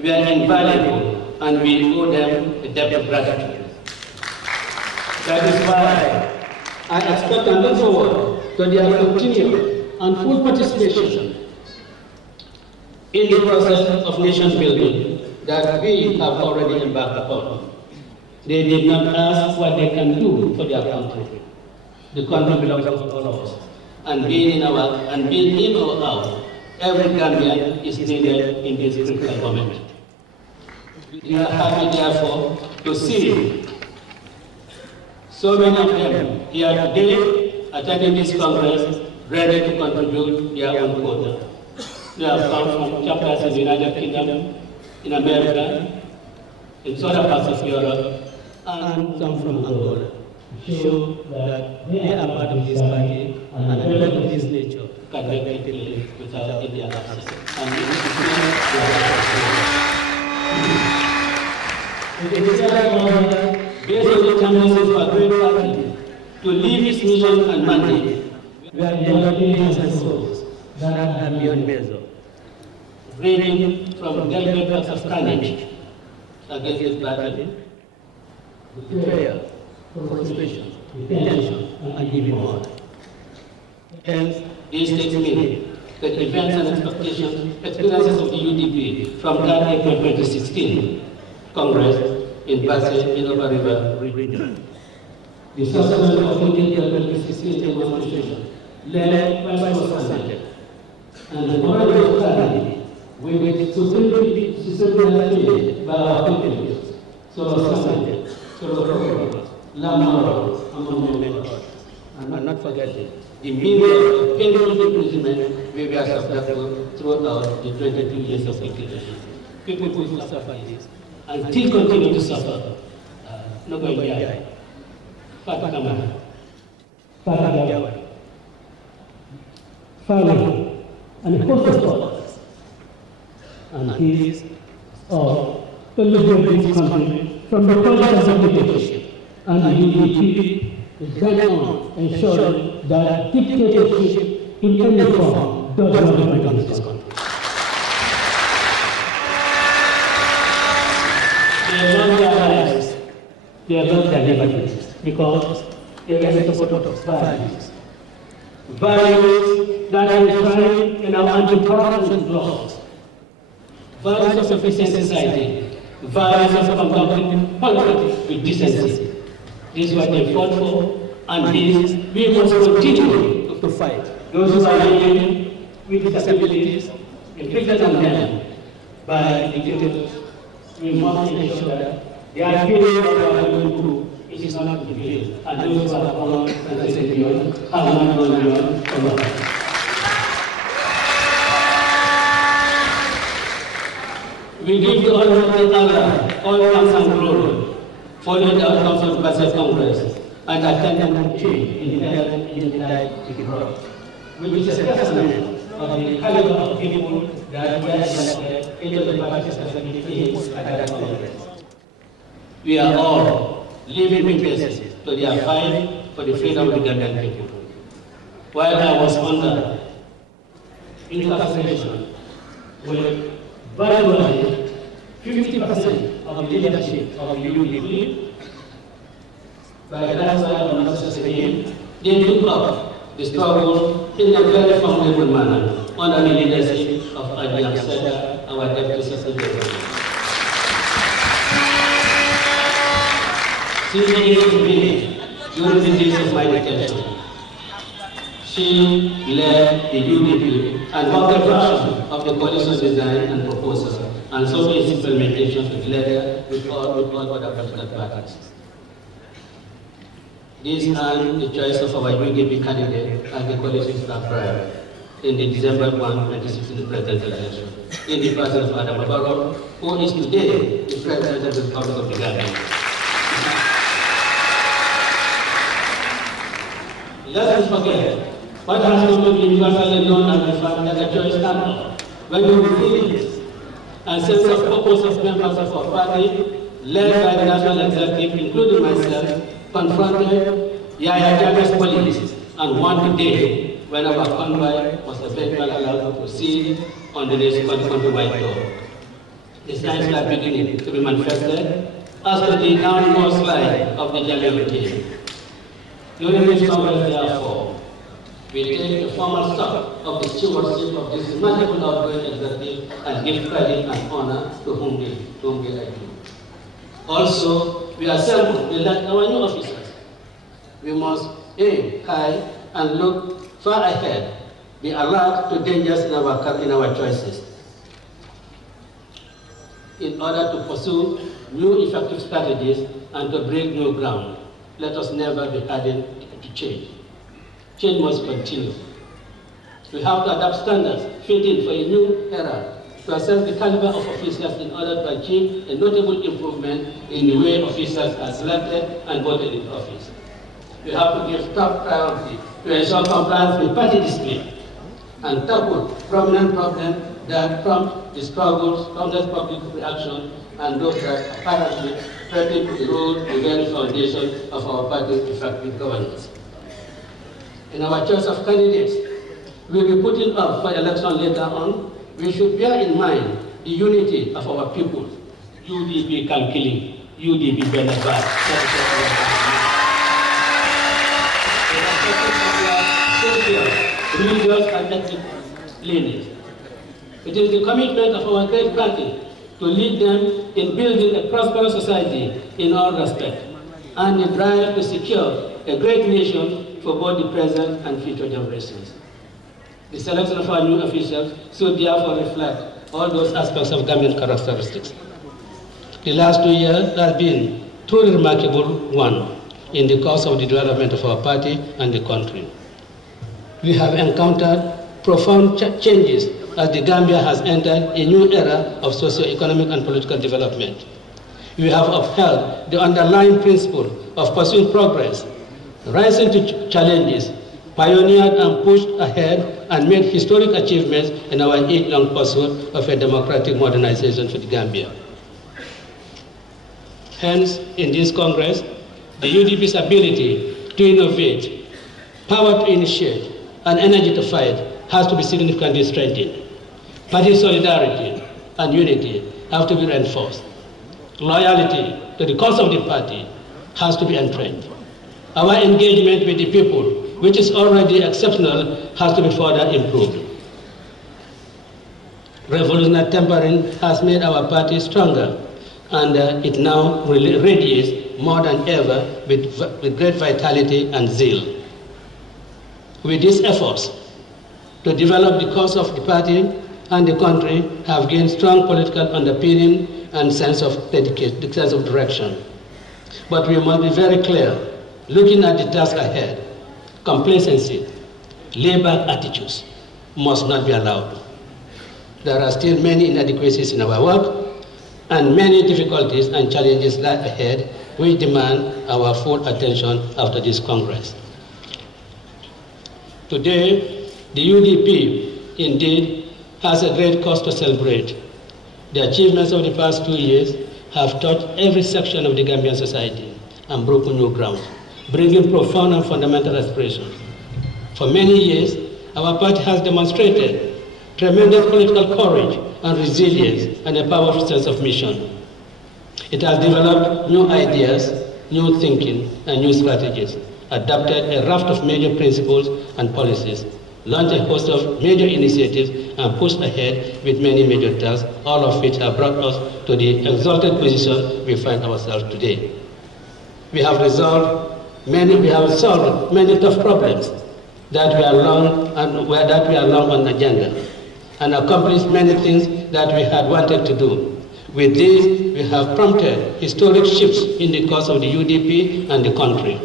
were invaluable, and we owe them a debt of gratitude. That is why I expect and look forward to their continued and full participation in the process of nation building that we have already embarked upon. They did not ask what they can do for their country. The country belongs to all of us. And being in or out, every Gambian is needed in this critical moment. We are happy, therefore, to see so many of them here today attending this Congress, ready to contribute their own quota. They have come from chapters in the United Kingdom, in America, in other parts of Europe, and some from Angola, to show that they are part of this party and a event of this nature can make it without India absence. It is based on the chances for a great party to leave its mission and mandate, where the opportunities and souls that are beyond measure, ranging from deliberate acts of carnage against this party, betrayal, frustration, detention, and even more. Hence, this takes me the events and experiences of the UDP from that April 2016 Congress in Basse in Upper River region. The success of the April 2016 demonstration led by Fatou and the moral of study with sustainability by our people, Solo Sunday, Solo Program, Lamaro, among many others. And not forgetting the millions of painful imprisonment we were subjected throughout the 22 years of dictatorship. People who suffer this and still continue to suffer. Nobody died. Fatou, Fatou, and a host of others. And he is all to liberate this country from the clutches of dictatorship. And the UDP is bent on ensuring that dictatorship in any form does not return to this country. They have lost their lives, they have lost their liberties, because they are support of values. Values that are enshrined in our anti-corruption laws. Values of efficient society. Values of conducting politics with decency. This is what they fought for, and this we must continue to fight. Those who are living with disabilities, inflicted on them by dictators, we must ensure that their feeling of our human group is not fulfilled, and those who are born and raised beyond have not gone beyond Allah. We give to Almighty Allah all thanks and glory, following the outcomes of the Basse Congress and attending change in the health and the life of the world, which is a testament of the caliber of people that were elected into the participation at that Congress. We are all living witnesses to their fight for the freedom of the Gambian people. While I was under incarceration with valuably 50% of the leadership of the UDP, by the last time they took up the struggle in a very formidable manner under the leadership of Adrian Seda, our Deputy Secretary. She engaged me during the days of my detention. She led the UDP and worked the version of the coalition design and proposal, and so its implementation together with all other affected parties. This earned the choice of our UDP candidate as the coalition staff driver in the December 1, 2016 presidential election, in the person of Adam Barrow, who is today the President of the Republic of the Gambia. Let's not forget what has come to be universally known as the fact that the choice stands when we feel this and sense of purpose of members of our party, led by the National Executive, including myself, confronted Yahya Jammeh's policies and one day when our convoy was eventually allowed to proceed on the next countrywide tour. The signs are beginning to be manifested as to the downward slide of the Jammeh regime. During this Congress, therefore, we take a formal stock of the stewardship of this remarkable outgoing executive and give credit and honor to whom we are due. Also, we assemble, we elect our new officers. We must aim high and look far ahead, be alert to dangers in our choices. In order to pursue new effective strategies and to break new ground, let us never be hardened to change. Change must continue. We have to adapt standards fitting for a new era to assess the caliber of officers in order to achieve a notable improvement in the way officers are selected and voted in office. We have to give top priority to ensure compliance with party discipline and tackle prominent problems that prompt the struggles, prominent public reaction, and those that apparently threaten to erode the very foundation of our party's effective governance. In our choice of candidates, we will be putting up for election later on. We should bear in mind the unity of our people. UDP Kalkili, UDP Benabar. Social leaders and ethnic leaders. It is the commitment of our great party to lead them in building a prosperous society in all respects, and the drive to secure a great nation for both the present and future generations. The selection of our new officials should therefore reflect all those aspects of Gambian characteristics. The last 2 years has been truly remarkable one in the course of the development of our party and the country. We have encountered profound changes as the Gambia has entered a new era of socio-economic and political development. We have upheld the underlying principle of pursuing progress, rising to challenges, pioneered and pushed ahead, and made historic achievements in our age-long pursuit of a democratic modernization for the Gambia. Hence, in this Congress, the UDP's ability to innovate, power to initiate, and energy to fight has to be significantly strengthened. Party solidarity and unity have to be reinforced. Loyalty to the cause of the party has to be entrenched. Our engagement with the people, which is already exceptional, has to be further improved. Revolutionary tempering has made our party stronger, and it now really radiates more than ever with great vitality and zeal. With these efforts to develop the cause of the party and the country have gained strong political underpinning and sense of dedication, sense of direction. But we must be very clear, looking at the task ahead. Complacency, laid-back attitudes must not be allowed. There are still many inadequacies in our work, and many difficulties and challenges lie ahead which demand our full attention after this Congress. Today, the UDP indeed has a great cause to celebrate. The achievements of the past 2 years have touched every section of the Gambian society and broken new ground, bringing profound and fundamental aspirations. For many years, our party has demonstrated tremendous political courage and resilience and a powerful sense of mission. It has developed new ideas, new thinking, and new strategies, adopted a raft of major principles and policies, launched a host of major initiatives, and pushed ahead with many major tasks, all of which have brought us to the exalted position we find ourselves today. We have solved many tough problems that we are long on the agenda, and accomplished many things that we had wanted to do. With this, we have prompted historic shifts in the course of the UDP and the country.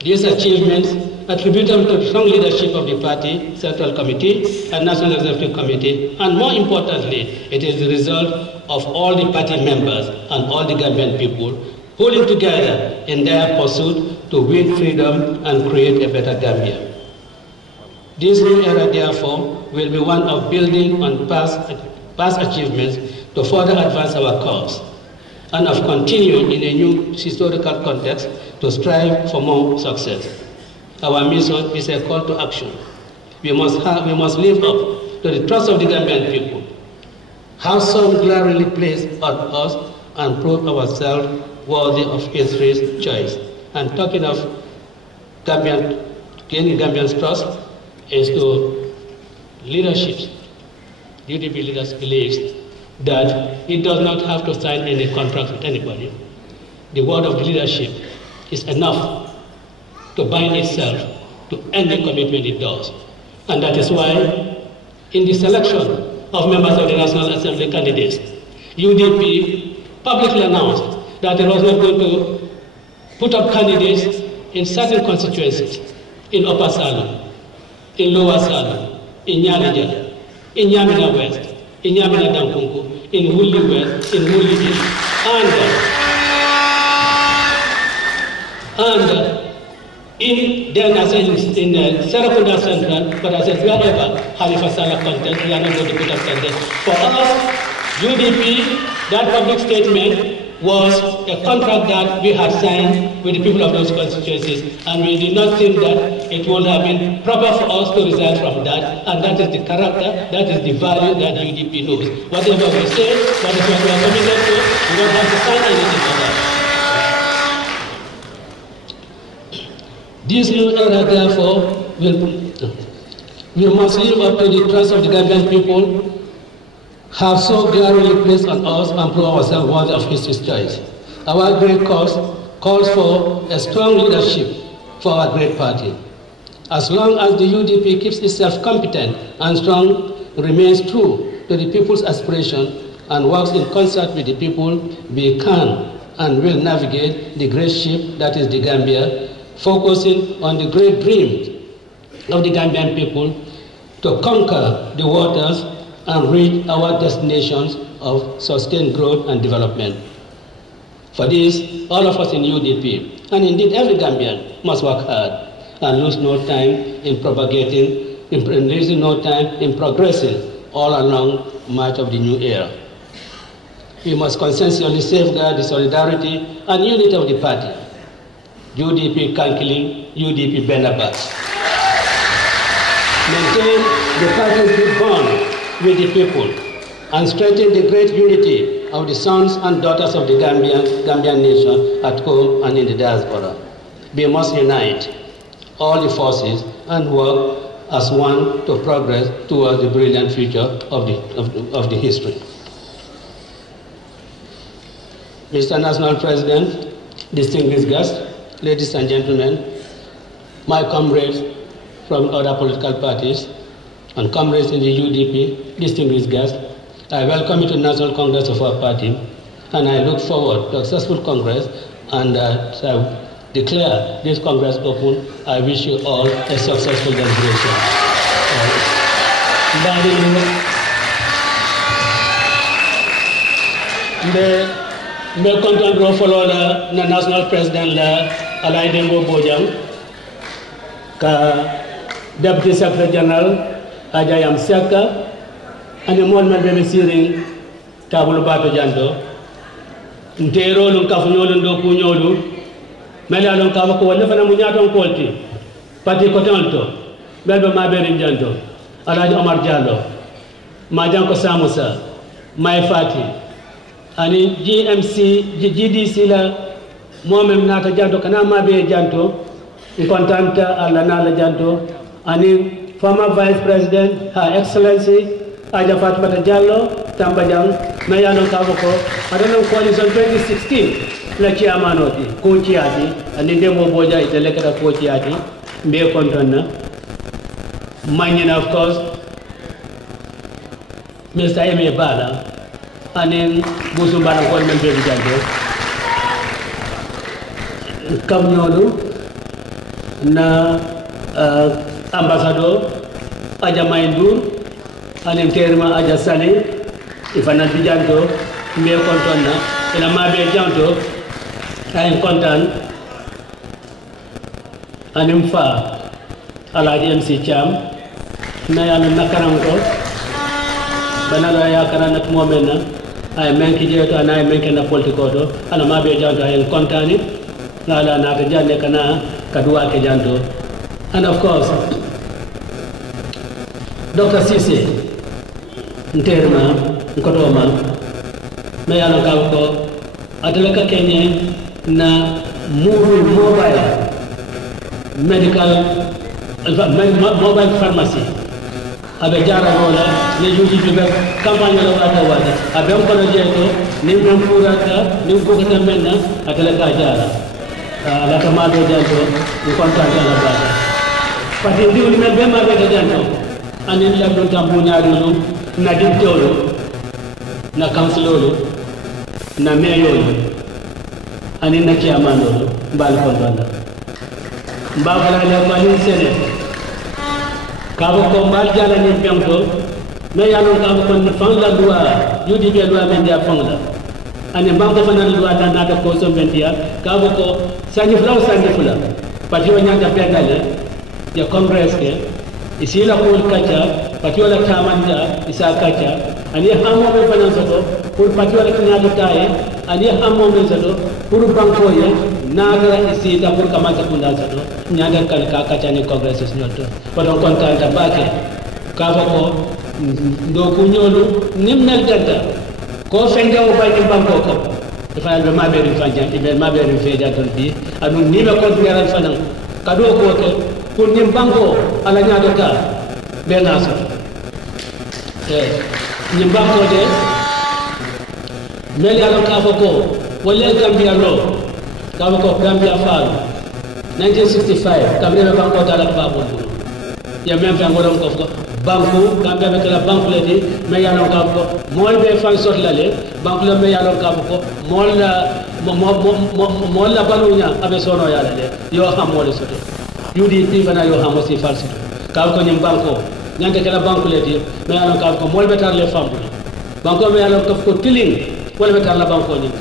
These achievements attributable to the strong leadership of the party, Central Committee, and National Executive Committee, and more importantly, it is the result of all the party members and all the Gambian people pulling together in their pursuit to win freedom and create a better Gambia. This new era, therefore, will be one of building on past achievements to further advance our cause, and of continuing in a new historical context to strive for more success. Our mission is a call to action. We must live up to the trust of the Gambian people, have some glaringly placed on us, and prove ourselves worthy of history's choice. And talking of gaining Gambians' trust is to leadership. UDP leaders believe that it does not have to sign any contract with anybody. The word of the leadership is enough to bind itself to any commitment it does. And that is why, in the selection of members of the National Assembly candidates, UDP publicly announced that it was not going to put up candidates in certain constituencies, in Upper Salem, in Lower Salem, in Nyalija, in Nyamina West, in Nyamina Dankunku, in Wuli West, in Wuli East, and in Serakunda Central, but as wherever Halifa Salah contest, we are not going to put up candidates. For us, UDP, that public statement was a contract that we had signed with the people of those constituencies, and we did not think that it would have been proper for us to resign from that, and that is the character, that is the value that UDP knows. Whatever we say, that is what we are committed to, we don't have to sign anything for that. This new era, therefore, we must live up to the trust of the Gambian people, have so glaringly placed on us and prove ourselves worthy of history's choice. Our great cause calls for a strong leadership for our great party. As long as the UDP keeps itself competent and strong, remains true to the people's aspiration, and works in concert with the people, we can and will navigate the great ship that is the Gambia, focusing on the great dream of the Gambian people to conquer the waters and reach our destinations of sustained growth and development. For this, all of us in UDP, and indeed every Gambian, must work hard and lose no time in propagating, losing no time in progressing all along march of the new era. We must conscientiously safeguard the solidarity and unity of the party. UDP Kankiling, UDP Benabat. Maintain the party's good bond with the people and strengthen the great unity of the sons and daughters of the Gambian nation at home and in the diaspora. We must unite all the forces and work as one to progress towards the brilliant future of the history. Mr. National President, distinguished guests, ladies and gentlemen, my comrades from other political parties, and comrades in the UDP, distinguished guests, I welcome you to the National Congress of our party, and I look forward to a successful Congress, and I declare this Congress open. I wish you all a successful celebration. Me kontaan ro follow la na national president la Alay Dembo Bojang ka deputy secretary general Ajayam Seka ane mon man be siring tabulu bato janto ntero lu kafu nyolu ndo ku nyolu mele alon ka ko wala fana mu nyaton kolti pati ko tanto belbe ma be janto Alhaji Omar Diallo ma janko Samusa may Fati ani GDC la momem nata janto kana ma be janto kontanta alla nala janto ani former vice president her excellency Aja Fatmata Diallo Tambajang mayano kaboko adano coalition 2016 la chairmanoti ko chiati ani demo boja itelekata ko chiati be kontonna manyina of course Mr. Eme Bala and Busu Bala Government President Kamnyolu na Ambassador Aja Maindur and Terma Aja Sani Ifana Bijanto Mbe Kontona ina Mabe Janto ay kontan anim fa Alhaji MC Cham na yalla nakaram ko banala ya karana to momena ay menki jeto ana menki na politiko to ana mabe janto ay kontani ngala na ta janne kana kadua ke janto. And of course Dr. Sise Nterma Nkodoma me yalla ka ko atalaka kenye na mobile medical mobile pharmacy abe jara rola ne juji be campagne la wata wata abe on kono jeto ni mem purata ni ko kata menna atala ka jara la kama do janto ni kontan la bata pati ndi ni be ma be janto anen la don tambu nyaari no na dictoro na councilolo na mayor anen na chairman mbal kontan mbagala la mali sene kabo ko mal jala ni pemto me yalo kabo ko fang la loi UDP loi men dia fang la ane mbako fana loi da na ko so bendia kabo ko sanji fula pati wa nyanga pedale ya congress ke isila ko kacha pati wala tamanda isa kacha ani hamo be fana soto pour pati wala kana do taye ani hamo be soto pour banko ye naga isida pour kamata kunda soto nyaga kal ka kacha ni congress noto podon kontanta bake kava ko ndo ku nyolu nimmel data ko fende o bayni banko ko ifa be mabere fanja ibe mabere fe janton bi adu ni be ko ngaral fanan kado ko ke pour ñim banko ala ñaato ta be naso ñim banko de mel yalla ka fa ko wala Gambia lo ka fa ko Gambia faal 1965 kambe be banko ta la babul ya même fa ngorom ko banku Gambia be kala banku le di me yalla ka ko mol be fan sot la le banku le me yalla ka ko mol la balunya abe sono yalla le yo xam mol soto UDP fana yo xam aussi fal soto ka ko ñim banko ñante kala banku le di me yalla ka ko mol be tar le fambu banko me yalla ko tiling wala be tar la banko ñim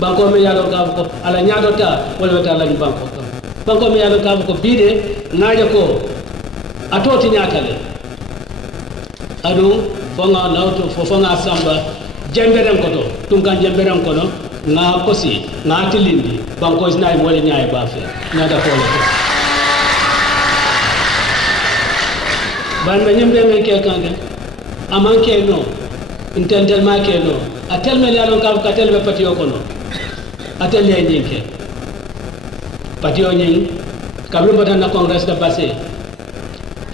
banko me yalla ka ko ala ñaato ta wala be tar la ñu banko me yalla ka ko bide naaje ko atoti ñaatale adu fonga nawto fonga samba jemberen koto tunkan jemberen kono nga kosi nga tilindi banko isnay mole nyaay bafe nada ko le ban ma nyimbe me ke kande aman ke no intentel ma ke no atel me yalon ka tel be patio kono atel le nyinke patio nyin kablu batan na congress da passé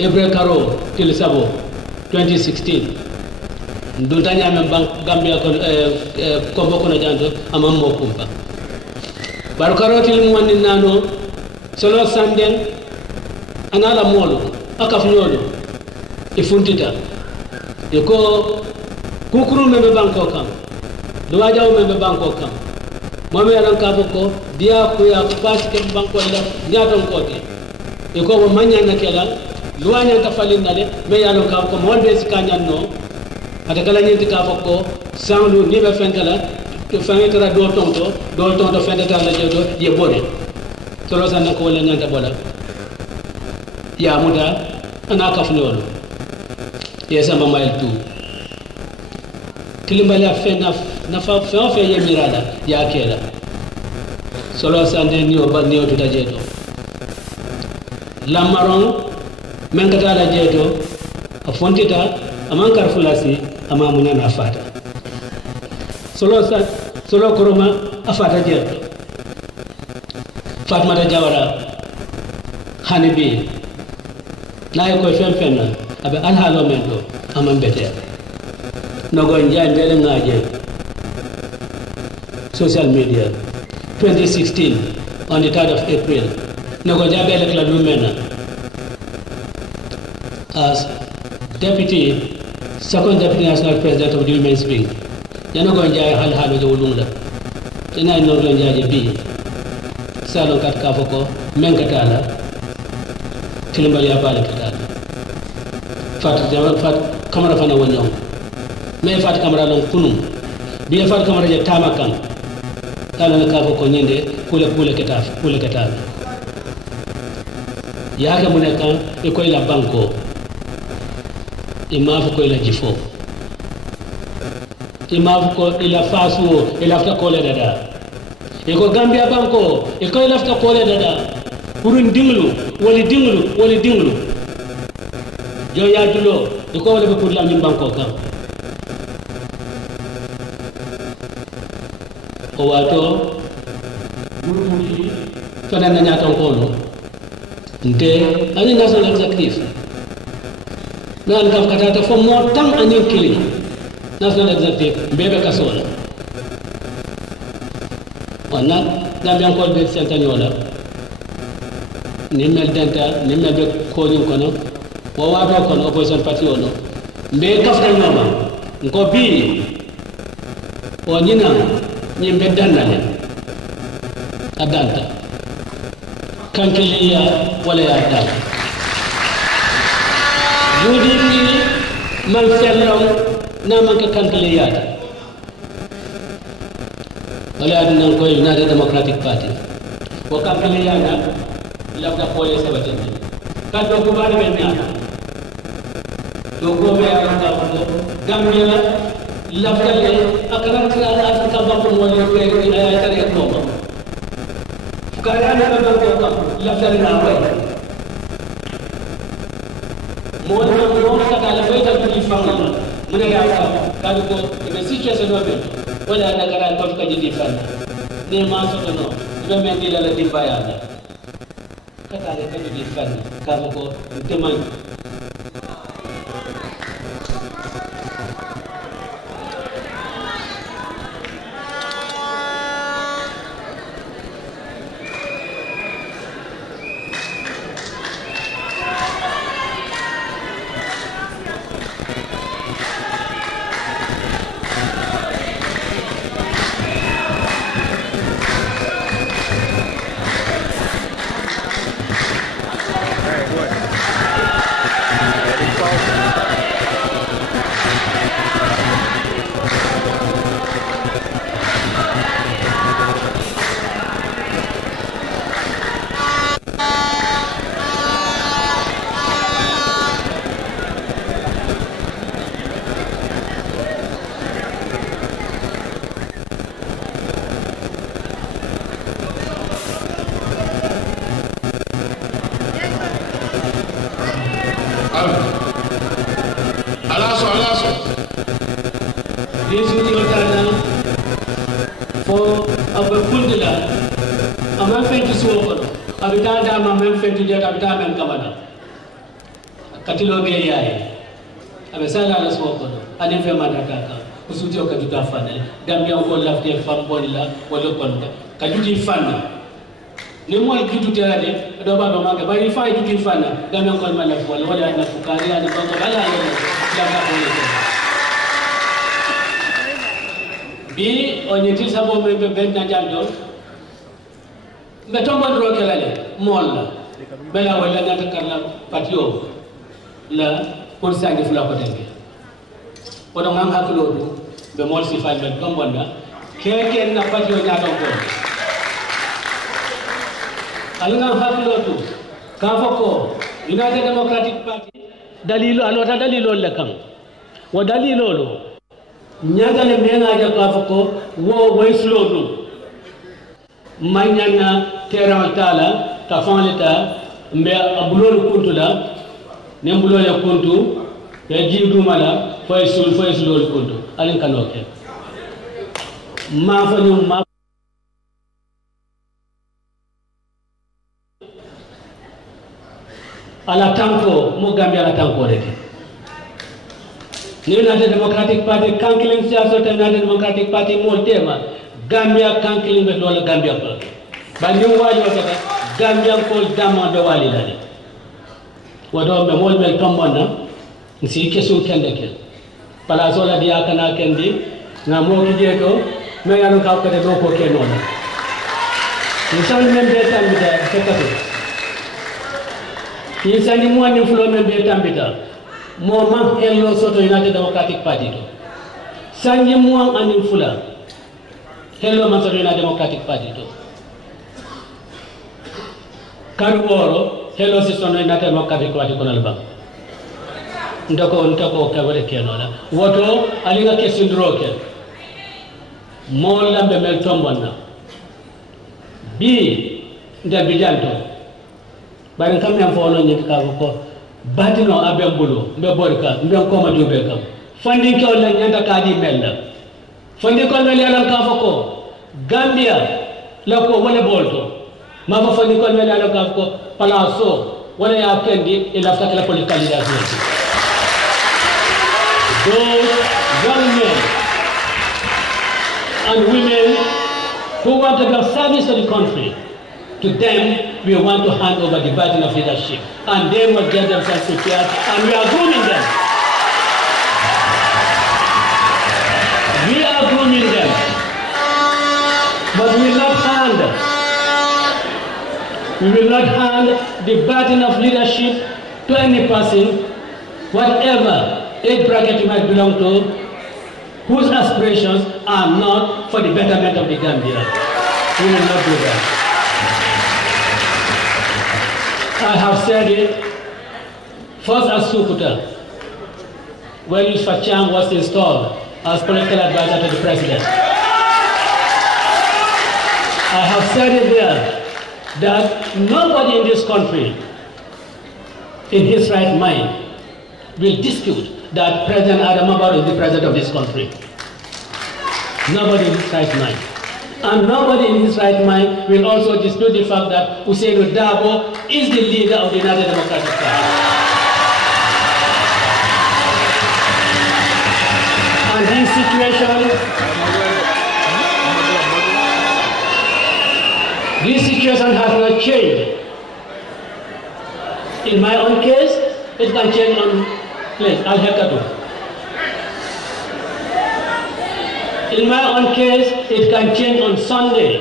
Ebre Karo til sabo 2016 ndunta nyame bank Gambia ko ko boko na janto amam mo kumpa bar Karo til mo wonni nano solo sanden anala molo akaf nyolo e funtita e ko kukuru membe banko kam do wajaw membe banko kam mame yalan ka ko dia ko ya pas ke banko la nyaton ko ke e ko manya na kala luanya ka falindale me yalo ka ko mon be sikanya no ata kala nyinti ka ko sanlu ni be fentala to fenetara do tonto fentata la jedo ye bone to lo sanna ko wala nyanta bola ya muta ana ka fnolo ye sama mail tu kilimbali afena na fa fe ye mirada ya kela solo sande ni o ba ni o tuta jedo lamaron men kata la jeto a fontita aman kar fulasi ama munana fata solo koroma afata jeto fatma da jawara hanibi nay ko fem na abe alhalo men do aman bete nogo njaay mbele ngaje social media 2016 on the 3rd of April nogo jabe elect la lumena as second deputy national president of the women's wing yana go njaay hal halu de wulungla tena no lo njaaje bi salon kat ka foko men katala tilimbal ya bale katala fat kamara fana wonyo me fat kamara lon kunum bi fat kamara je tamakan kala ka foko nyende kule ketaf yaga muneka e koy la banko imafu ko ila jifo imafu ko ila fasu ila fta ko le dada e ko Gambia banko e ko ila fta ko le dada purun dinglu wali dinglu yo ya dulo e ko wala ko la min banko kam o wato burbuti fana na nyaton ko no nte ani national executive nan kaf katata fo mo tam anin kili national executive bebe kasola wana Gambian ko be sentanyola ni mel denta ni mel be ko nyum kono wo wato kono opposition party ono be kafta nyoma ko bi o nyina nyimbe danale adanta kankiliya wala ya dal UDP man fellon na man ka kankiliya wala ya nan ko United Democratic Party ko kankiliya na lafta pole sabate ka do ko bana men na do ko be ya ka ko Gambia lafta le akran tra Afrika ba ko mo le ke ay tare ko kaya na ba ko lafta le na way mo ka kala fay ta di fanga mo ne ya ka ko be situation do be wala na kala ko ka di fanga ne ma so no be men di la di bayana katale kajuji fanni kama ko teman katilo be yaye abe sala la so ko ani fe manaka ka usuti o kajuta fanale gambia ko lafte fam bonilla wala kon ka juti fanna ni mo jutu terade do ba do manga bari fa juti fanna gambia ko mala wala wala na fukari ani ko bala ya la ko bi o nyeti sabo be ben na jaldo be tombo dro kelale molla bela wala na takarla patio la pour sangi fula ko dengue odo ngam hakilo do be mol si fay ben gombonda keke na patio nya do ko alunga hakilo do ka foko United Democratic Party dalilu alota dalilo le kam wo dalilo lo nyaga le menga ja ka foko wo wayslo do manyana terrain tala ka fanleta mbe abulolu kuntula nembulo ya kuntu ya jidu mala faisul kuntu alin kanoke ma fanyu ma ala tanko mo gambia ala tanko reke United Democratic Party kankiling siasa United Democratic Party mo tema gambia kankiling be dola gambia ba bani wali wata gambia ko dama do wali dale wado be mol mel tombona nsi kesu kende ke pala sola dia kana kendi na mo kije to me yanu ka ko de do ko ke non insal men be tambita ketato insani mo ani fulo men be tambita mo ma hello soto United Democratic Party to sanji mo ani fula hello ma soto United Democratic Party to karworo hello si sono United Democratic Party kono alba ndako kabare kenola woto alinga kesindro ke mo lambe mel tombonna bi nda bijanto bari kam yam fono nyiti ka ko batino abembulo mbe borka mbe ko ma jobe kam fandi ko la nyanda ka di mel fandi ko mel yalan ka foko Gambia la ko wala bolto ma fa fandi ko mel yalan ka foko palaso wala ya kendi ila fakala political leaders. Those young men and women who want to be of service to the country, to them we want to hand over the burden of leadership, and they must get themselves prepared, and we are grooming them. We are grooming them, but we will not hand the burden of leadership to any person, whatever age bracket you might belong to, whose aspirations are not for the betterment of the Gambia. We will not do that. I have said it first as Sukuta, when Yusuf Cham was installed as political advisor to the president. I have said it there that nobody in this country, in his right mind, will dispute that President Adam Barrow is the president of this country. Nobody in his right mind. And nobody in his right mind will also dispute the fact that Ousainou Darboe is the leader of the United Democratic Party. And this situation has not changed. In my own case, it can change on place, Al-Hekatu. In my own case, it can change on Sunday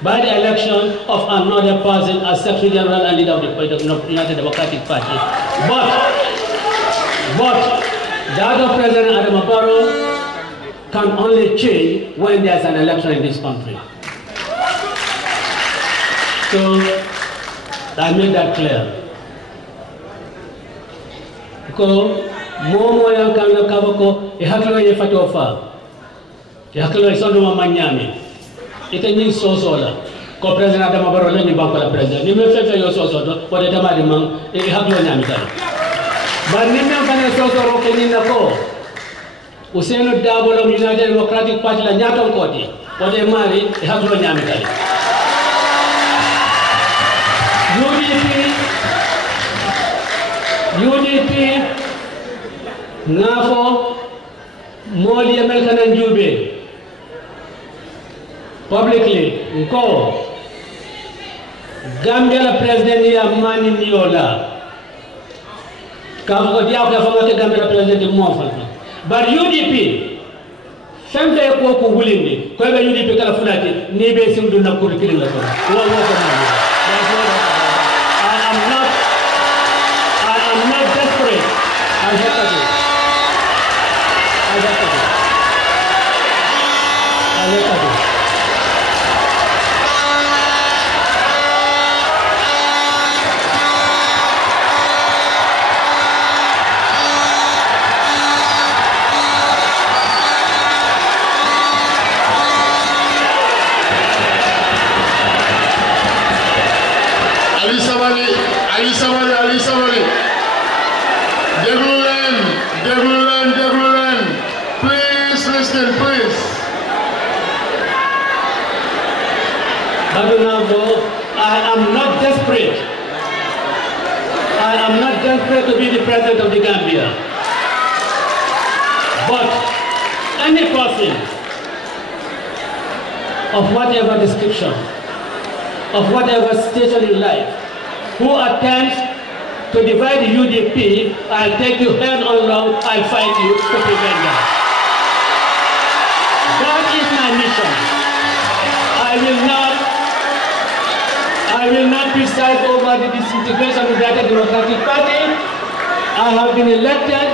by the election of another person as Secretary General and leader of the United Democratic Party. But that of President Adama Barrow can only change when there's an election in this country. So I made that clear. Because Momo yang kami kabako ihaklo ye Fatou yaklo isondo mamanyami itenyi sosola ko president Adama Barrow le ni bankola president ni me fefe yo sosoto ko de tamadi man ihaklo nyami kala ba ni me fane sosoro ke ni nako Ousainou Darboe lo United Democratic Party la nyaton koti ko de mari ihaklo nyami kala UDP ngafo moli American njube publicly nko Gambia la president ya mani niola kafo dia ko fa ke Gambia la president mo fa but UDP sembe ko ko wulindi ko be UDP kala fulati ni be simdu na ko kilin la ko I am not desperate. I have to do. Ali Sabali. Deglulen. Please listen, please. I am not desperate. I am not desperate to be the president of the Gambia. But any person of whatever description, of whatever station in life, who attempts to divide the UDP, I'll take you head on long, I'll fight you to prevent that. That is my mission. I will not preside over the disintegration of the United Democratic Party. I have been elected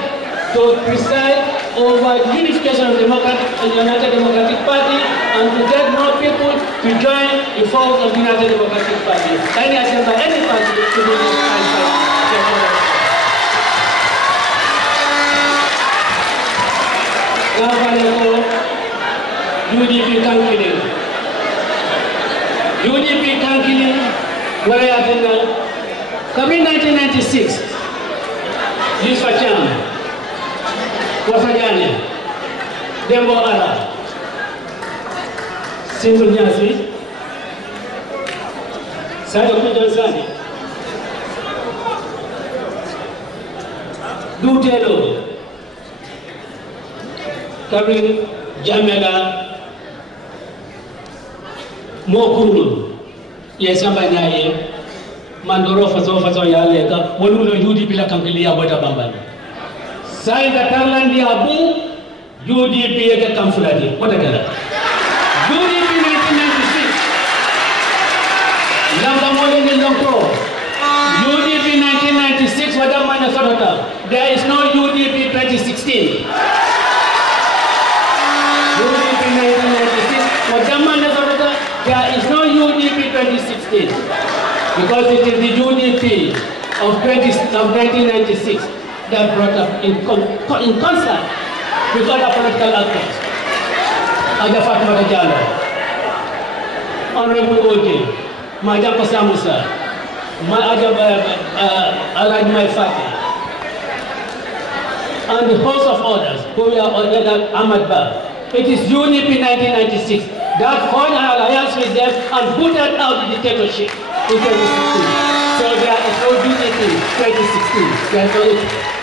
to preside over the unification of the United Democratic Party and to get more people to join the fold of the United Democratic Party. Any attempt by any party to do this and fight. UDP cancelling. UDP cancelling. Where I have been coming 1996. This Facham, Wafajane, Dembo Ara, Simple Nyasi, Sado Kujansani, Dutelo, Kabin Jamela, Mokuru. Yes, somebody here. Mandoro faso ya leka. Wonu no UDP la kankilia bota bambani. Sai da Tarlandi abu UDP yake kamfulati. What kala? UDP 1996. Lamba mole ni lonko. UDP 1996 wada mana sorota. There is no UDP 2016. UDP 1996 wada mana sorota. There is no UDP 2016 because it is the UDP of 1996 that brought up in concert with other political actors. Ada Fatma Jallo, Honorable Oji, Madam Kosamusa, Alad Mai Fati, and the host of others who are Ahmad Ba. It is UDP 1996 that formed an alliance with them and booted out the dictatorship in 2016. So there is no UDP 2016. There is no UDP.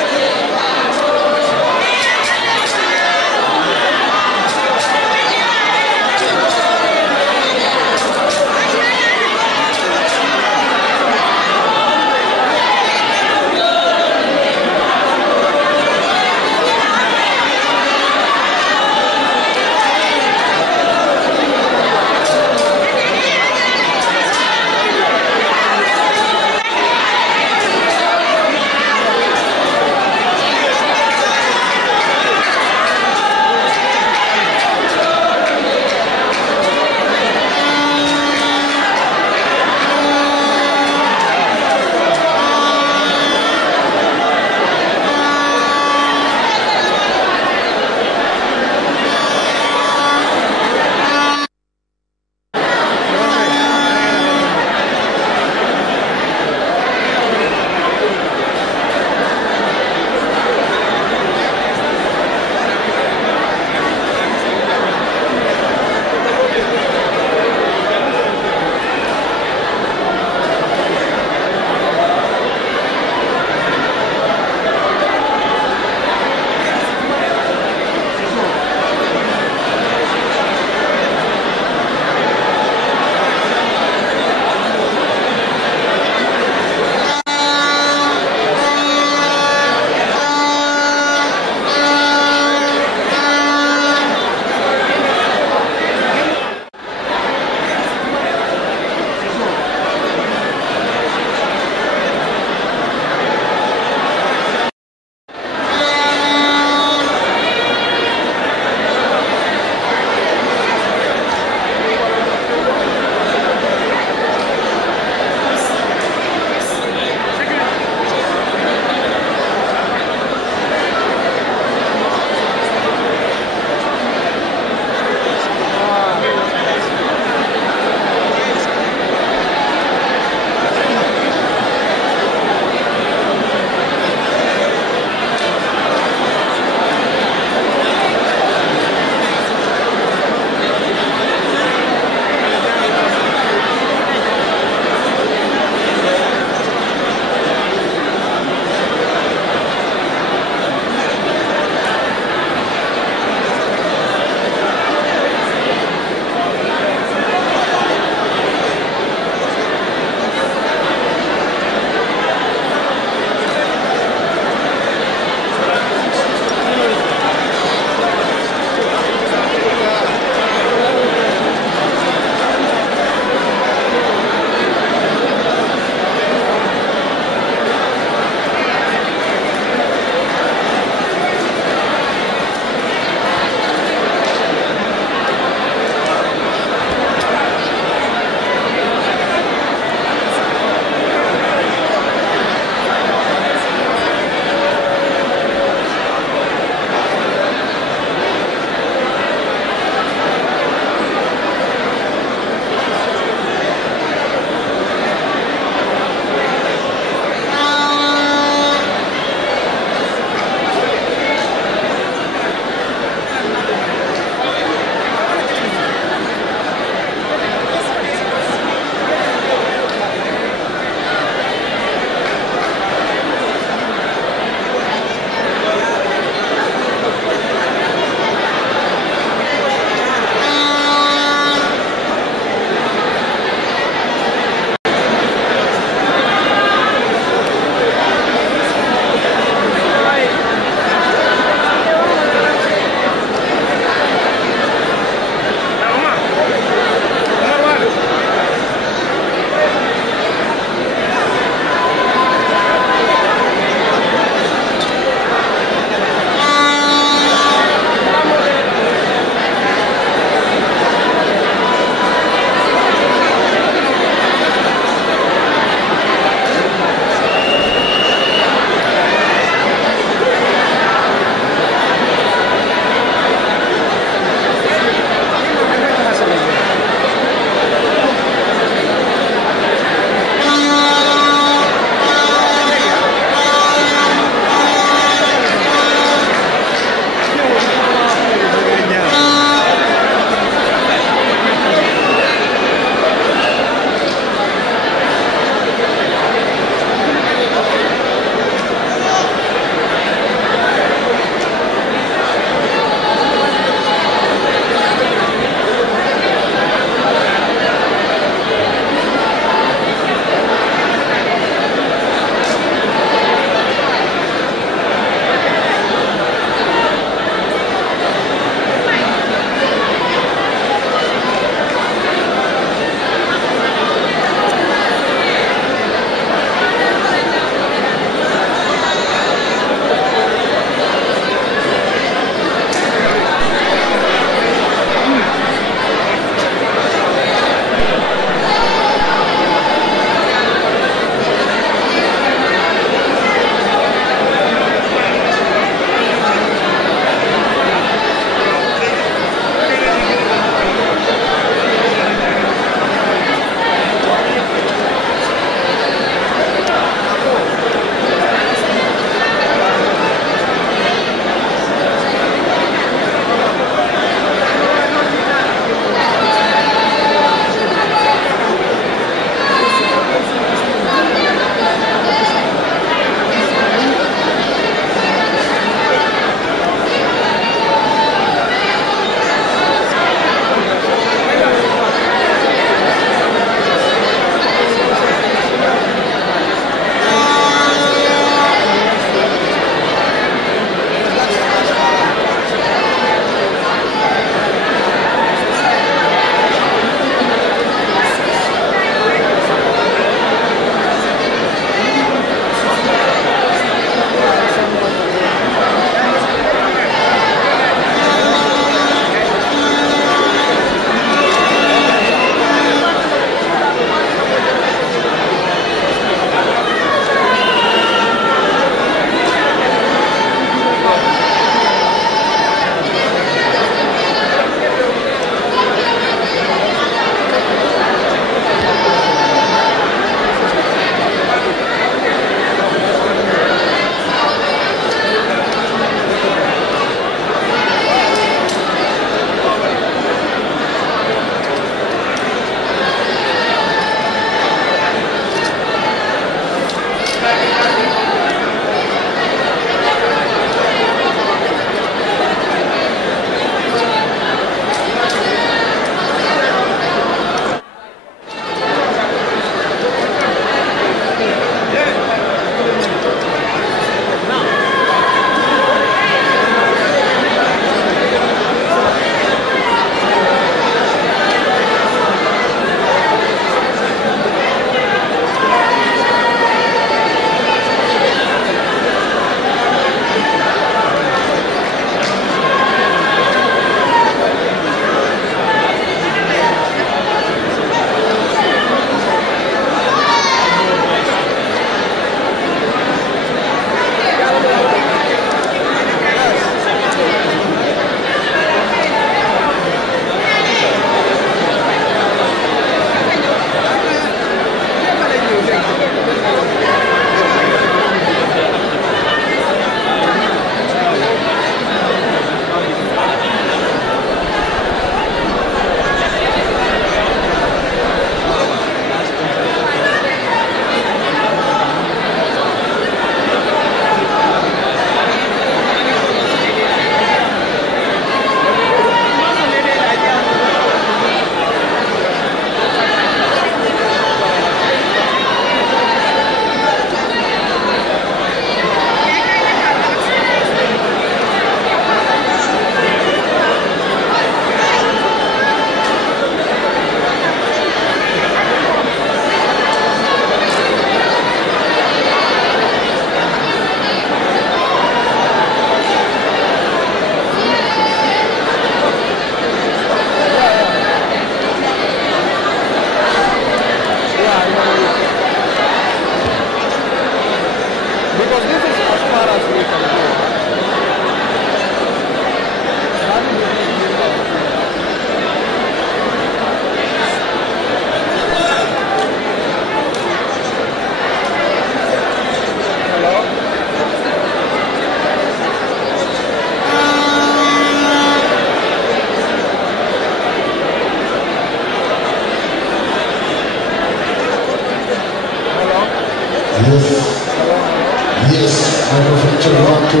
check 1, 2.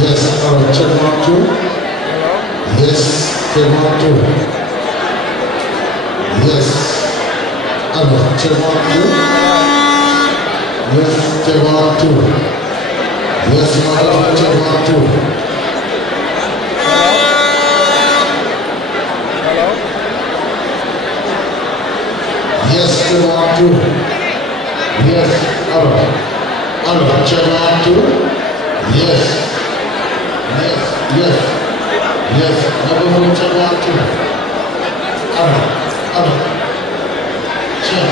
Yes, alright, check 1, 2. Yes, check 1, 2. Yes, alright, check 1, 2. Yes, check 1, 2. Yes, madam, check 1, 2. Yes, check 1, 2. Yes, alright. Alright, check 1, 2. Yes. Yes, yes. Yes, microphone check 1, 2. Alright, alright. Check.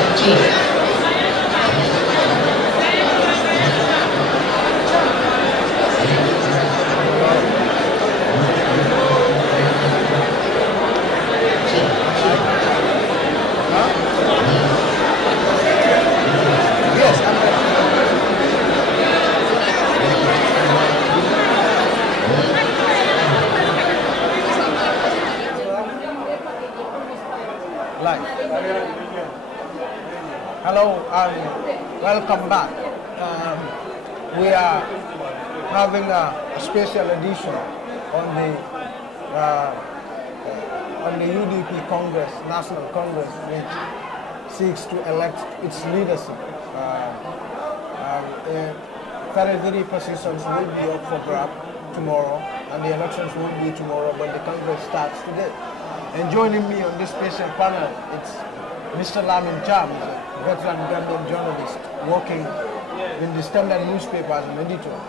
Hello and welcome back. We are having a special edition on the UDP Congress, National Congress, which seeks to elect its leadership. 33 positions will be up for grab tomorrow, and the elections will be tomorrow, but the Congress starts today. And joining me on this special panel, it's Mr. Lamin Cham, a veteran Gambian journalist working in the Standard newspaper as an editor-in-chief.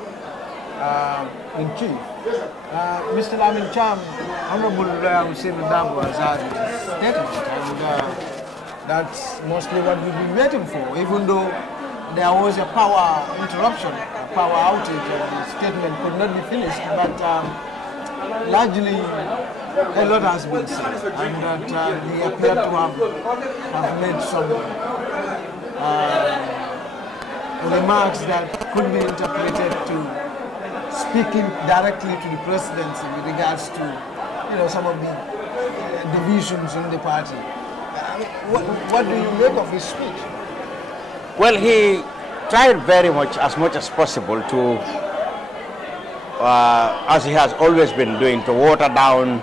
Mr. Lamin Cham, Honorable Hussein Dabo has had a statement, and that's mostly what we've been waiting for, even though there was a power interruption, a power outage, and the statement could not be finished, but largely a lot has been said, and that he appeared to have made some remarks that could be interpreted to speaking directly to the presidency with regards to, some of the divisions in the party. What do you make of his speech? Well, he tried very much as possible to, as he has always been doing, to water down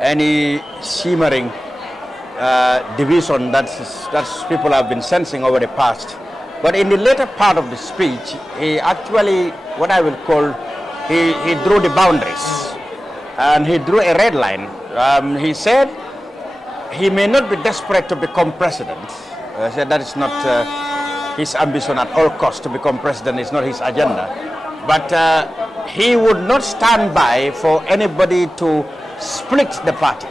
any simmering division that people have been sensing over the past. But in the later part of the speech, he actually, what I will call, he drew the boundaries, and he drew a red line. He said he may not be desperate to become president. He said that is not his ambition at all costs to become president, is not his agenda. But he would not stand by for anybody to split the party.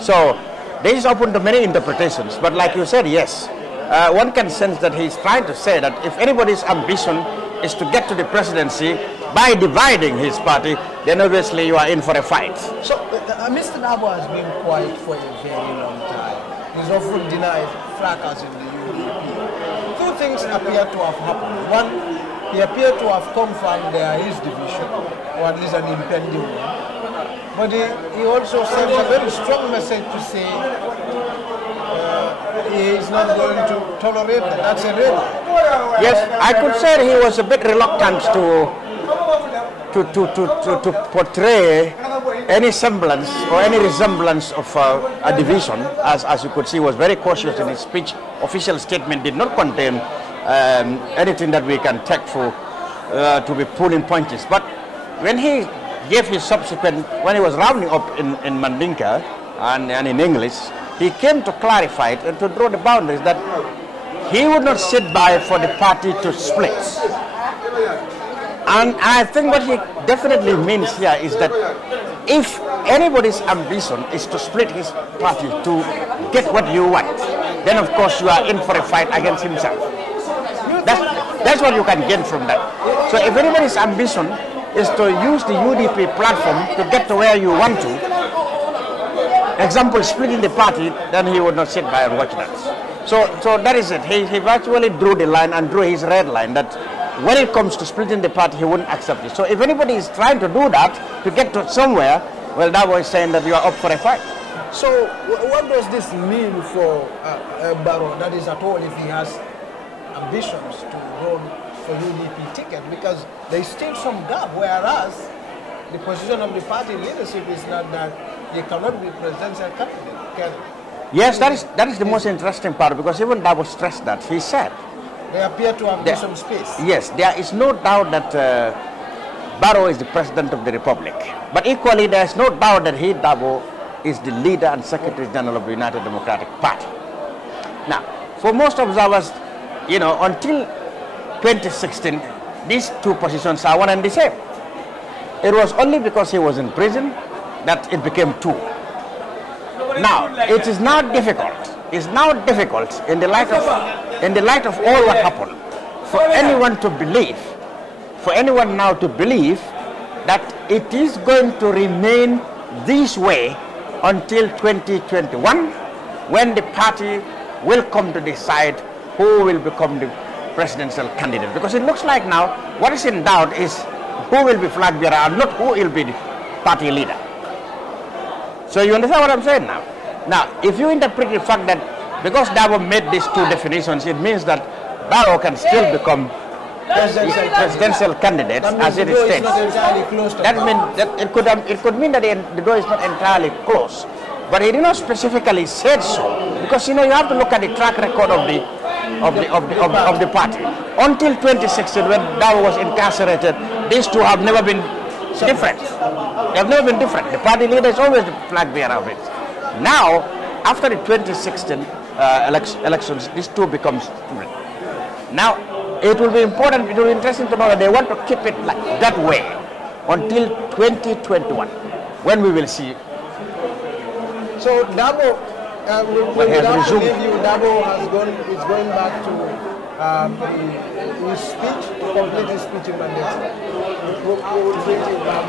So this is open to many interpretations, but like you said, yes, one can sense that he's trying to say that if anybody's ambition is to get to the presidency by dividing his party, then obviously you are in for a fight. So Mr. Dabo has been quiet for a very long time. He's often denied fracas in the UDP. Two things appear to have happened. One, he appeared to have confirmed there is division, or at least an impending one. But he also sends a very strong message to say he is not going to tolerate that. That's a red. Yes, I could say he was a bit reluctant to portray any semblance or any resemblance of a division. As you could see, he was very cautious in his speech. Official statement did not contain anything that we can take for to be pulling punches. But when he gave his subsequent, when he was rounding up in Mandinka and in English, he came to clarify it and to draw the boundaries that he would not sit by for the party to split. And I think what he definitely means here is that if anybody's ambition is to split his party to get what you want, then of course you are in for a fight against himself. That's what you can gain from that. So if anybody's ambition is to use the UDP platform to get to where you want to, example, splitting the party, then he would not sit by and watch that. So that is it. He virtually drew the line and drew his red line that when it comes to splitting the party, he wouldn't accept it. So if anybody is trying to do that to get to somewhere, well, that was saying that you are up for a fight. So what does this mean for Barrow, that is at all, if he has ambitions to run for UDP ticket because there is still some gap, whereas the position of the party leadership is not that they cannot be presidential candidate. Yes, that is the most interesting part, because even Dabo stressed that. He said they appear to have some space. Yes, there is no doubt that Barrow is the president of the republic, but equally there is no doubt that Dabo is the leader and secretary general of the United Democratic Party. Now, for most observers, you know, until 2016, these two positions are one and the same. It was only because he was in prison that it became two. Now, it is now difficult. It's now difficult in the light of all what happened for anyone to believe, that it is going to remain this way until 2021, when the party will come to decide who will become the presidential candidate. Because it looks like now what is in doubt is who will be flag bearer and not who will be the party leader. So you understand what I'm saying now? Now, if you interpret the fact that because Dabo made these two definitions, it means that Barrow can still become presidential candidate as it states. That means that it could mean that the door is not entirely closed. But he did not specifically say so, because you know you have to look at the track record of the party. Until 2016, when Dabo was incarcerated, these two have never been different. They have never been different. The party leader is always the flag bearer of it. Now, after the 2016 elections, these two becomes different. Now, it will be important, it will be interesting to know that they want to keep it like that way until 2021, when we will see. So Dabo, without to leave you, Dabo is going back to his speech, to complete his speech in Mandela. We will bring him back.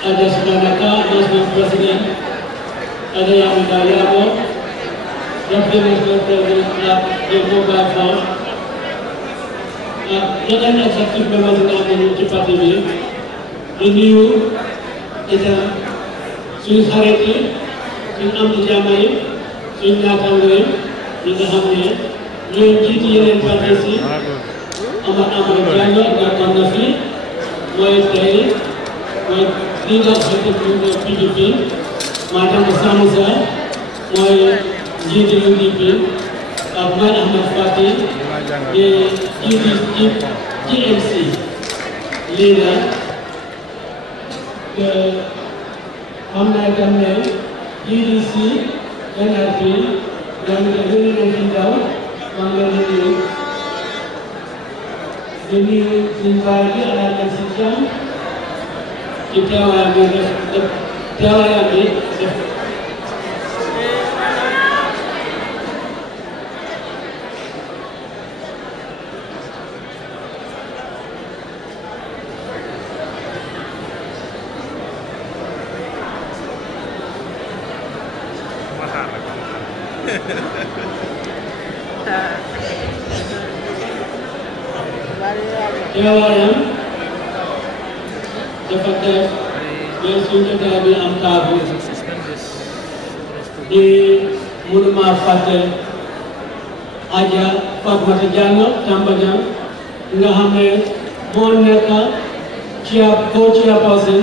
Ada Sudanaka, National President, ada yang Dayabo, Deputy National President of the Mobile Phone, yang executive members of the UDP Party, the new Suin Hareti, Suin Amdi Jamai, Suin Natangoy, Suin Hamne, Suin GTN Party, Amat Jallo, Gatan Nafi, Moy Tay, Moy leader of the PDP, Madam Samuza, my UDP, Ahmad Fati, the GMC leader, the Hamna Kamel, GDC, NRP, dan the Hindau, the new Zimbabwe Alliance System. Kita dapat sudah kami angkat di Munma Fateh aja Fatmata Jano tambahnya nggak hamil mau mereka co-chairperson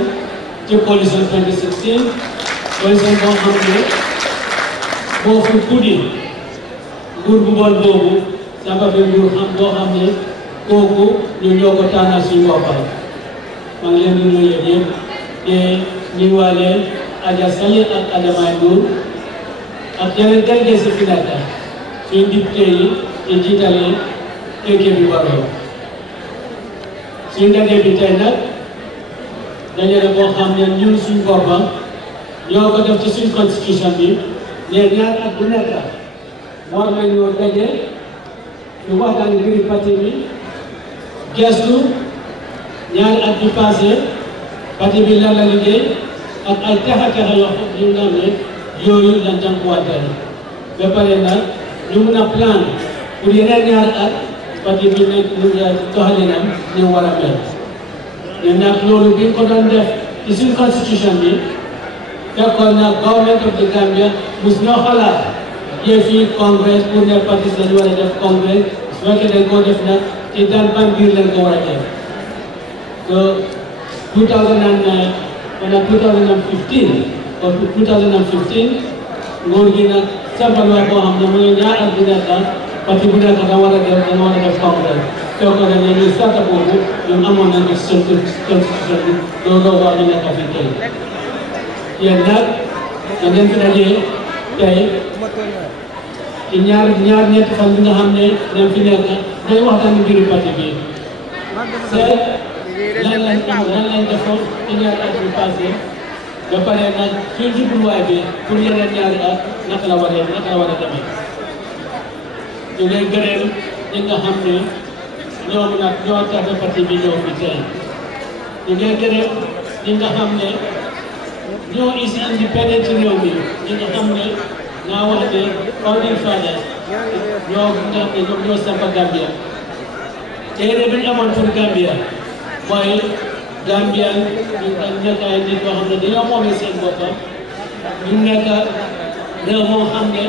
di Coalition 2016 Coalition mau hamil mau fukudi guru-guru bobu sampai guru hamil koku nyoko tanah siwapa Manglen dulu ya dia niwale aja saya ada main jangan kerja sebenarnya sehingga digital kerja baru sehingga dia bertindak dan ada boham yang nyusun bapa yang pada susun konstitusi ini dia nak benar war nañoo daje ñu waxtaan mbiri parti bi gestu ñaari at bi passé parti bi lan la liggéey ak ay texa-texa yoo xam yu nga xam ne yooyu lañ jànkuwanteel ba pare nag ñu mun a plan pour yeneen ñaari at parti bi nekk doxalinam ñu war a mel ñu nag loolu bi ko doon def ci suñu constitution bi fekkoon na government of the Gambia mus ñoo xalaat yëf yi congrès pour ne parti dañu war a def congrès su fekkee dañ koo def nag ci daan ban biir lañ ko war a def so 2009 wala 2015 or 2015 nguur gi nag sempal waa boo xam ne mu ne ñaar at bu nekk parti bu nekk da war a def congrès fekkoon na ne ñu sarta boobu ñoom amoon nañ ko seen constitution bi looloo war ñu nekk fi tey yéen nag da ngeen fi dajee tey ci ñetti fan bi nga xam ne dañ fi nekk day waxtaan mbiru parti bi seet lan lañ defoon ci ñaari at bi passé ba pare nag suñ jubluwaay bi pour yeneen ñaari at naka la war a demee ñu ngi gërëm ñi nga xam ne ñoom nag ñoo tax parti bi ñëw fi tey ñu ngi gërëm ñi nga xam ne ñoo isi independent ci réew mi ñi nga xam ne naa wax ne founding fathers ñoo nga xam ne ñoom ñoo sampa Gambia téere bi ñu amoon pour Gambia mooy Gambia ñu nekk ay nit yoo xam ne dañoo moomee seen boppam ñu nekk réew moo xam ne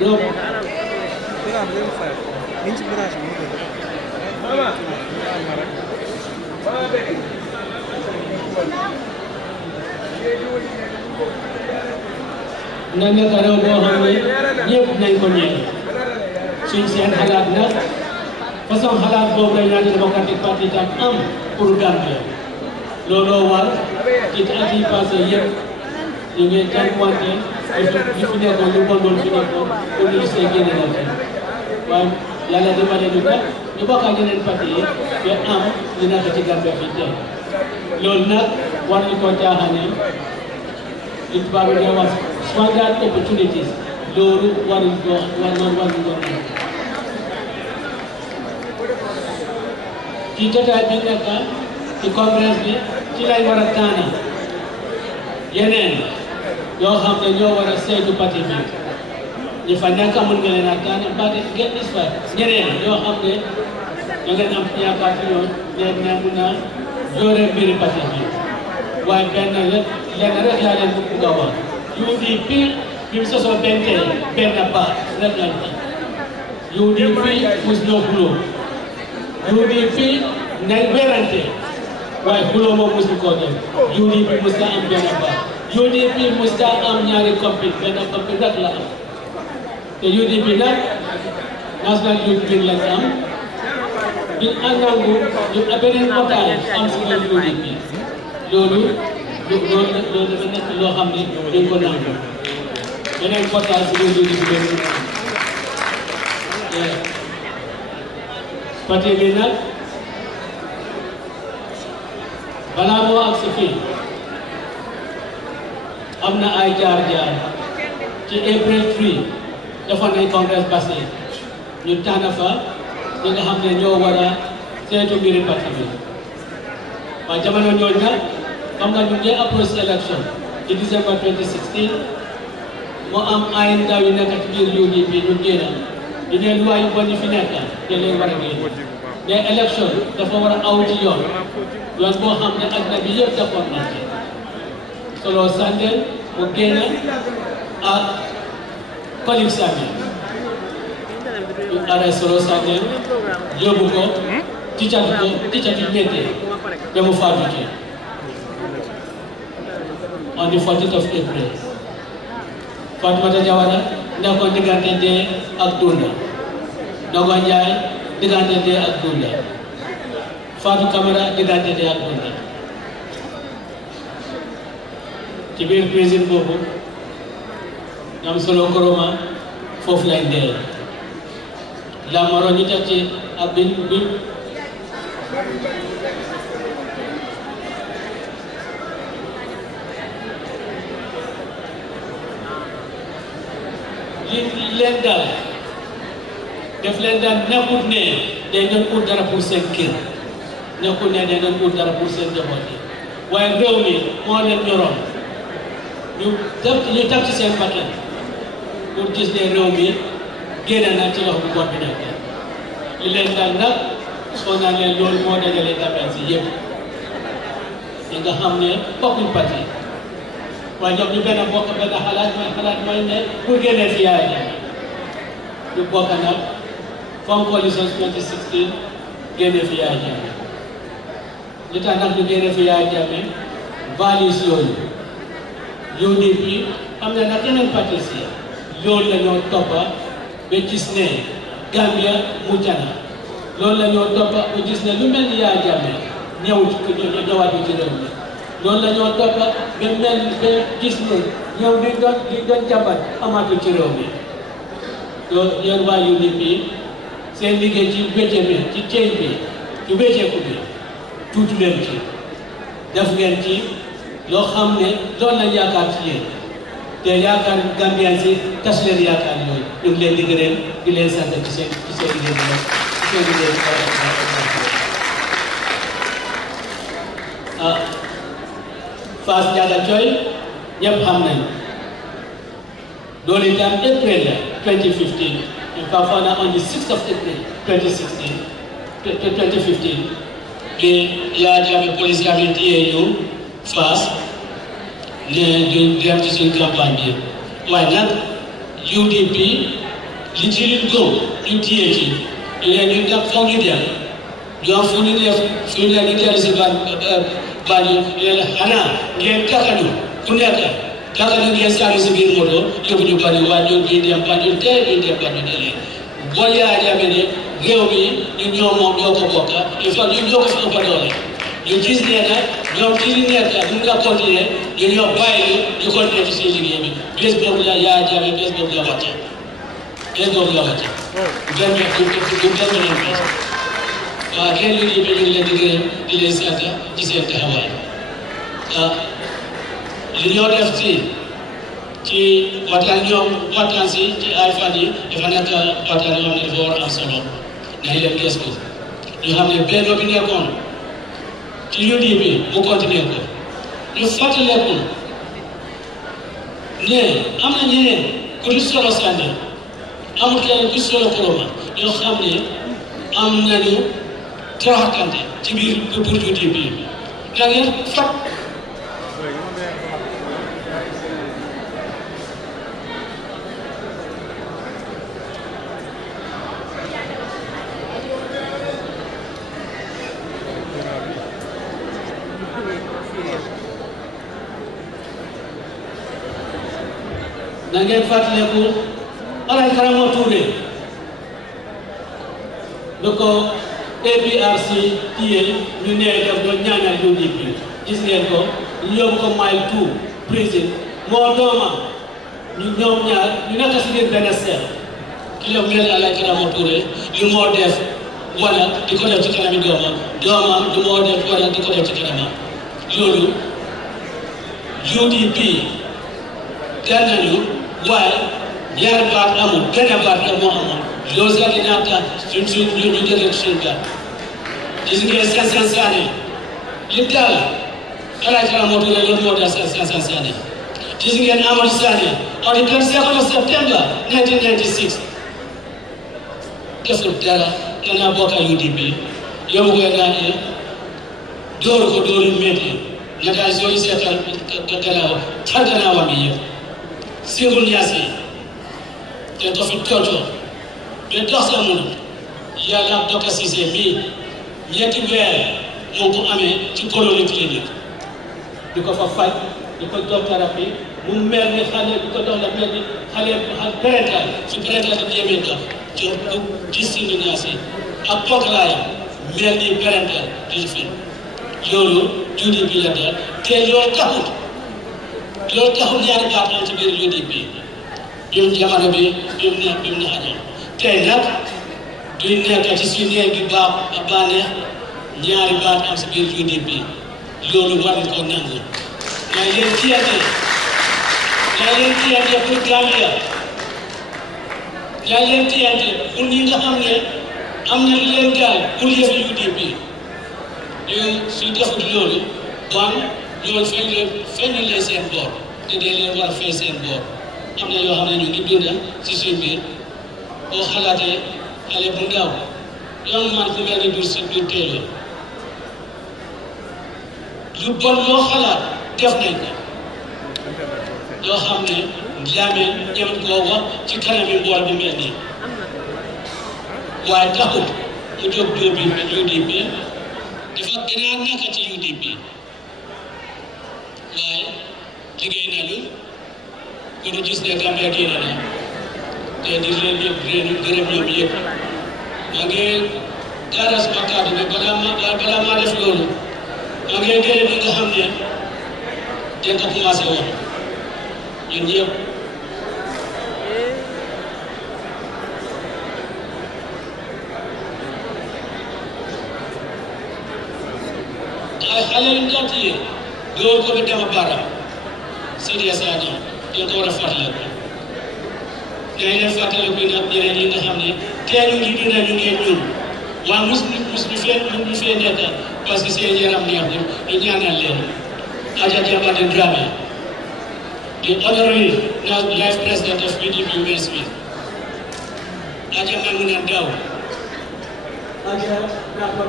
réew na nekk réew boo xam ne ñëpp nañ ko ñëw suñ seen xalaat nag façon xalaat boobu la United Democratic Party tam am pour Gambia looloo war ci at yi passé yëpp ñu ngi jànkuwante li fi nekkoon lu bon fi nekkoon pour ñu see génne la tey waaye yàlla dimbale ñu nag ñu bokk ak yeneen parti yi ba am li nekk ci Gambia fii tey loolu nag war ñu ko jaaxane li tubaab yi wax standard opportunities loolu waruñ ko ci jotaay bi nekk ci congrès bi ci lay war a tànn yeneen yoo xam ne ñoo war a saytu parti bi ñi fa nekk mën nga leen a tànn parti ngeen gis fa ñeneen yoo xam ne da ngeen am yaakaar ci ñoom ne mun a yore mbiri parti bi waaye lenn rek laa leen bëgg a wax UDP bi mu sosoo benn baat rek lañ am UDP mus no xuloo UDP nay werante waaye xuloo moom musu koo def UDP mus na am benn baat UDP mus na am ñaari compit benn compit rek la am te UDP nag national youth bill lañ am ñu àndangu ñu beneen mbootaay am si biir UDP loolu dafa nekk loo xam ne dañ ko nangu beneen mbootaay si biir UDP benn parti bi nag balaa moo ak si fii am na ay jaar-jaar ci April 3 defoon nañ congrès passé ñu tànn fa ñi nga xam ne ñoo war a saytu mbiri parti bi waaye jamono ñooñu nag xam nga ñu ngi approach élection ci December 2016 moo am ay ndaw yu nekk ci biir UDP ñu génn di ne loi yu bon yi fi nekk te leen war a génn mais élection dafa war a aw ci yoon boo xam ne adduna bi yëpp d'accord nañ ci solo Sandel mu génn ak Colin Sami ñu arrêté solo Sandel yóbbu ko ticatu métier ba mu faatu ci on the 14th of April Fatoumata Jawara nekkoon diggante dee ak dunda Dogo Ndiaye diggante dee ak dunda Fatou Camara diggante dee ak dunda ci biir prison boobu ñoom solo koroma foofu lay dee la moro ñu teg ci ak bi leen dal def leen dal nekkut ne dañ doon ut dara pour seen kër nekkut ne dañ doon ut dara pour seen njaboot yi waaye réew mi moo leen ñoroon ñu tap ci seen bakkan pour gis ne réew mi génn na ci loxo bu bon bi nekk li leen dal nag soo naa leen loolu moo dajale Gambian si yëpp ñi nga xam ne bokkuñ parti waaye ñoom ñu benn bokk benn xalaat mooy ne pour génne fi Yaya Jammeh ñu bokk nag from coalition 2016 génne fi Yaya Jammeh li tax nag ñu génne fi Yaya Jammeh values yooyu UDP am na nag yeneen parti si loolu la ñoo toppa ba gis ne Gambia mucc na loolu la ñoo toppa ba gis ne lu mel ni Yaya Jammeh ñëwaat ci réew mi loolu la ñoo toppa ba mel ba gis ne ñëw di doon jàmbat amatul ci réew mi loolu yéen waa UDP seen liggéey ci wécce bi ci change bi ci wécceeku bi tuuti leen ci def ngeen ci loo xam ne loolu lañ yaakaar ci yéen te yaakaar Gambian si tas leen yaakaar yooyu ñu ngi leen di gërëm di leen sant ci seen liggéey bi ci seen liggéey bi Fass Ndiaga Coy ñëpp xam nañ loolu itam April la 2015 parfois na on the 6th of April 2015 bi Yaya Jammeh police cabinet ñu Fass ne ñu dem ci suñu campagne bi waaye nag UDP li ci liñ góob ñu téye ci ñu leen ñu dem foog ñu dem ñu am fu ñu def fu ñu leen di dellu si bàyyi leen xanaa ngeen gàkkandu ku nekk gàkkandu ngeen sànni si biir moto yóbbu ñu bari waaye ñun bii dem Banjul tey bii dem Banjul ëllëg boo Yaya Jammeh ne réew mi ñun ñoo moom ñoo ko bokk il faut ñun ñoo ko fi ëpp doole ñu gis ne nag ñoom ci li nekk ñu nga continuer ñu ñoo bàyyi ñu continuer ci seen liggéey bi bés boobu la Yaya Jammeh bés boobu la wàcce bés boobu la wàcce benn bés waaw kenn liggéey bi ñu ngi leen di gërëm di leen sant ci seen taxawaay li ñoo def ci waxtaan si ci ay fan yi dafa nekk waxtaan yoo xam ne dafa war a am solo nañ leen gëstu ñu xam ne benn bi nekkoon ci UDP bi mu continuer ko ñu fàttaleku ne am na ñeneen ku di solo sànni amul kenn ku solo koloma ñoo xam ne am nañu teraxakante ci biir pour UDP bi da ngeen fat na ngeen fàttaliku Alaaji Karamo Touré lu ko APRC téye ñu nee def doon ñaanal UDP gis ngeen ko ñu yóbbu ko mile 2 prison moo doomam ñu ñoom ñaar ñu nekk si biir benn seet ki la mel Alaaji Karamo Touré lu moo def wala di ko def ci kanami doomam lu moo def wala di ko def ci kanamam loolu UDP teel nañu waaye ñaari baat amul benn baat la moo amoon loolu sax dinaa tax ñu jógee ci suñu baat gis ngeen Sansane Sané li daal Alaaji Karamo Touré loolu moo daal Sansane Sané gis ngeen Amadou Sané on the 22nd of September 1996 def ko dara danaa bokk ak UDP yóbbu ko naa ne dóor ko dóor yu métti naka soo yu seetal gannaaw tar gannaawam yi yëpp Sirul Niasse te dofi toto te dox sa mun yàlla Docteur Cissé mii ñetti weer moo ko amee ci colonie clinique di ko fa faj di ko jox thérapie mu mel ni xale di ko dox la mel ni xale parental su parental di yemee dox ci Sirul Niasse ak pokalaayam mel ni parental di fi loolu UDP la daal te loolu taxul ñaari baat am ci biir UDP bi mu jamono bi mu naxañoo tey nag duñ nekk ci suñu néeg bi baaneex ñaari baat am ci biir UDP loolu war nañ ko nangu naa leen tiyate pour Gambia yaa leen tiyante pour ñi nga xam ne am na lu leen gaal pour yëf UDP yow suy defut loolu bon loolu feeñ leen seen boor te dee leen war a fay seen boor am na yoo xam ne ñu ngi dunda ci suñ biir boo xalaatee xale bu ndaw yoon man ku mel ni dur si dur teeloo lu bon loo xalaat def nañ ko loo xam ne Jammeh ñem koo wax ci kanami mbool bu mel nii waaye taxut mu jóg dóobi UDP dafa gën a nekk ci UDP waaye liggéey nañu pour ñu gis ne Gambia génn na te di leen yëpp gërëm ñoom yëpp maa ngi gaaral sama kàddu bi balaa maa def loolu maa ngi gërëm ñi nga xam ne dañ ko commencé woon ñun ñëpp ay xale yu gàtt yi doo ko ba dema baaraam Sidia Sadio dañ ko war a fàttaliku dañ leen fàttaliku nag ñeneen ñi nga xam ne teelu ngi dina ñu ngeen ñun waa mus ñu fee nekk parce que seen yaram neexul ñu ñaanal leen Adja Diamande Dramé the honorary now vice president of UDP Westfield Adja Mamouna Daw Adja Nakoor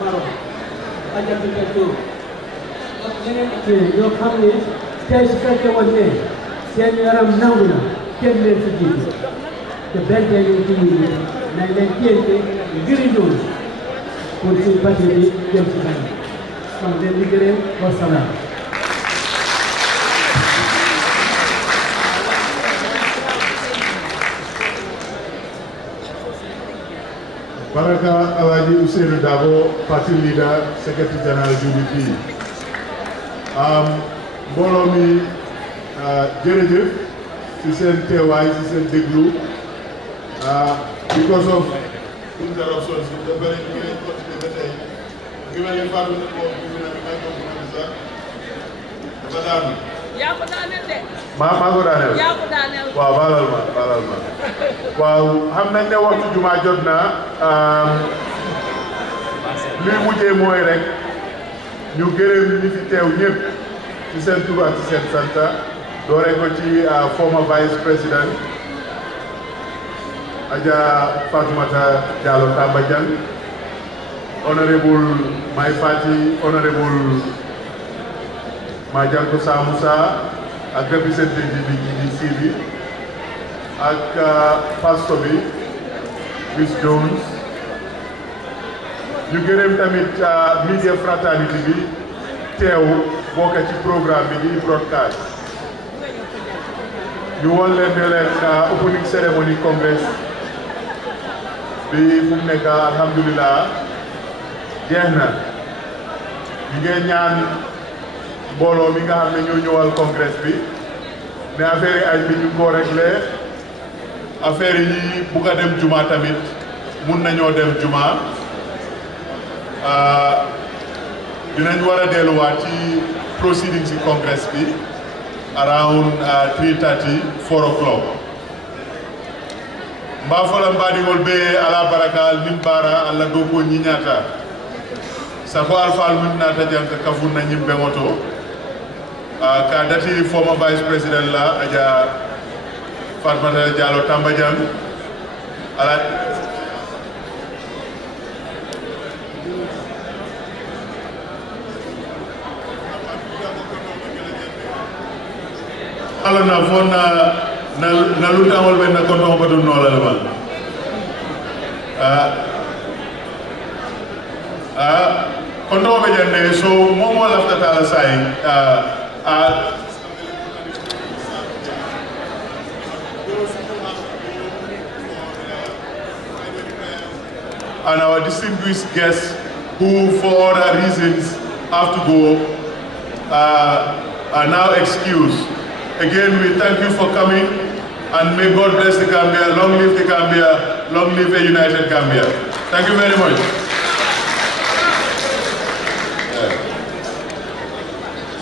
Maro Adja Binta Diop ak ñeneen ñoo xam ne tey su fekkee woon ne seen yaram nangu na kenn leen fi jiitu te benn tey ñu ci ñi nañ leen téente ngir ñoom pour suñu parti bi jëm ci kanam kon leen di gërëm wa salaam Baraka Alaji Ousseynou Dabo, party leader, secretary general UDP. Mbooloo mi jërëjëf ci seen teewaay ci seen déglu because of interruptions yi dafa bëri ñu ngi leen continuer ba tey ngi mel ni Fatou ne ko bi na may ko sax dafa daanu yaa ko daaneel de maa ko daaneel yaa ko daaneel waaw baalal ma waaw xam nañ ne waxtu jumaa jot na luy mujjee mooy rek ñu gërëm ñi fi teew ñëpp ci seen tur ak ci seen sant doore ko ci former vice président Adja Fatoumata Diallo Tambajang, honorable Mai Fati, honorable Majanko Samusa, ak representative bi GDC bi ak pastor bi Miss Jones. ñu gërëm tamit media fraternity bi teew bokk ci programme bi di broadcast ñu woon leen ne leen opening ceremony congress bi fu mu nekk alhamdulilah jeex na ñu ngi ñaan mbooloo mi nga xam ne ñoo ñëwal congress bi ne affaire yi añ bi ñu ko réglé affaire yi bugg a dem juma tamit mun nañoo dem juma dinañ war a delluwaat ci proceedings ci congress bi around 3:30 4 o'clock mbafola mbaɗigol be ala barakal nim bara allah dow ko ñiñata sako alfal mum nata janka kafunna ñimɓe ngoto ka dati former vice president la Adja Fatmata Diallo Tambajang ala ala na fo na lutawol ɓe na konton batu noolal ma konton ɓe jande so momo laftatala sayi and our distinguished guests who for other reasons have to go are now excused. Again, we thank you for coming and may God bless the Gambia. Long live the Gambia. Long live a united Gambia. Thank you very much.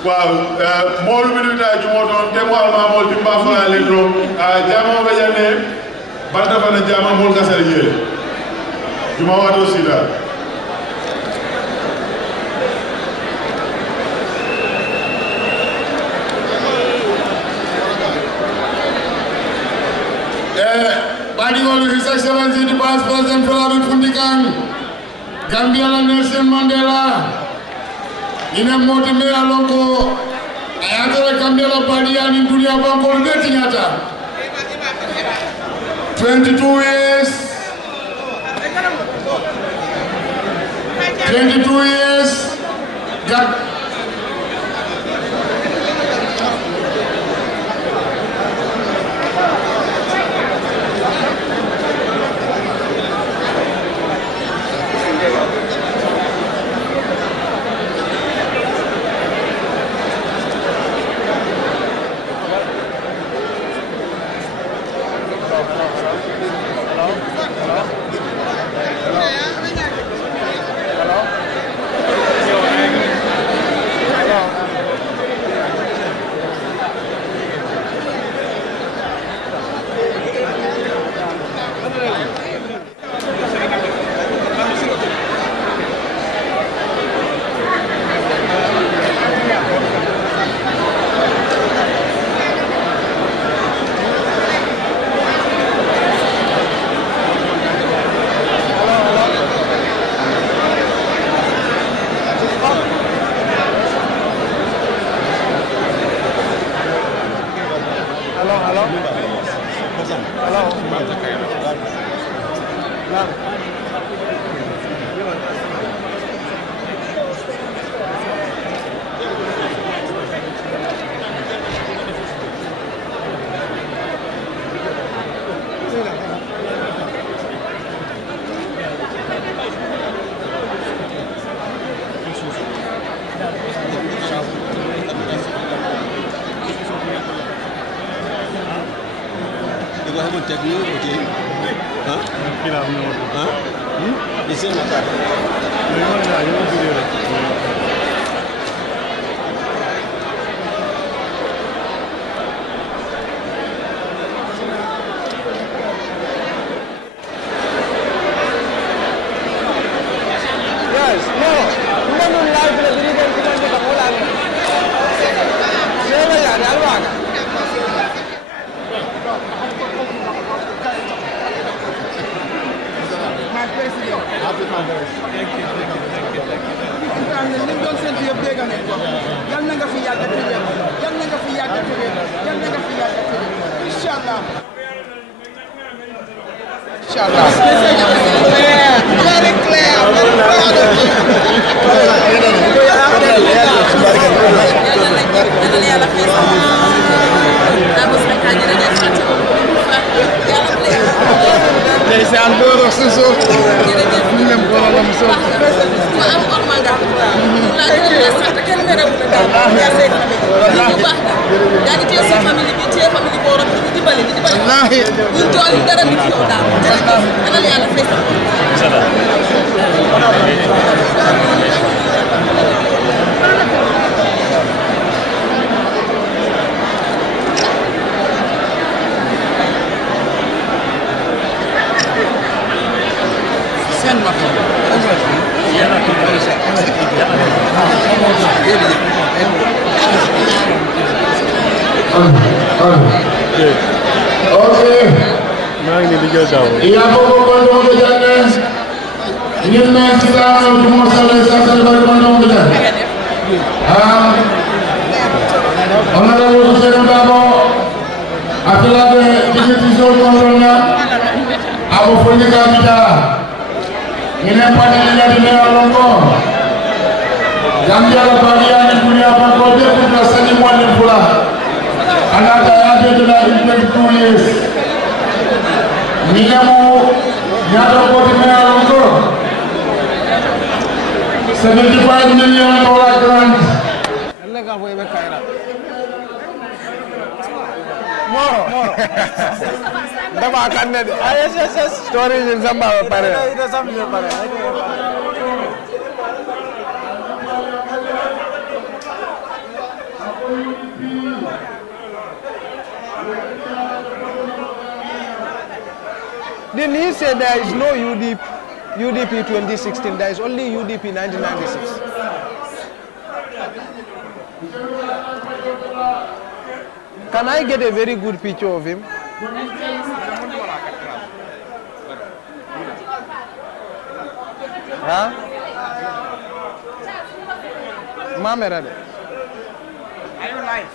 Wow, more minutes I want on demo alma multi-powerful electro. Jamo Vajane, banda fana jama mol kasal yele juma wado sida body all His Excellency the Vice President Fatou Fundikan Gambia la Nelson Mandela ina moti me alongo ayatara Gambia la body yani dunia banko ngeti nyata 22 years 22 years $75 million grant. Storage in Zimbabwe. Didn't he say there is no UDP 2016, there is only UDP 1996? Can I get a very good picture of him? Huh? Mamera. Are you live?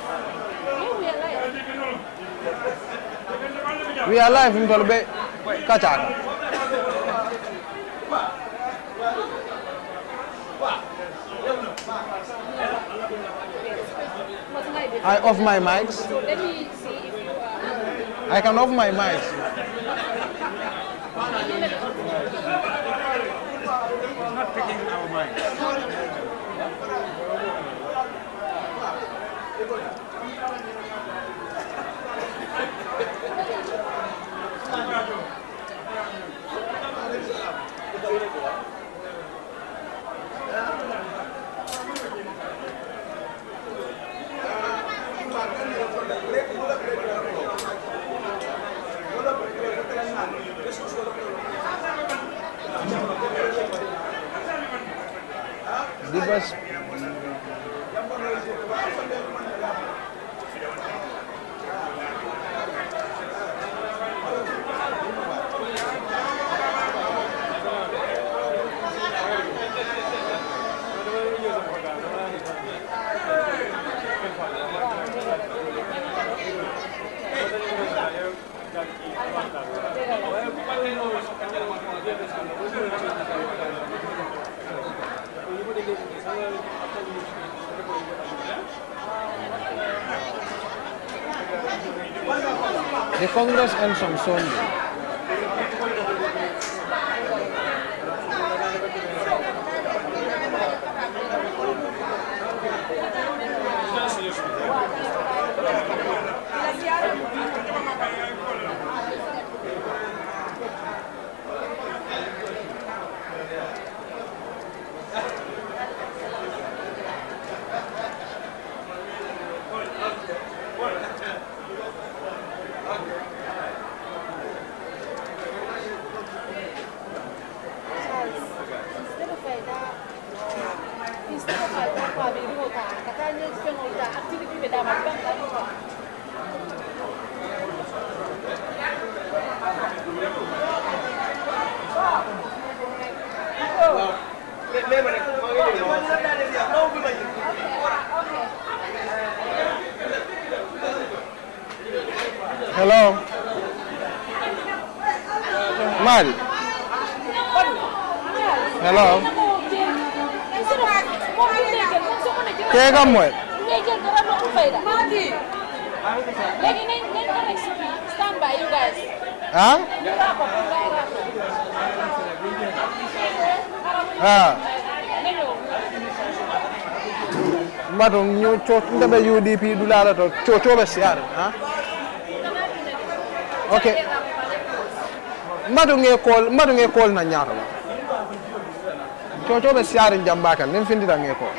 We are live in Tolbe. Kachaka. I off my mics. Let me see if you are. I can off my mics. He's not picking our mind. The Congress ends on Sunday. Hello? Mari? Hello? Kaya mo eh? Stand by, you guys. Huh? Madam, you talk about UDP do la to chocho be siar, huh? Okay. Madam nge call na nyar. Chocho be siar njambaka, nen findi da nge call.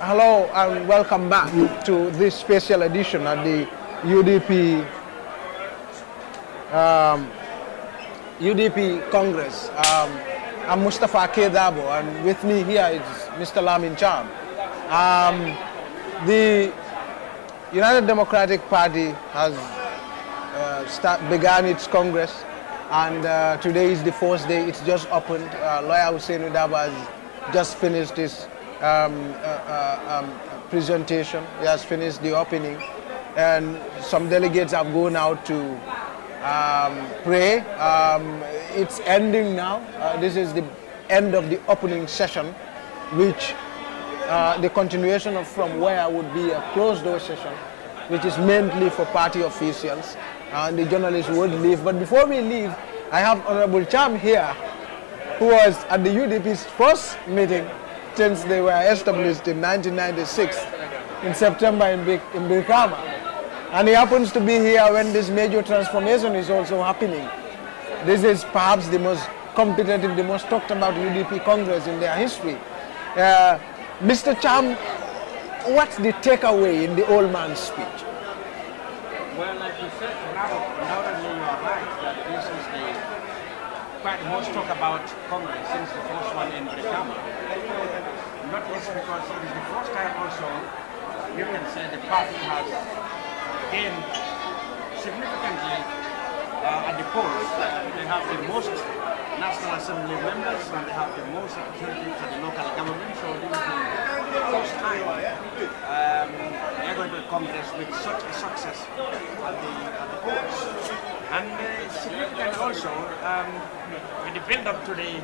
Hello and welcome back to this special edition at the UDP UDP Congress. I'm Mustafa Kedabo, and with me here is Mr. Lamin Cham. The United Democratic Party has begun its Congress, and today is the first day. It's just opened. Lawyer Hussein Udaba has just finished his presentation. He has finished the opening, and some delegates have gone out to pray. It's ending now. This is the end of the opening session, which the continuation of from where would be a closed door session, which is mainly for party officials, and the journalists would leave. But before we leave, I have Honorable Cham here, who was at the UDP's first meeting since they were established in 1996 in September in Birkama. And he happens to be here when this major transformation is also happening. This is perhaps the most competitive, the most talked about UDP Congress in their history. Mr. Cham, what's the takeaway in the old man's speech? Well, like you said, undoubtedly you are right that this is quite the most talk about Congress since the first one in Brikama. Not least because it is the first time also you can say the party has gained significantly at the polls. They have the most National Assembly members and they have the most representatives of the local government. So this is the first time they are going to a Congress with such a success at the polls. And it's significant also with the build-up to the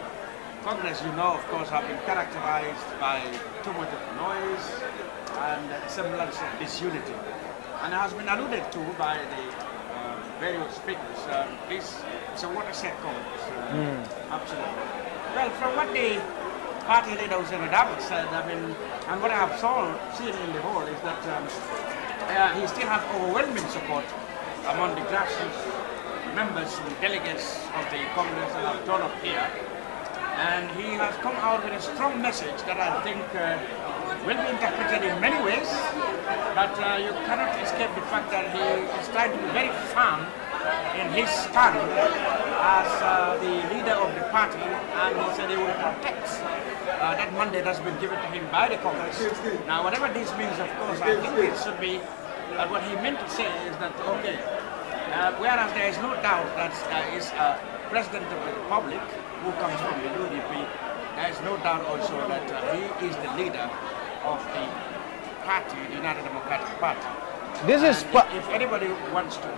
Congress, you know, of course, have been characterized by too much of noise and a semblance of disunity. And it has been alluded to by the various speakers. This is a watershed Congress. Absolutely. Well, from what the party leader Hussein David said, I mean, and what I have seen in the whole is that he still has overwhelming support among the grassroots members and delegates of the Congress that have turned up here. And he has come out with a strong message that I think will be interpreted in many ways, but you cannot escape the fact that he is trying to be very firm in his stand as the leader of the party, and he said he will protect that mandate that's been given to him by the Congress. Now, whatever this means, of course, I think it should be what he meant to say is that, okay, whereas there is no doubt that there is a President of the Republic who comes from the UDP, there is no doubt also that he is the leader of the party, the United Democratic Party. This is if anybody wants to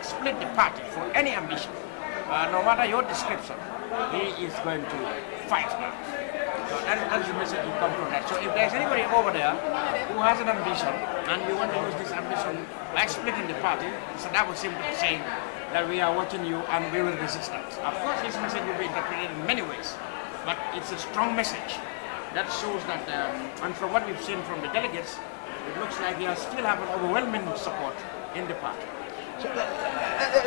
split the party for any ambition, no matter your description, he is going to fight that. So that is the message you come from that. So if there's anybody over there who has an ambition and you want to use this ambition like splitting the party, so that would seem to be saying that we are watching you and we will resist that. Of course, this message will be interpreted in many ways, but it's a strong message that shows that, and from what we've seen from the delegates, it looks like they still have an overwhelming support in the party. So,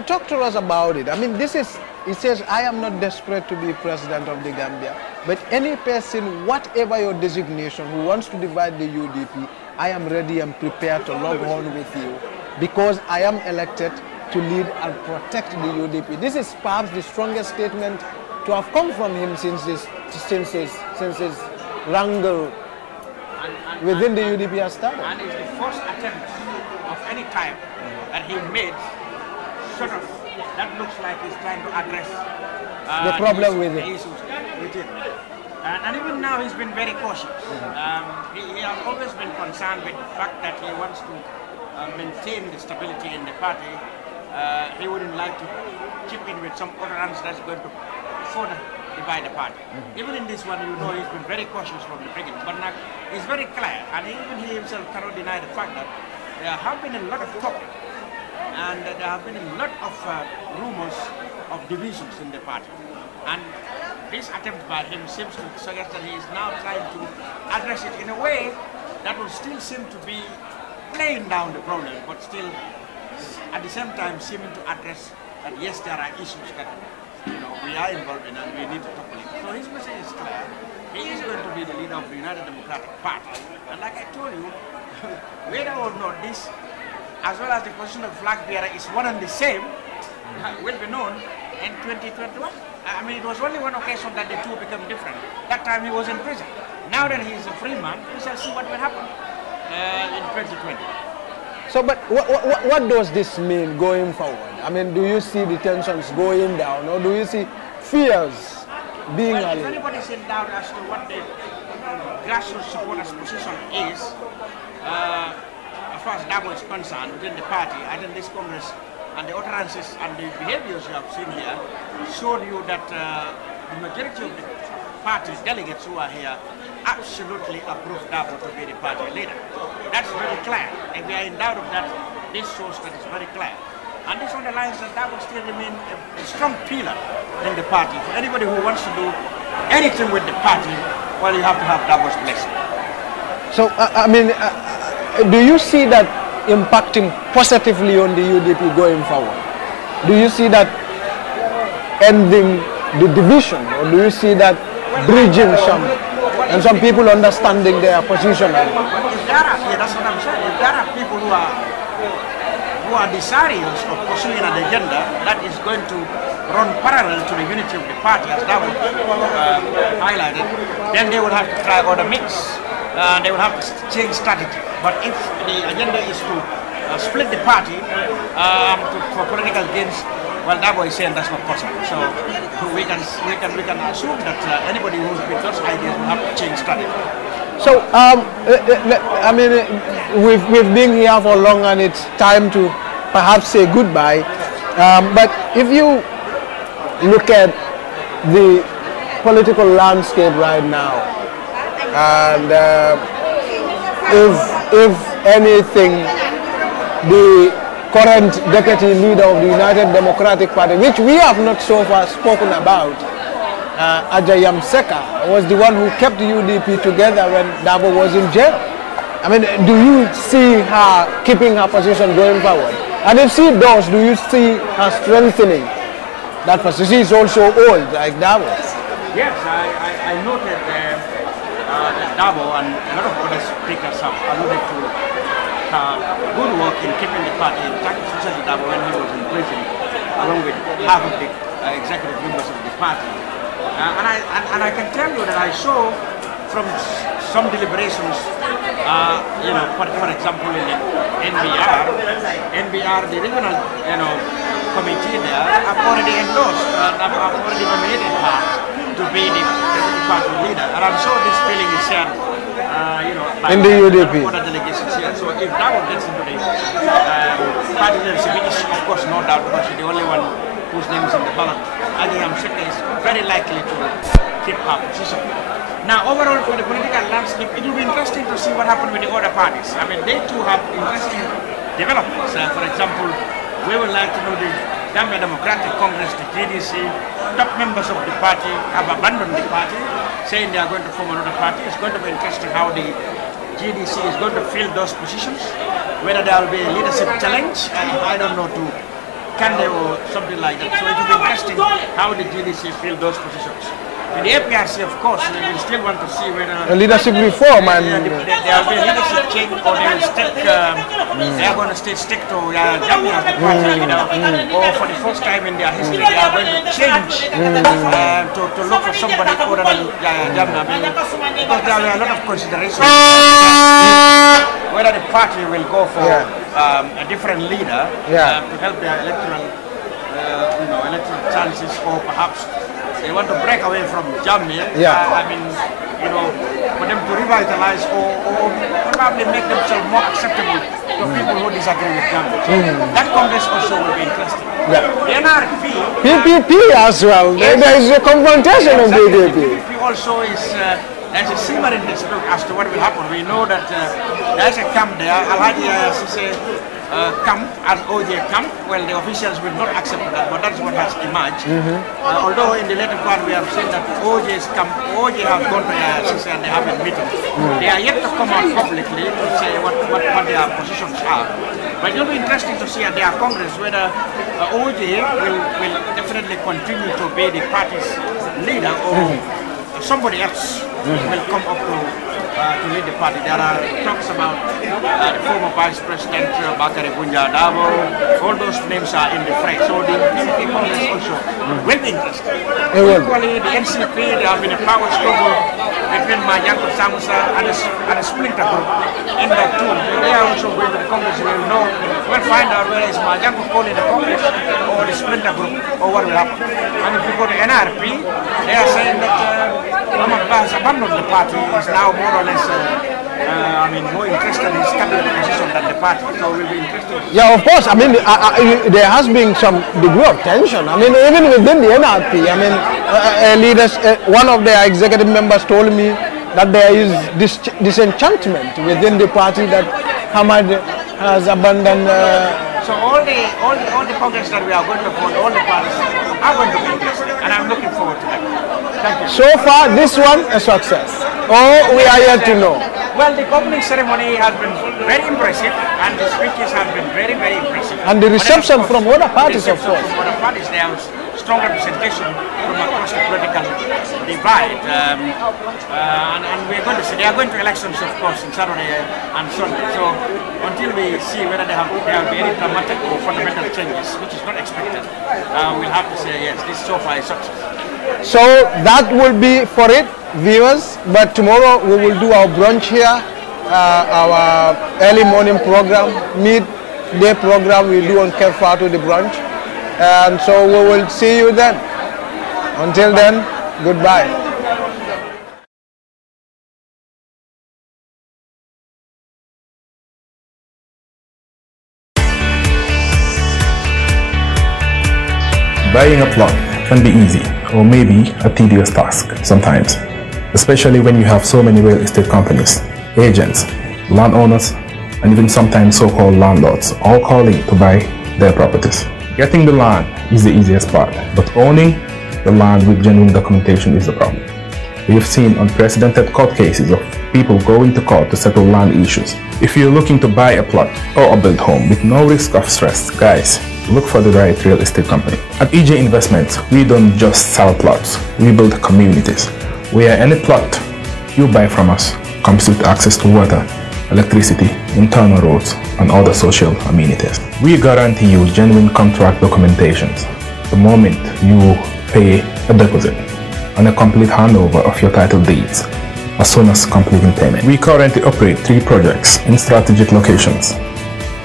talk to us about it. I mean, this is, it says, I am not desperate to be president of the Gambia, but any person, whatever your designation, who wants to divide the UDP, I am ready and prepared to log on with you because I am elected to lead and protect the UDP. This is perhaps the strongest statement to have come from him since his wrangle within the UDP has started. And it's the first attempt of any time that he made, sort of, that looks like he's trying to address the problem with it. And even now he's been very cautious. He has always been concerned with the fact that he wants to maintain the stability in the party. He wouldn't like to chip in with some utterance that's going to further divide the party. Even in this one, you know, he's been very cautious from the beginning. But now it's very clear, and even he himself cannot deny the fact that there have been a lot of talk, and there have been a lot of rumors of divisions in the party. And this attempt by him seems to suggest that he is now trying to address it in a way that will still seem to be playing down the problem, but still at the same time seeming to address that yes, there are issues that we are involved in and we need to tackle it. So his message is clear. He is going to be the leader of the United Democratic Party. And like I told you, whether or not this, as well as the position of flag bearer is one and the same, will be known in 2021. I mean, it was only one occasion that the two became different. That time he was in prison. Now that he is a free man, we shall see what will happen in 2020. So, but what does this mean going forward? I mean, do you see the tensions going down, or do you see fears being allayed? If anybody's in doubt as to what the grassroots supporters' position is, as far as Dabo is concerned, within the party, I think this Congress and the utterances and the behaviors you have seen here showed you that the majority of the party delegates who are here absolutely approve Dabo to be the party leader. That's very clear. If we are in doubt of that, this shows that it's very clear. And this underlines that Dabo still remains a strong pillar in the party. For anybody who wants to do anything with the party, well, you have to have Dabo's blessing. So, I mean, do you see that impacting positively on the UDP going forward? Do you see that ending the division, or do you see that bridging some? Well, and some people understanding their position. But if there are, yeah, that's what I'm saying. If there are people who are desirous of pursuing an agenda that is going to run parallel to the unity of the party, as that was highlighted, then they will have to try other means. They will have to change strategy. But if the agenda is to split the party for political gains, well, Dabo is saying that's not possible. So we can assume that anybody who's with those ideas will have to change strategy. So I mean, we've been here for long, and it's time to perhaps say goodbye. But if you look at the political landscape right now, and if anything, the current deputy leader of the United Democratic Party, which we have not so far spoken about, Ajayam Seka, was the one who kept the UDP together when Dabo was in jail. I mean, do you see her keeping her position going forward? And if she does, do you see her strengthening that position? She is also old, like Dabo. Yes, I noted that Dabo and a lot of other speakers have alluded to good work in keeping the party intact, especially Dabo when he was in prison, along with half of the executive members of the party. And I can tell you that I saw from some deliberations, you know, for example, in the NBR, the regional, committee there, have already endorsed, have already nominated her to be the party leader. And I'm sure this feeling is shared, by in the UDP. Other delegations here. So if Dabo gets into the party leadership, which is of course no doubt, because she's the only one whose name is in the ballot, Ajayam Seka is very likely to keep her position. Now, overall, for the political landscape, it will be interesting to see what happens with the other parties. I mean, they too have interesting developments. For example, we would like to know the Gambia Democratic Congress, the GDC, top members of the party have abandoned the party, saying they are going to form another party. It's going to be interesting how the GDC is going to fill those positions, whether there will be a leadership challenge, I don't know, to Kande or something like that. So it will be interesting how the GDC fill those positions. In the APRC, of course, we will still want to see whether a leadership reform and there will be a leadership change, or they will stick. They are going to stick to Jamia as the party leader, or for the first time in their history, they are going to change to look for somebody other than Jamia, because there are a lot of considerations whether the party will go for a different leader to help their electoral chances, or perhaps they want to break away from Jamia. I mean, for them to revitalize or probably make themselves more acceptable to people who disagree with Jamia. That Congress also will be interesting. The NRP, PPP as well. There is a confrontation of the UDP. PPP also is. There's a simmering dispute as to what will happen. We know that there's a camp there, Alhaji Sise camp and OJ camp. Well, the officials will not accept that, but that's what has emerged. Although in the later part we have seen that OJ's camp, OJ have gone to Sise and they have a meeting. They are yet to come out publicly to say what their positions are. But it will be interesting to see at their Congress whether OJ will definitely continue to be the party's leader, or somebody else will come up to lead the party. There are talks about the former Vice President Bakari Bunja Dabo. All those names are in the fray. So the UDP Congress also will be interesting. Equally, the NCP, there have been a power struggle between Majanko Samusa and a splinter group in that too. They are also going to the Congress. We will know, we'll find out whether it's Majanko calling the Congress or the splinter group, or what will happen. And if you go to NRP, they are saying that Muhammad has abandoned the party, is now more or less, more interested in stable position than the party. So it will be interesting. Yeah, of course. I mean, there has been some degree of tension. I mean, even within the NRP, I mean, one of their executive members told me that there is disenchantment within the party, that Hamad has abandoned. So all the Congress that we are going to hold, all the parties are going to be interested, and I'm looking forward to that. Thank you. So far, this one a success. Oh, we are yet to know. Well, the opening ceremony has been very impressive, and the speeches have been very, very impressive. And the reception from other parties, of course. From other parties, there was strong representation from across the political divide. And we're going to see, they are going to elections, of course, on Saturday and Sunday. So until we see whether there will be any dramatic or fundamental changes, which is not expected, we'll have to say, yes, this so far is success. So that will be for it, viewers. But tomorrow we will do our brunch here, our early morning program, midday program we'll do on Kerr Fatou, the brunch. And so we will see you then. Until then, goodbye. Buying a plot can be easy, or maybe a tedious task sometimes, especially when you have so many real estate companies, agents, landowners, and even sometimes so-called landlords all calling to buy their properties. Getting the land is the easiest part, but owning the land with genuine documentation is the problem. We have seen unprecedented court cases of people going to court to settle land issues. If you're looking to buy a plot or a built home with no risk of stress, guys, look for the right real estate company. At EJ Investments, we don't just sell plots, we build communities, where any plot you buy from us comes with access to water, electricity, internal roads, and other social amenities. We guarantee you genuine contract documentations the moment you pay a deposit and a complete handover of your title deeds as soon as completing payment. We currently operate 3 projects in strategic locations,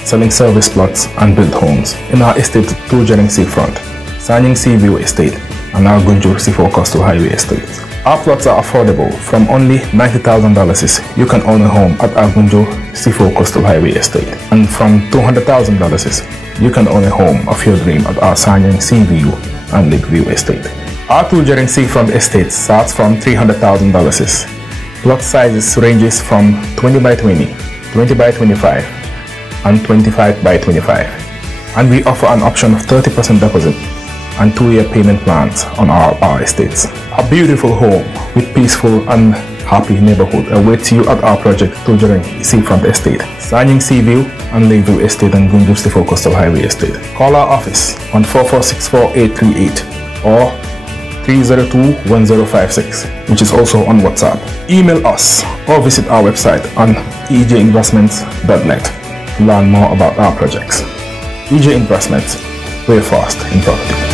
selling service plots and built homes in our estate 2 Jering Seafront, Sanyang Seaview Estate, and our Gunjur Sifo Coastal Highway Estates. Our plots are affordable. From only $90,000, you can own a home at our Gunjur Sifo Coastal Highway Estate. And from $200,000, you can own a home of your dream at our Sanyang Seaview and Lakeview Estate. Our 2 Jering Seafront Estate starts from $300,000. Plot sizes ranges from 20 by 20, 20 by 25, and 25 by 25. And we offer an option of 30% deposit and 2-year payment plans on our estates. A beautiful home with peaceful and happy neighborhood awaits you at our project 2 Jering Seafront Estate, Sanyang Seaview and Lakeview Estate, and Gunjur Sifo Coastal Highway Estate. Call our office on 4464-838 or 302-1056, which is also on WhatsApp. Email us or visit our website on ejinvestments.net to learn more about our projects. EJ Investments, way fast in property.